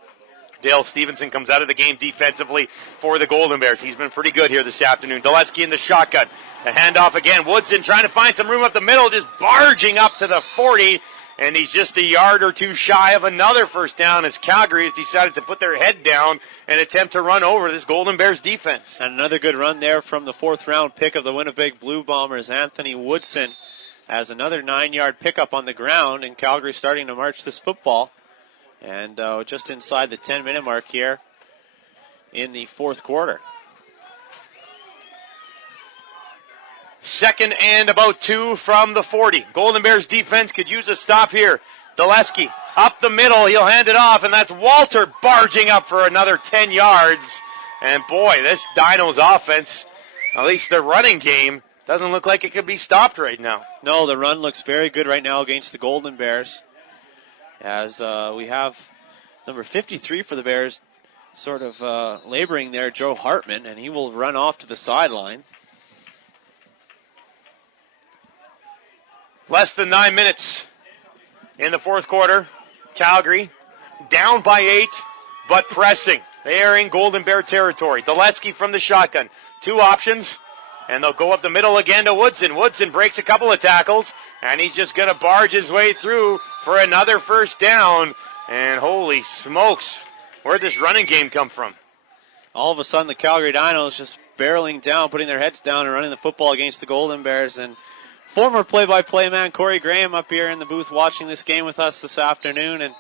Dale Stevenson comes out of the game defensively for the Golden Bears. He's been pretty good here this afternoon. Doleski in the shotgun. The handoff again. Woodson trying to find some room up the middle, just barging up to the 40, and he's just a yard or two shy of another first down as Calgary has decided to put their head down and attempt to run over this Golden Bears defense. And another good run there from the 4th-round pick of the Winnipeg Blue Bombers, Anthony Woodson, as another 9-yard pickup on the ground, and Calgary starting to march this football. And just inside the 10-minute mark here in the 4th quarter. 2nd and about 2 from the 40. Golden Bears defense could use a stop here. Doleski up the middle. He'll hand it off, and that's Walter barging up for another 10 yards. And boy, this Dinos offense, at least their running game, doesn't look like it could be stopped right now. No, the run looks very good right now against the Golden Bears. As we have number 53 for the Bears sort of laboring there, Joe Hartman, and he will run off to the sideline. Less than 9 minutes in the 4th quarter. Calgary down by 8, but pressing. They are in Golden Bear territory. Doleski from the shotgun. 2 options, and they'll go up the middle again to Woodson. Woodson breaks a couple of tackles, and he's just going to barge his way through for another first down. And holy smokes, where'd this running game come from? All of a sudden, the Calgary Dinos just barreling down, putting their heads down and running the football against the Golden Bears. And former play-by-play man Corey Graham up here in the booth watching this game with us this afternoon. And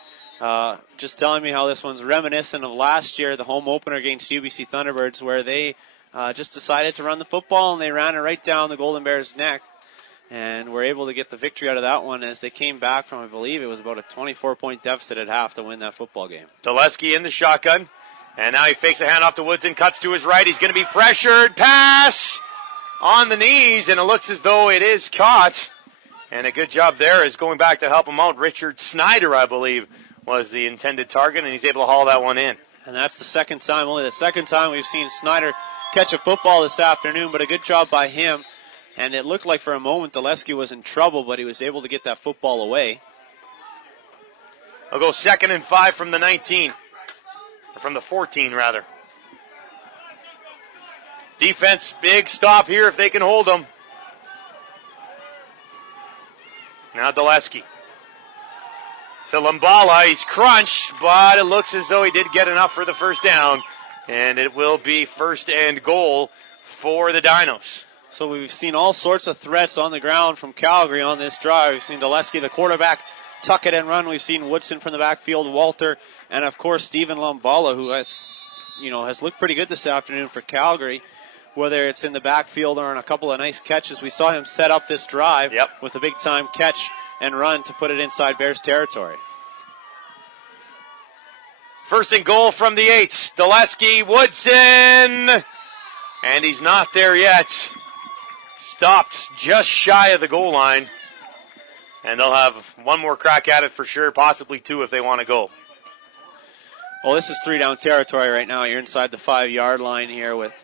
just telling me how this one's reminiscent of last year, the home opener against UBC Thunderbirds, where they just decided to run the football and they ran it right down the Golden Bears' neck. And were able to get the victory out of that one as they came back from, I believe it was about a 24-point deficit at half to win that football game. Dulesky in the shotgun. And now he fakes a handoff to Woodson, cuts to his right. He's going to be pressured. Pass on the knees, and it looks as though it is caught. And a good job there is going back to help him out. Richard Snyder, I believe, was the intended target, and he's able to haul that one in. And that's the second time, only the second time we've seen Snyder catch a football this afternoon, but a good job by him. And it looked like for a moment Dulesky was in trouble, but he was able to get that football away. They'll go 2nd and 5 from the 19. Or from the 14, rather. Defense, big stop here if they can hold them. Now Dulesky. To Lumbala. He's crunched, but it looks as though he did get enough for the first down. And it will be 1st and goal for the Dinos. So we've seen all sorts of threats on the ground from Calgary on this drive. We've seen Dulesky, the quarterback, tuck it and run. We've seen Woodson from the backfield, Walter, and of course Stephen Lumbala, who has looked pretty good this afternoon for Calgary, whether it's in the backfield or on a couple of nice catches. We saw him set up this drive with a big-time catch and run to put it inside Bears territory. 1st and goal from the 8. Dulesky, Woodson, and he's not there yet. Stopped just shy of the goal line. And they'll have one more crack at it for sure, possibly 2 if they want to go. Well, this is 3-down territory right now. You're inside the 5-yard line here with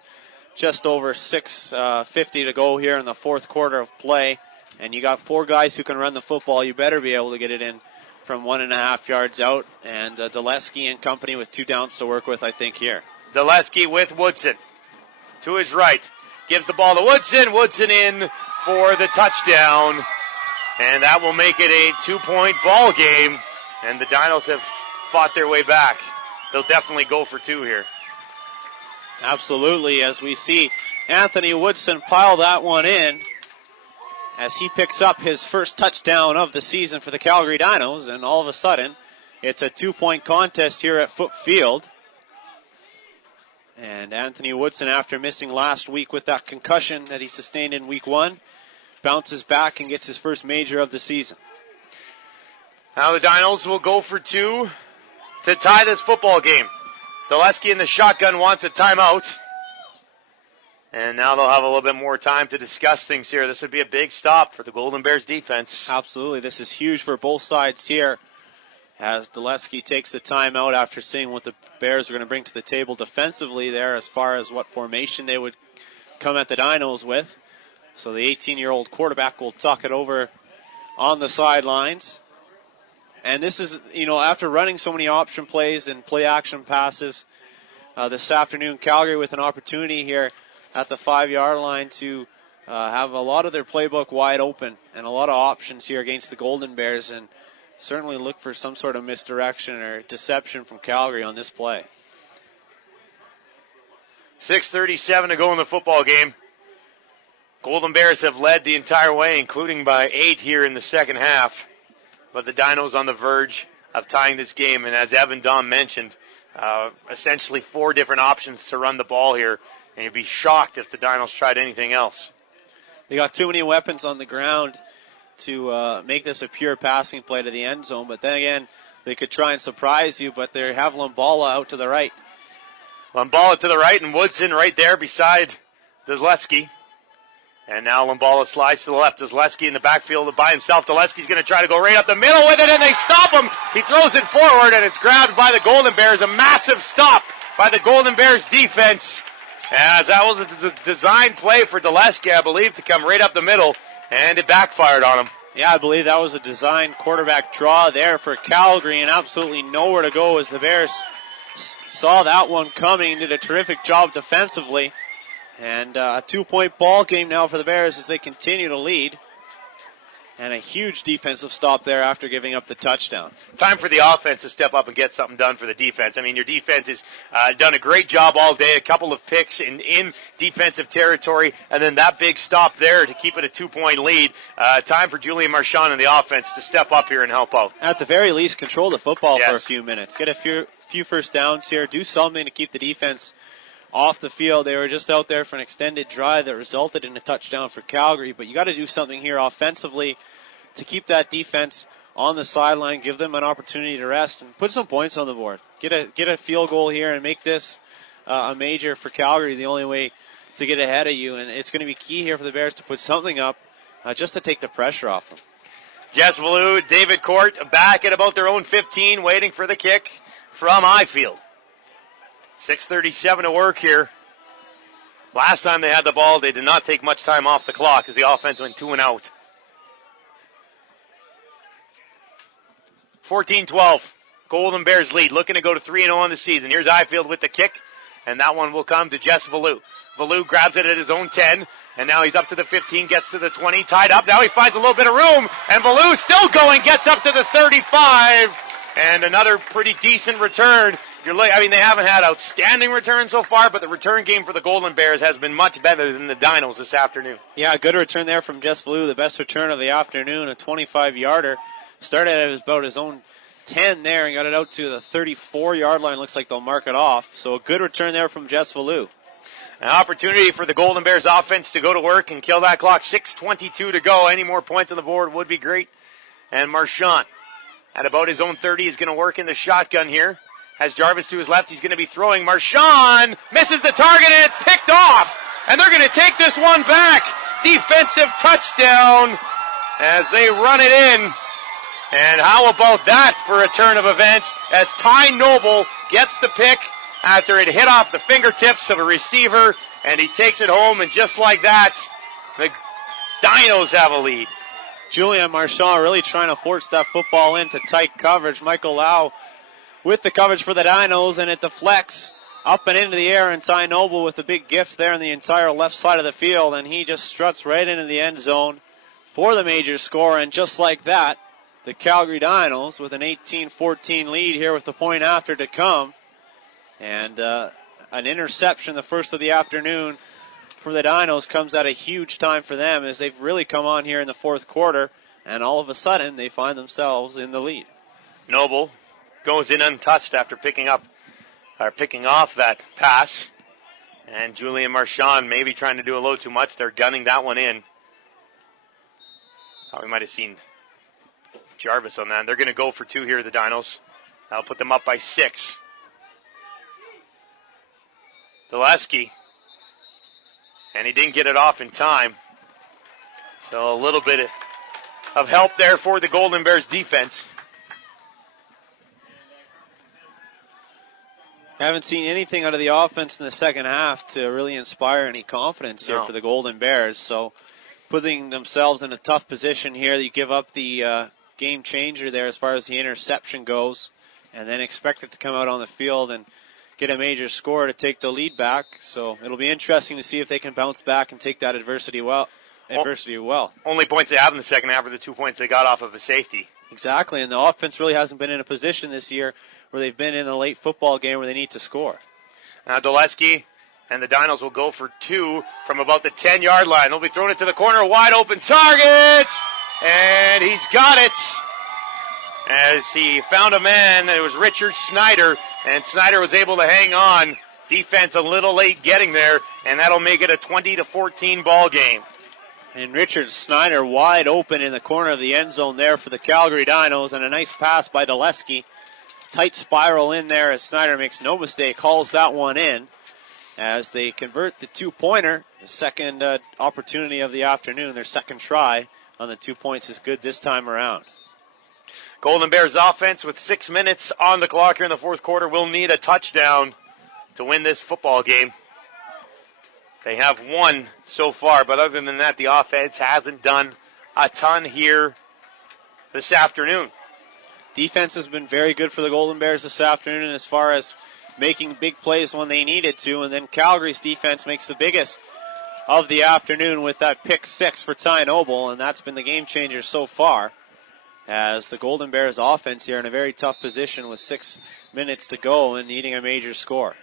just over 6:50 to go here in the 4th quarter of play. And you got 4 guys who can run the football. You better be able to get it in from 1.5 yards out. And Dulesky and company with 2 downs to work with, I think, here. Dulesky with Woodson to his right. Gives the ball to Woodson. Woodson in for the touchdown. And that will make it a 2-point ball game. And the Dinos have fought their way back. They'll definitely go for 2 here. Absolutely, as we see Anthony Woodson pile that one in as he picks up his first touchdown of the season for the Calgary Dinos. And all of a sudden, it's a 2-point contest here at Foot Field. And Anthony Woodson, after missing last week with that concussion that he sustained in week 1, bounces back and gets his first major of the season. Now the Dinos will go for 2 to tie this football game. Dulesky in the shotgun wants a timeout. And now they'll have a little bit more time to discuss things here. This would be a big stop for the Golden Bears defense. Absolutely. This is huge for both sides here, as Dulesky takes the timeout after seeing what the Bears are going to bring to the table defensively there as far as what formation they would come at the Dinos with. So the 18-year-old quarterback will tuck it over on the sidelines. And this is, after running so many option plays and play action passes this afternoon, Calgary with an opportunity here at the 5-yard line to have a lot of their playbook wide open and a lot of options here against the Golden Bears, and certainly look for some sort of misdirection or deception from Calgary on this play. 6:37 to go in the football game. Golden Bears have led the entire way, including by 8 here in the second half. But the Dinos on the verge of tying this game. And as Evan Dahm mentioned, essentially 4 different options to run the ball here. And you'd be shocked if the Dinos tried anything else. They got too many weapons on the ground to make this a pure passing play to the end zone. But then again, they could try and surprise you, but they have Lumbala out to the right. Lumbala to the right and Woodson right there beside Dulesky. And now Lumbala slides to the left. Dulesky in the backfield by himself. Dulesky's going to try to go right up the middle with it, and they stop him. He throws it forward, and it's grabbed by the Golden Bears. A massive stop by the Golden Bears defense. As that was a design play for Dulesky, I believe, to come right up the middle, and it backfired on him. Yeah, I believe that was a design quarterback draw there for Calgary, and absolutely nowhere to go as the Bears saw that one coming, did a terrific job defensively. And a 2-point ball game now for the Bears as they continue to lead. And a huge defensive stop there after giving up the touchdown. Time for the offense to step up and get something done for the defense. I mean, your defense has done a great job all day, a couple of picks in defensive territory, and then that big stop there to keep it a 2-point lead. Time for Julian Marchand and the offense to step up here and help out. At the very least, control the football for a few minutes. Get a few first downs here. Do something to keep the defense off the field. They were just out there for an extended drive that resulted in a touchdown for Calgary, but you got to do something here offensively to keep that defense on the sideline, give them an opportunity to rest, and put some points on the board. Get a field goal here and make this a major for Calgary, the only way to get ahead of you, and it's going to be key here for the Bears to put something up just to take the pressure off them. Jess Valou, David Court back at about their own 15, waiting for the kick from Ifield. 6:37 to work here. Last time they had the ball, they did not take much time off the clock as the offense went 2 and out. 14-12. Golden Bears lead, looking to go to 3-0 on the season. Here's Ifield with the kick, and that one will come to Jess Valou. Valou grabs it at his own 10, and now he's up to the 15, gets to the 20, tied up. Now he finds a little bit of room, and Valou still going, gets up to the 35, and another pretty decent return. I mean, they haven't had outstanding returns so far, but the return game for the Golden Bears has been much better than the Dinos this afternoon. Yeah, a good return there from Jess Valou, the best return of the afternoon, a 25-yarder. Started at about his own 10 there and got it out to the 34-yard line. Looks like they'll mark it off. So a good return there from Jess Valou. An opportunity for the Golden Bears offense to go to work and kill that clock. 6:22 to go. Any more points on the board would be great. And Marchand at about his own 30 is going to work in the shotgun here. Has Jarvis to his left. He's going to be throwing. Marchand misses the target, and it's picked off. And they're going to take this one back. Defensive touchdown as they run it in. And how about that for a turn of events as Ty Noble gets the pick after it hit off the fingertips of a receiver, and he takes it home, and just like that, the Dinos have a lead. Julian Marchand really trying to force that football into tight coverage. Michael Lau with the coverage for the Dinos, and it deflects up and into the air, and Ty Noble with the big gift there in the entire left side of the field, and he just struts right into the end zone for the major score, and just like that, the Calgary Dinos with an 18-14 lead here with the point after to come. And an interception, the first of the afternoon for the Dinos, comes at a huge time for them as they've really come on here in the fourth quarter. And all of a sudden, they find themselves in the lead. Noble goes in untouched after picking off that pass. And Julian Marchand maybe trying to do a little too much. They're gunning that one in. Thought we might have seen Jarvis on that. They're going to go for 2 here, the Dinos. That'll put them up by 6. Dulesky. And he didn't get it off in time. So a little bit of help there for the Golden Bears defense. Haven't seen anything out of the offense in the second half to really inspire any confidence here for the Golden Bears. So putting themselves in a tough position here. You give up the game changer there as far as the interception goes, and then expect it to come out on the field and get a major score to take the lead back. So it'll be interesting to see if they can bounce back and take that adversity well. Only points they have in the second half are the 2 points they got off of a safety. Exactly, and the offense really hasn't been in a position this year where they've been in a late football game where they need to score. Now Dulesky and the Dinos will go for 2 from about the 10-yard line. They'll be throwing it to the corner, wide open target, and he's got it as he found a man. It was Richard Snyder, and Snyder was able to hang on. Defense a little late getting there, and that'll make it a 20-14 ball game. And Richard Snyder wide open in the corner of the end zone there for the Calgary Dinos, and a nice pass by Dulesky. Tight spiral in there as Snyder makes no mistake, hauls that one in as they convert the 2-pointer. The second opportunity of the afternoon, their second try on the 2 points is good this time around. Golden Bears offense with 6 minutes on the clock here in the fourth quarter will need a touchdown to win this football game. They have one so far, but other than that, the offense hasn't done a ton here this afternoon. Defense has been very good for the Golden Bears this afternoon as far as making big plays when they needed to, and then Calgary's defense makes the biggest of the afternoon with that pick 6 for Ty Noble, and that's been the game changer so far, as the Golden Bears offense here in a very tough position with 6 minutes to go and needing a major score.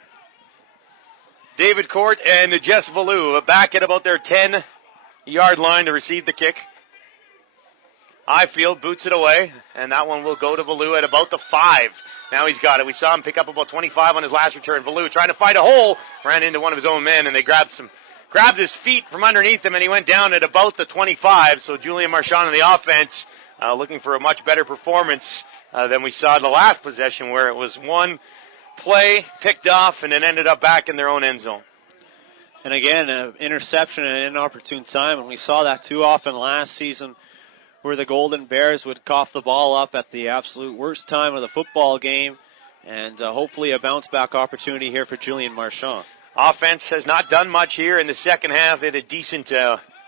David Court and Jess Valou back at about their 10-yard line to receive the kick. Highfield boots it away, and that one will go to Valou at about the 5. Now he's got it. We saw him pick up about 25 on his last return. Valou trying to find a hole, ran into one of his own men, and they grabbed his feet from underneath him, and he went down at about the 25. So Julian Marchand in the offense looking for a much better performance than we saw the last possession, where it was one play picked off and it ended up back in their own end zone. And again, an interception at an inopportune time, and we saw that too often last season, where the Golden Bears would cough the ball up at the absolute worst time of the football game, and hopefully a bounce-back opportunity here for Julian Marchand. Offense has not done much here in the second half. They had a decent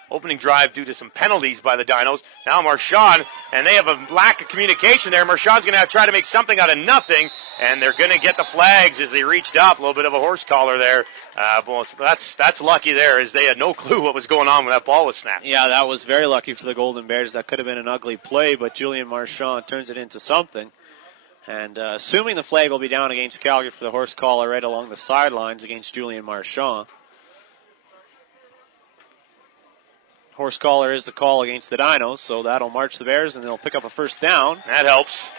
opening drive due to some penalties by the Dinos. Now Marchand, and they have a lack of communication there. Marchand's going to have to try to make something out of nothing, and they're going to get the flags as they reached up. A little bit of a horse collar there. But that's lucky there, as they had no clue what was going on when that ball was snapped. Yeah, that was very lucky for the Golden Bears. That could have been an ugly play, but Julian Marchand turns it into something. And assuming the flag will be down against Calgary for the horse collar right along the sidelines against Julian Marchand. Horse collar is the call against the Dinos, so that'll march the Bears, and they'll pick up a first down. That helps.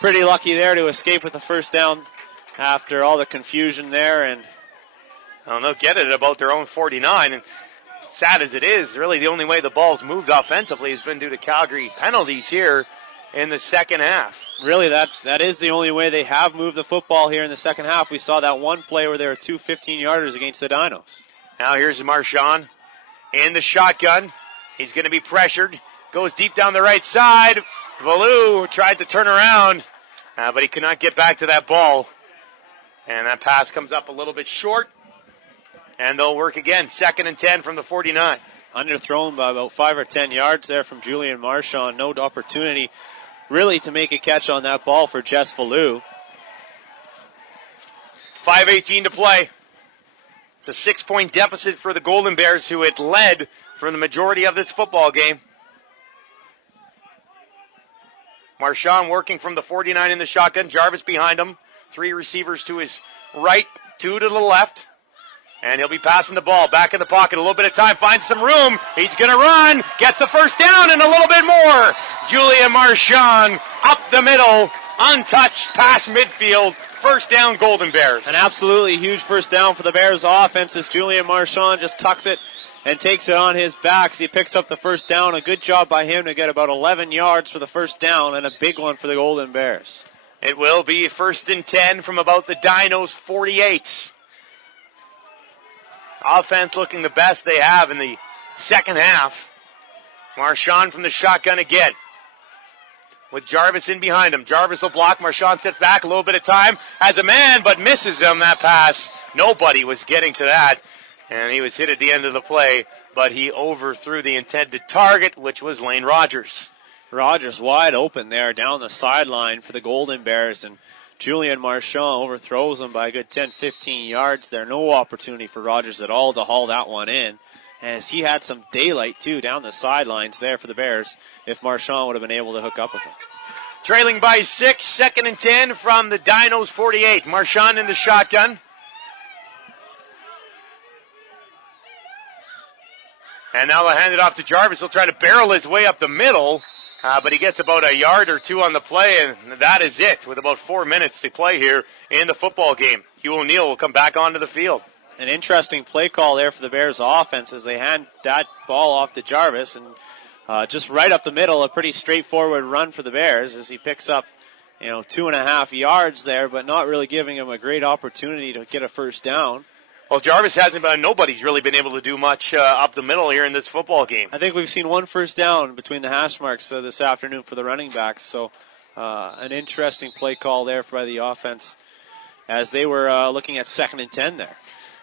Pretty lucky there to escape with a first down after all the confusion there. And they'll get it at about their own 49. And sad as it is, really the only way the ball's moved offensively has been due to Calgary penalties here in the second half. Really, that is the only way they have moved the football here in the second half. We saw that one play where there were 2 15-yarders against the Dinos. Now here's Marchand in the shotgun. He's going to be pressured. Goes deep down the right side. Valou tried to turn around, but he could not get back to that ball. And that pass comes up a little bit short. And they'll work again. 2nd and 10 from the 49. Underthrown by about 5 or 10 yards there from Julian Marchand. No opportunity really to make a catch on that ball for Jess Valou. 5:18 to play. It's a 6-point deficit for the Golden Bears, who had led for the majority of this football game. Marchand working from the 49 in the shotgun. Jarvis behind him. 3 receivers to his right, 2 to the left. And he'll be passing the ball back in the pocket. A little bit of time, finds some room. He's going to run, gets the first down and a little bit more. Julian Marchand up the middle, untouched, past midfield. First down, Golden Bears. An absolutely huge first down for the Bears offense as Julian Marchand just tucks it and takes it on his back as he picks up the first down. A good job by him to get about 11 yards for the first down, and a big one for the Golden Bears. It will be 1st and 10 from about the Dinos' 48. Offense looking the best they have in the second half. Marchand from the shotgun again, with Jarvis in behind him. Jarvis will block. Marchand steps back. A little bit of time. Has a man, but misses him. That pass, nobody was getting to that. And he was hit at the end of the play, but he overthrew the intended target, which was Lane Rogers. Rogers wide open there down the sideline for the Golden Bears, and Julian Marchand overthrows him by a good 10, 15 yards there. No opportunity for Rogers at all to haul that one in, as he had some daylight, too, down the sidelines there for the Bears if Marchand would have been able to hook up with him. Trailing by 6, 2nd and 10 from the Dinos' 48. Marchand in the shotgun. And now they'll hand it off to Jarvis. He'll try to barrel his way up the middle, but he gets about a yard or 2 on the play, and that is it, with about 4 minutes to play here in the football game. Hugh O'Neill will come back onto the field. An interesting play call there for the Bears offense as they hand that ball off to Jarvis, and just right up the middle, a pretty straightforward run for the Bears as he picks up 2.5 yards there, but not really giving him a great opportunity to get a first down. Well, Jarvis hasn't been, nobody's really been able to do much up the middle here in this football game. I think we've seen 1 first down between the hash marks this afternoon for the running backs, so an interesting play call there by the offense as they were looking at 2nd and 10 there.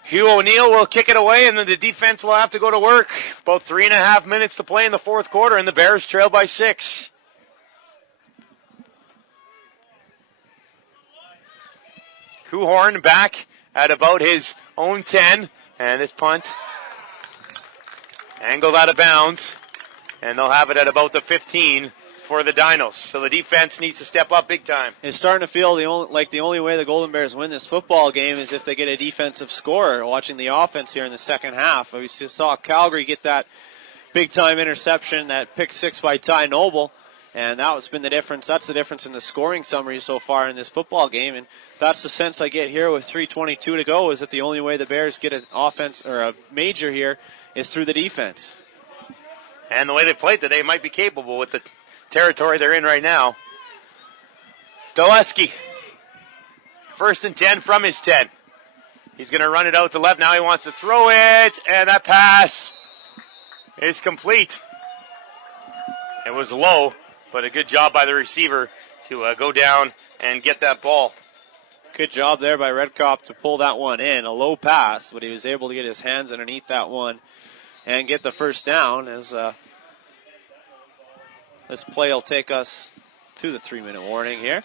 Hugh O'Neill will kick it away, and then the defense will have to go to work. About 3.5 minutes to play in the fourth quarter, and the Bears trail by 6. Kuhorn back at about his own 10, and this punt Angled out of bounds. And they'll have it at about the 15 for the Dinos. So the defense needs to step up big time. It's starting to feel the only way the Golden Bears win this football game is if they get a defensive score. Watching the offense here in the second half. We saw Calgary get that big-time interception, that pick six by Ty Noble. And that's been the difference. That's the difference in the scoring summary so far in this football game. And that's the sense I get here with 3:22 to go, is that the only way the Bears get an offense or a major here is through the defense. And the way they played today might be capable with the territory they're in right now. Daleski. 1st and 10 from his 10. He's going to run it out to left. Now he wants to throw it. And that pass is complete. It was low, but a good job by the receiver to go down and get that ball. Good job there by Redkop to pull that one in. A low pass, but he was able to get his hands underneath that one and get the first down, as this play will take us to the 3-minute warning here.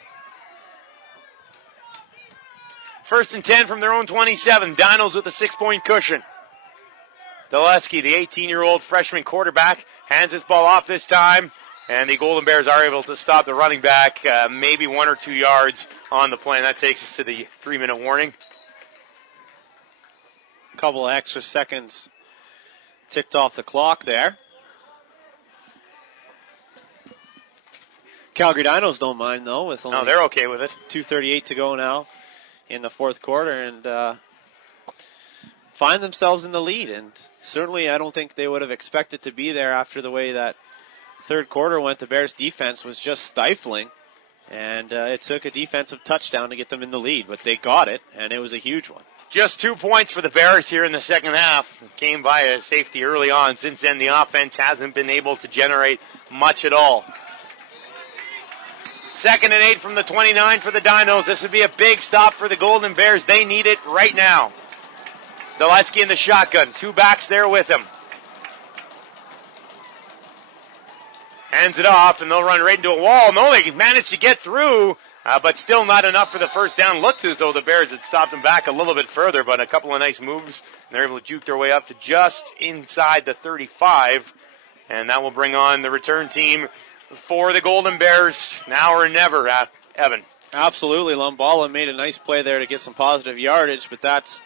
1st and 10 from their own 27. Dinos with a 6-point cushion. Daleski, the 18-year-old freshman quarterback, hands this ball off this time. And the Golden Bears are able to stop the running back maybe 1 or 2 yards on the play. And that takes us to the 3-minute warning. A couple of extra seconds ticked off the clock there. Calgary Dinos don't mind, though, with only they're okay with it. 2:38 to go now in the fourth quarter, and find themselves in the lead. And certainly I don't think they would have expected to be there after the way that third quarter went. The Bears' defense was just stifling, and it took a defensive touchdown to get them in the lead, but they got it, and it was a huge one. Just 2 points for the Bears here in the second half. It came by a safety early on. Since then, the offense hasn't been able to generate much at all. 2nd and 8 from the 29 for the Dinos. This would be a big stop for the Golden Bears. They need it right now. Daleski in the shotgun. 2 backs there with him. Hands it off, and they'll run right into a wall. No, they managed to get through, but still not enough for the first down. Looked as though the Bears had stopped them back a little bit further, but a couple of nice moves. And they're able to juke their way up to just inside the 35. And that will bring on the return team for the Golden Bears. Now or never, Evan. Absolutely. Lumbala made a nice play there to get some positive yardage, but that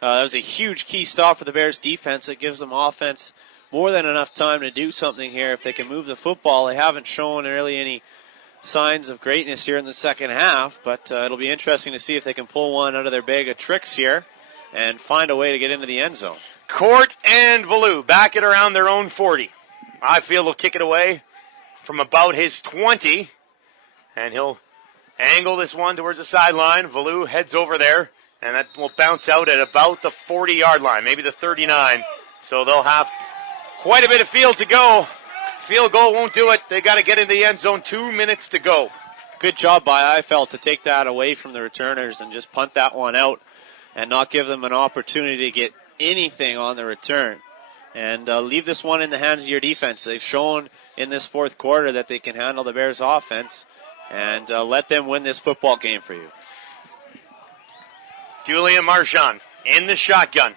was a huge key stop for the Bears defense. It gives them offense more than enough time to do something here. If they can move the football, they haven't shown really any signs of greatness here in the second half, but it'll be interesting to see if they can pull one out of their bag of tricks here and find a way to get into the end zone. Court and Valou back at around their own 40. Ifield will kick it away from about his 20, and he'll angle this one towards the sideline. Valou heads over there, and that will bounce out at about the 40-yard line, maybe the 39. So they'll have quite a bit of field to go. Field goal won't do it. They got to get into the end zone. 2 minutes to go. Good job by Eiffel to take that away from the returners and just punt that one out and not give them an opportunity to get anything on the return. And leave this one in the hands of your defense. They've shown in this fourth quarter that they can handle the Bears' offense, and let them win this football game for you. Julian Marchand in the shotgun.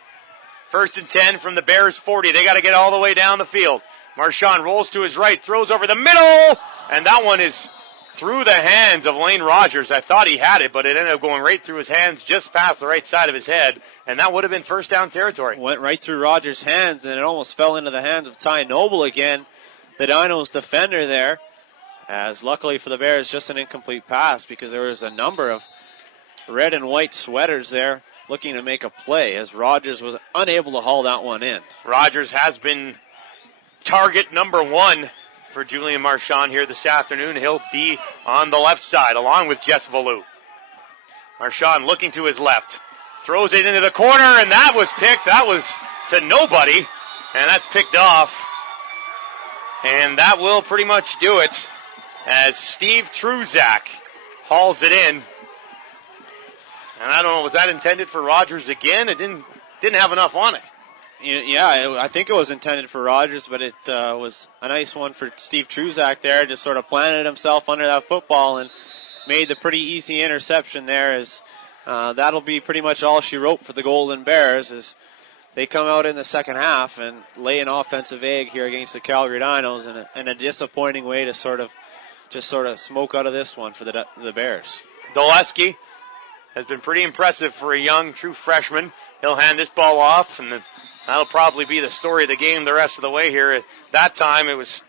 1st and 10 from the Bears' 40. They got to get all the way down the field. Marchand rolls to his right, throws over the middle, and that one is through the hands of Lane Rogers. I thought he had it, but it ended up going right through his hands, just past the right side of his head, and that would have been first down territory. Went right through Rogers' hands, and it almost fell into the hands of Ty Noble again, the Dinos defender there, as luckily for the Bears, just an incomplete pass because there was a number of red and white sweaters there looking to make a play, as Rogers was unable to haul that one in. Rogers has been target number 1 for Julian Marchand here this afternoon. He'll be on the left side along with Jess Valou. Marchand looking to his left. Throws it into the corner, and that was picked. That was to nobody, and that's picked off. And that will pretty much do it as Steve Truzak hauls it in. And I don't know, was that intended for Rogers again? It didn't have enough on it. Yeah, I think it was intended for Rogers, but it was a nice one for Steve Truzak there. Just sort of planted himself under that football and made the pretty easy interception there. As that'll be pretty much all she wrote for the Golden Bears, as they come out in the second half and lay an offensive egg here against the Calgary Dinos in a disappointing way to sort of smoke out of this one for the Bears. Doleski has been pretty impressive for a young, true freshman. He'll hand this ball off, and that'll probably be the story of the game the rest of the way here. At that time, it was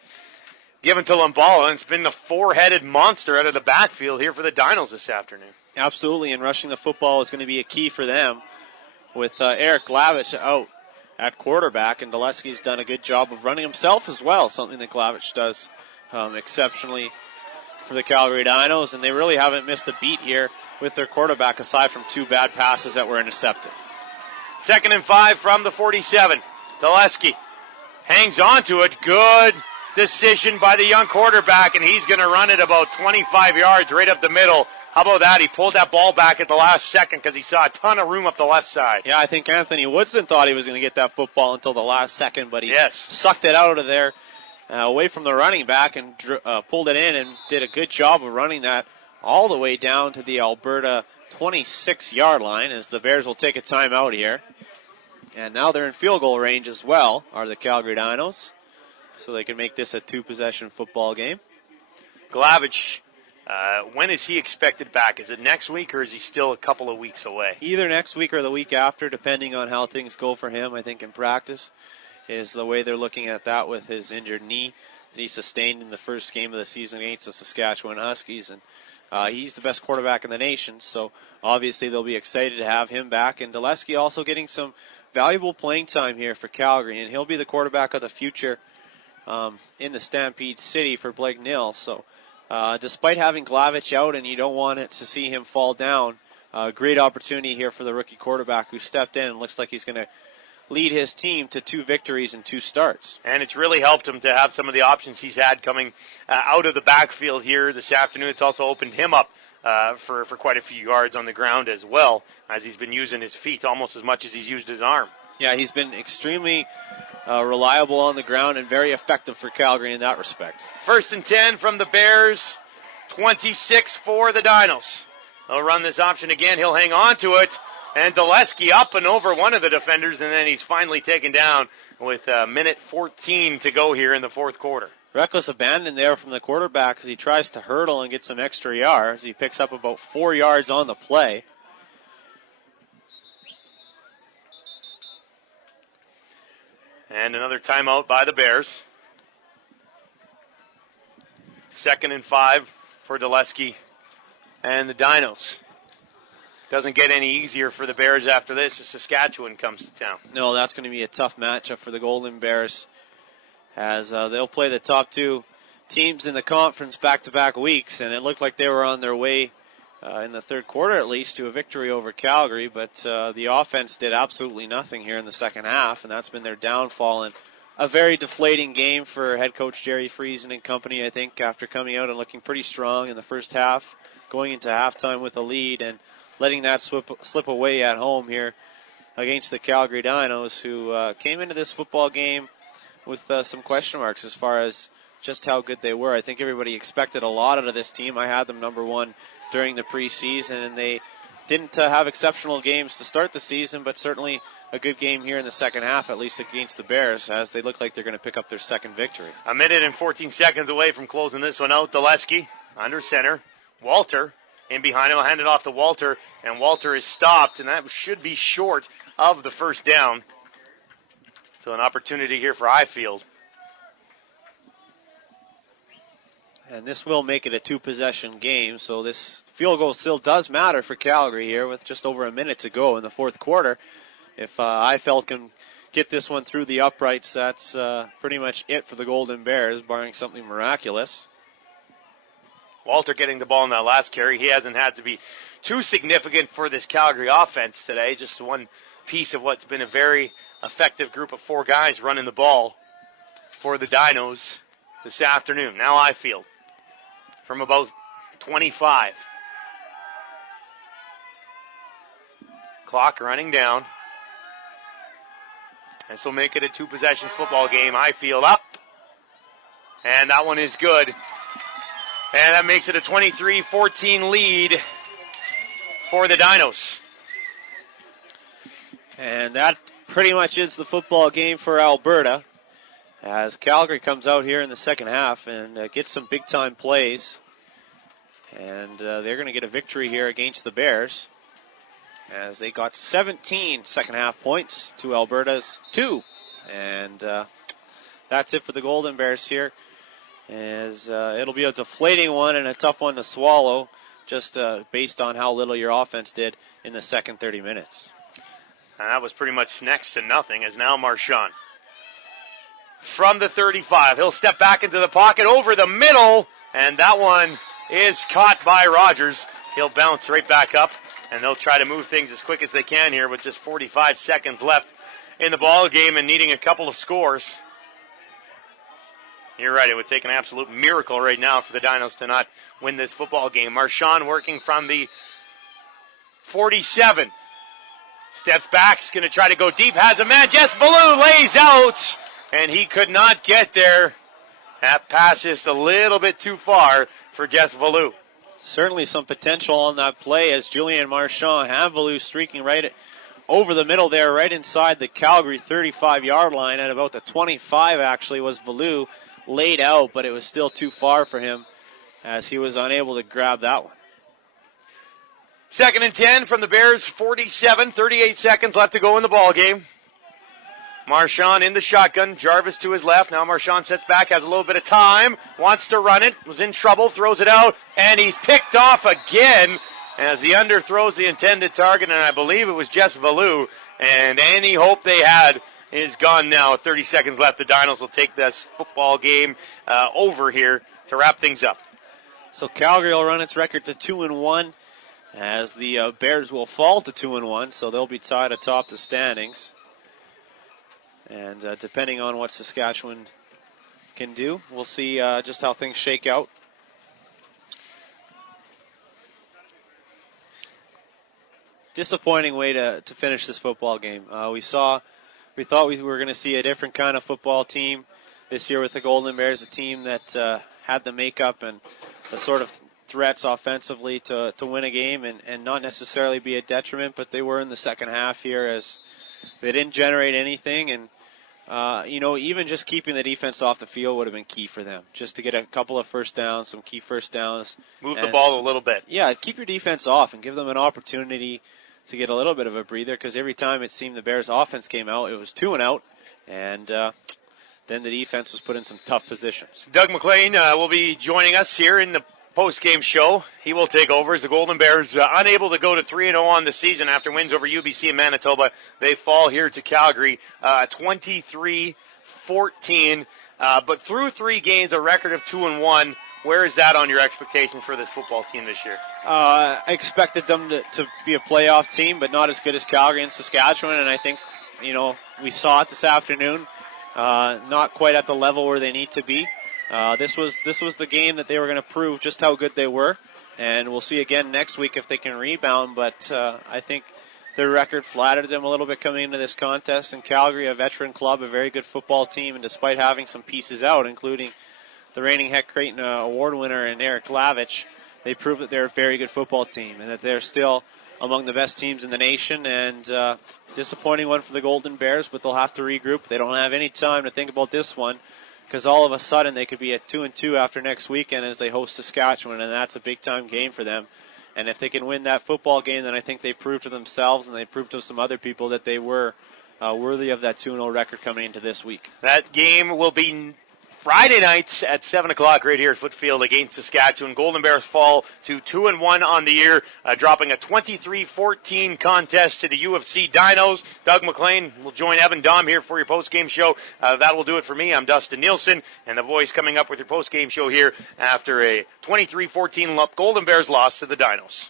given to Lumbala, and it's been the four-headed monster out of the backfield here for the Dinos this afternoon. Absolutely, and rushing the football is going to be a key for them with Eric Glavich out at quarterback, and Doleski's done a good job of running himself as well, something that Glavich does exceptionally for the Calgary Dinos, and they really haven't missed a beat here with their quarterback aside from 2 bad passes that were intercepted. 2nd and 5 from the 47. Doleski hangs on to it. Good decision by the young quarterback, and he's going to run it about 25 yards right up the middle. How about that? He pulled that ball back at the last second because he saw a ton of room up the left side. Yeah, I think Anthony Woodson thought he was going to get that football until the last second, but he yes. sucked it out of there away from the running back and pulled it in and did a good job of running that all the way down to the Alberta 26-yard line as the Bears will take a timeout here. And now they're in field goal range as well, are the Calgary Dinos, so they can make this a 2-possession football game. Glavich, when is he expected back? Is it next week or is he still a couple of weeks away? Either next week or the week after, depending on how things go for him, I think, in practice, is the way they're looking at that with his injured knee that he sustained in the first game of the season against the Saskatchewan Huskies. And he's the best quarterback in the nation, so obviously they'll be excited to have him back. And Doleski also getting some valuable playing time here for Calgary, and he'll be the quarterback of the future in the Stampede City for Blake Nill. So despite having Glavich out and you don't want it to see him fall down, great opportunity here for the rookie quarterback who stepped in and looks like he's going to lead his team to 2 victories and 2 starts. And it's really helped him to have some of the options he's had coming out of the backfield here this afternoon. It's also opened him up for quite a few yards on the ground as well, as he's been using his feet almost as much as he's used his arm. Yeah, he's been extremely reliable on the ground and very effective for Calgary in that respect. 1st and 10 from the Bears, 26 for the Dinos. They'll run this option again. He'll hang on to it. And Doleski up and over one of the defenders, and then he's finally taken down with a minute 14 to go here in the 4th quarter. Reckless abandon there from the quarterback as he tries to hurdle and get some extra yards. He picks up about 4 yards on the play. And another timeout by the Bears. 2nd and 5 for Doleski and the Dinos. Doesn't get any easier for the Bears after this as Saskatchewan comes to town. No, that's going to be a tough matchup for the Golden Bears as they'll play the top 2 teams in the conference back-to-back weeks, and it looked like they were on their way in the 3rd quarter at least to a victory over Calgary, but the offense did absolutely nothing here in the second half, and that's been their downfall and a very deflating game for head coach Jerry Friesen and company, I think, after coming out and looking pretty strong in the first half, going into halftime with a lead and letting that slip away at home here against the Calgary Dinos, who came into this football game with some question marks as far as just how good they were. I think everybody expected a lot out of this team. I had them number 1 during the preseason, and they didn't have exceptional games to start the season, but certainly a good game here in the second half, at least against the Bears, as they look like they're going to pick up their 2nd victory. A minute and 14 seconds away from closing this one out. Doleski under center. Walter in behind him. I'll hand it off to Walter, and Walter is stopped, and that should be short of the first down. So an opportunity here for Highfield. And this will make it a 2-possession game, so this field goal still does matter for Calgary here with just over a minute to go in the 4th quarter. If Eiffel can get this one through the uprights, that's pretty much it for the Golden Bears, barring something miraculous. Walter getting the ball in that last carry. He hasn't had to be too significant for this Calgary offense today. Just one piece of what's been a very effective group of 4 guys running the ball for the Dinos this afternoon. Now Highfield from about 25. Clock running down. This will make it a 2-possession football game. Highfield up. And that one is good. And that makes it a 23-14 lead for the Dinos. And that pretty much is the football game for Alberta, as Calgary comes out here in the second half and gets some big-time plays. And they're going to get a victory here against the Bears, as they got 17 second-half points to Alberta's 2. And that's it for the Golden Bears here, as it'll be a deflating one and a tough one to swallow, just based on how little your offense did in the second 30 minutes. And that was pretty much next to nothing, as now Marchand from the 35. He'll step back into the pocket over the middle, and that one is caught by Rogers. He'll bounce right back up, and they'll try to move things as quick as they can here with just 45 seconds left in the ball game and needing a couple of scores. You're right, it would take an absolute miracle right now for the Dinos to not win this football game. Marchand working from the 47. Steps back, is going to try to go deep, has a man. Jess Ballou lays out, and he could not get there. That pass just a little bit too far for Jess Ballou. Certainly some potential on that play, as Julian Marchand had Ballou streaking right over the middle there, right inside the Calgary 35-yard line. At about the 25, actually, was Ballou laid out, but it was still too far for him, as he was unable to grab that one. 2nd and 10 from the Bears, 47, 38 seconds left to go in the ball game. Marchand in the shotgun, Jarvis to his left. Now Marchand sets back, has a little bit of time, wants to run it, was in trouble, throws it out, and he's picked off again as the under throws the intended target, and I believe it was Jess Ballou, and any hope they had is gone now. 30 seconds left. The Dinos will take this football game over here to wrap things up. So Calgary will run its record to 2-1, as the Bears will fall to 2-1, so they'll be tied atop the standings. And depending on what Saskatchewan can do, we'll see just how things shake out. Disappointing way to finish this football game. We thought we were going to see a different kind of football team this year with the Golden Bears, a team that had the makeup and the sort of threats offensively to win a game and not necessarily be a detriment, but they were in the second half here, as they didn't generate anything, and even just keeping the defense off the field would have been key for them, just to get a couple of first downs, some key first downs. Move the ball a little bit. Yeah, keep your defense off and give them an opportunity to get a little bit of a breather, because every time it seemed the Bears' offense came out, it was 2 and out, and then the defense was put in some tough positions. Doug McLean will be joining us here in the post-game show. He will take over as the Golden Bears unable to go to 3-0 on the season after wins over UBC and Manitoba. They fall here to Calgary 23-14. But through 3 games, a record of 2-1. Where is that on your expectations for this football team this year? I expected them to be a playoff team, but not as good as Calgary and Saskatchewan. And I think, we saw it this afternoon. Not quite at the level where they need to be. This was the game that they were going to prove just how good they were, and we'll see again next week if they can rebound. But I think their record flattered them a little bit coming into this contest. And Calgary, a veteran club, a very good football team, and despite having some pieces out, including the reigning Heck Creighton award winner and Eric Lavich, they proved that they're a very good football team and that they're still among the best teams in the nation. And disappointing one for the Golden Bears, but they'll have to regroup. They don't have any time to think about this one, because all of a sudden they could be at 2-2 after next weekend as they host Saskatchewan, and that's a big-time game for them. And if they can win that football game, then I think they proved to themselves and they proved to some other people that they were worthy of that 2-0 record coming into this week. That game will be Friday nights at 7 o'clock right here at Footfield against Saskatchewan. Golden Bears fall to 2-1 on the year, dropping a 23-14 contest to the UFC Dinos. Doug McLean will join Evan Dom here for your post-game show. That will do it for me. I'm Dustin Nielsen, and the boys coming up with your post-game show here after a 23-14 Golden Bears loss to the Dinos.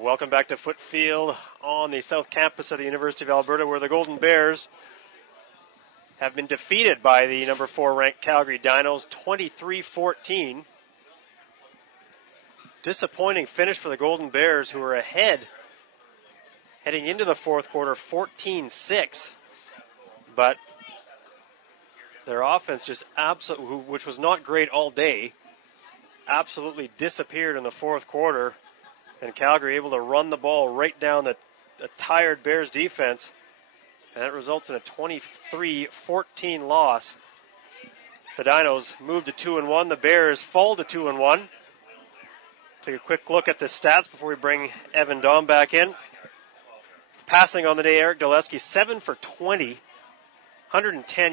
Welcome back to Foot Field on the South Campus of the University of Alberta, where the Golden Bears have been defeated by the number 4 ranked Calgary Dinos 23-14. Disappointing finish for the Golden Bears, who were ahead heading into the fourth quarter 14-6. But their offense just absolutely, which was not great all day, absolutely disappeared in the fourth quarter. And Calgary able to run the ball right down the tired Bears defense. And that results in a 23-14 loss. The Dinos move to 2-1. The Bears fall to 2-1. Take a quick look at the stats before we bring Evan Daum back in. Passing on the day, Eric Dulesky, 7 for 20, 110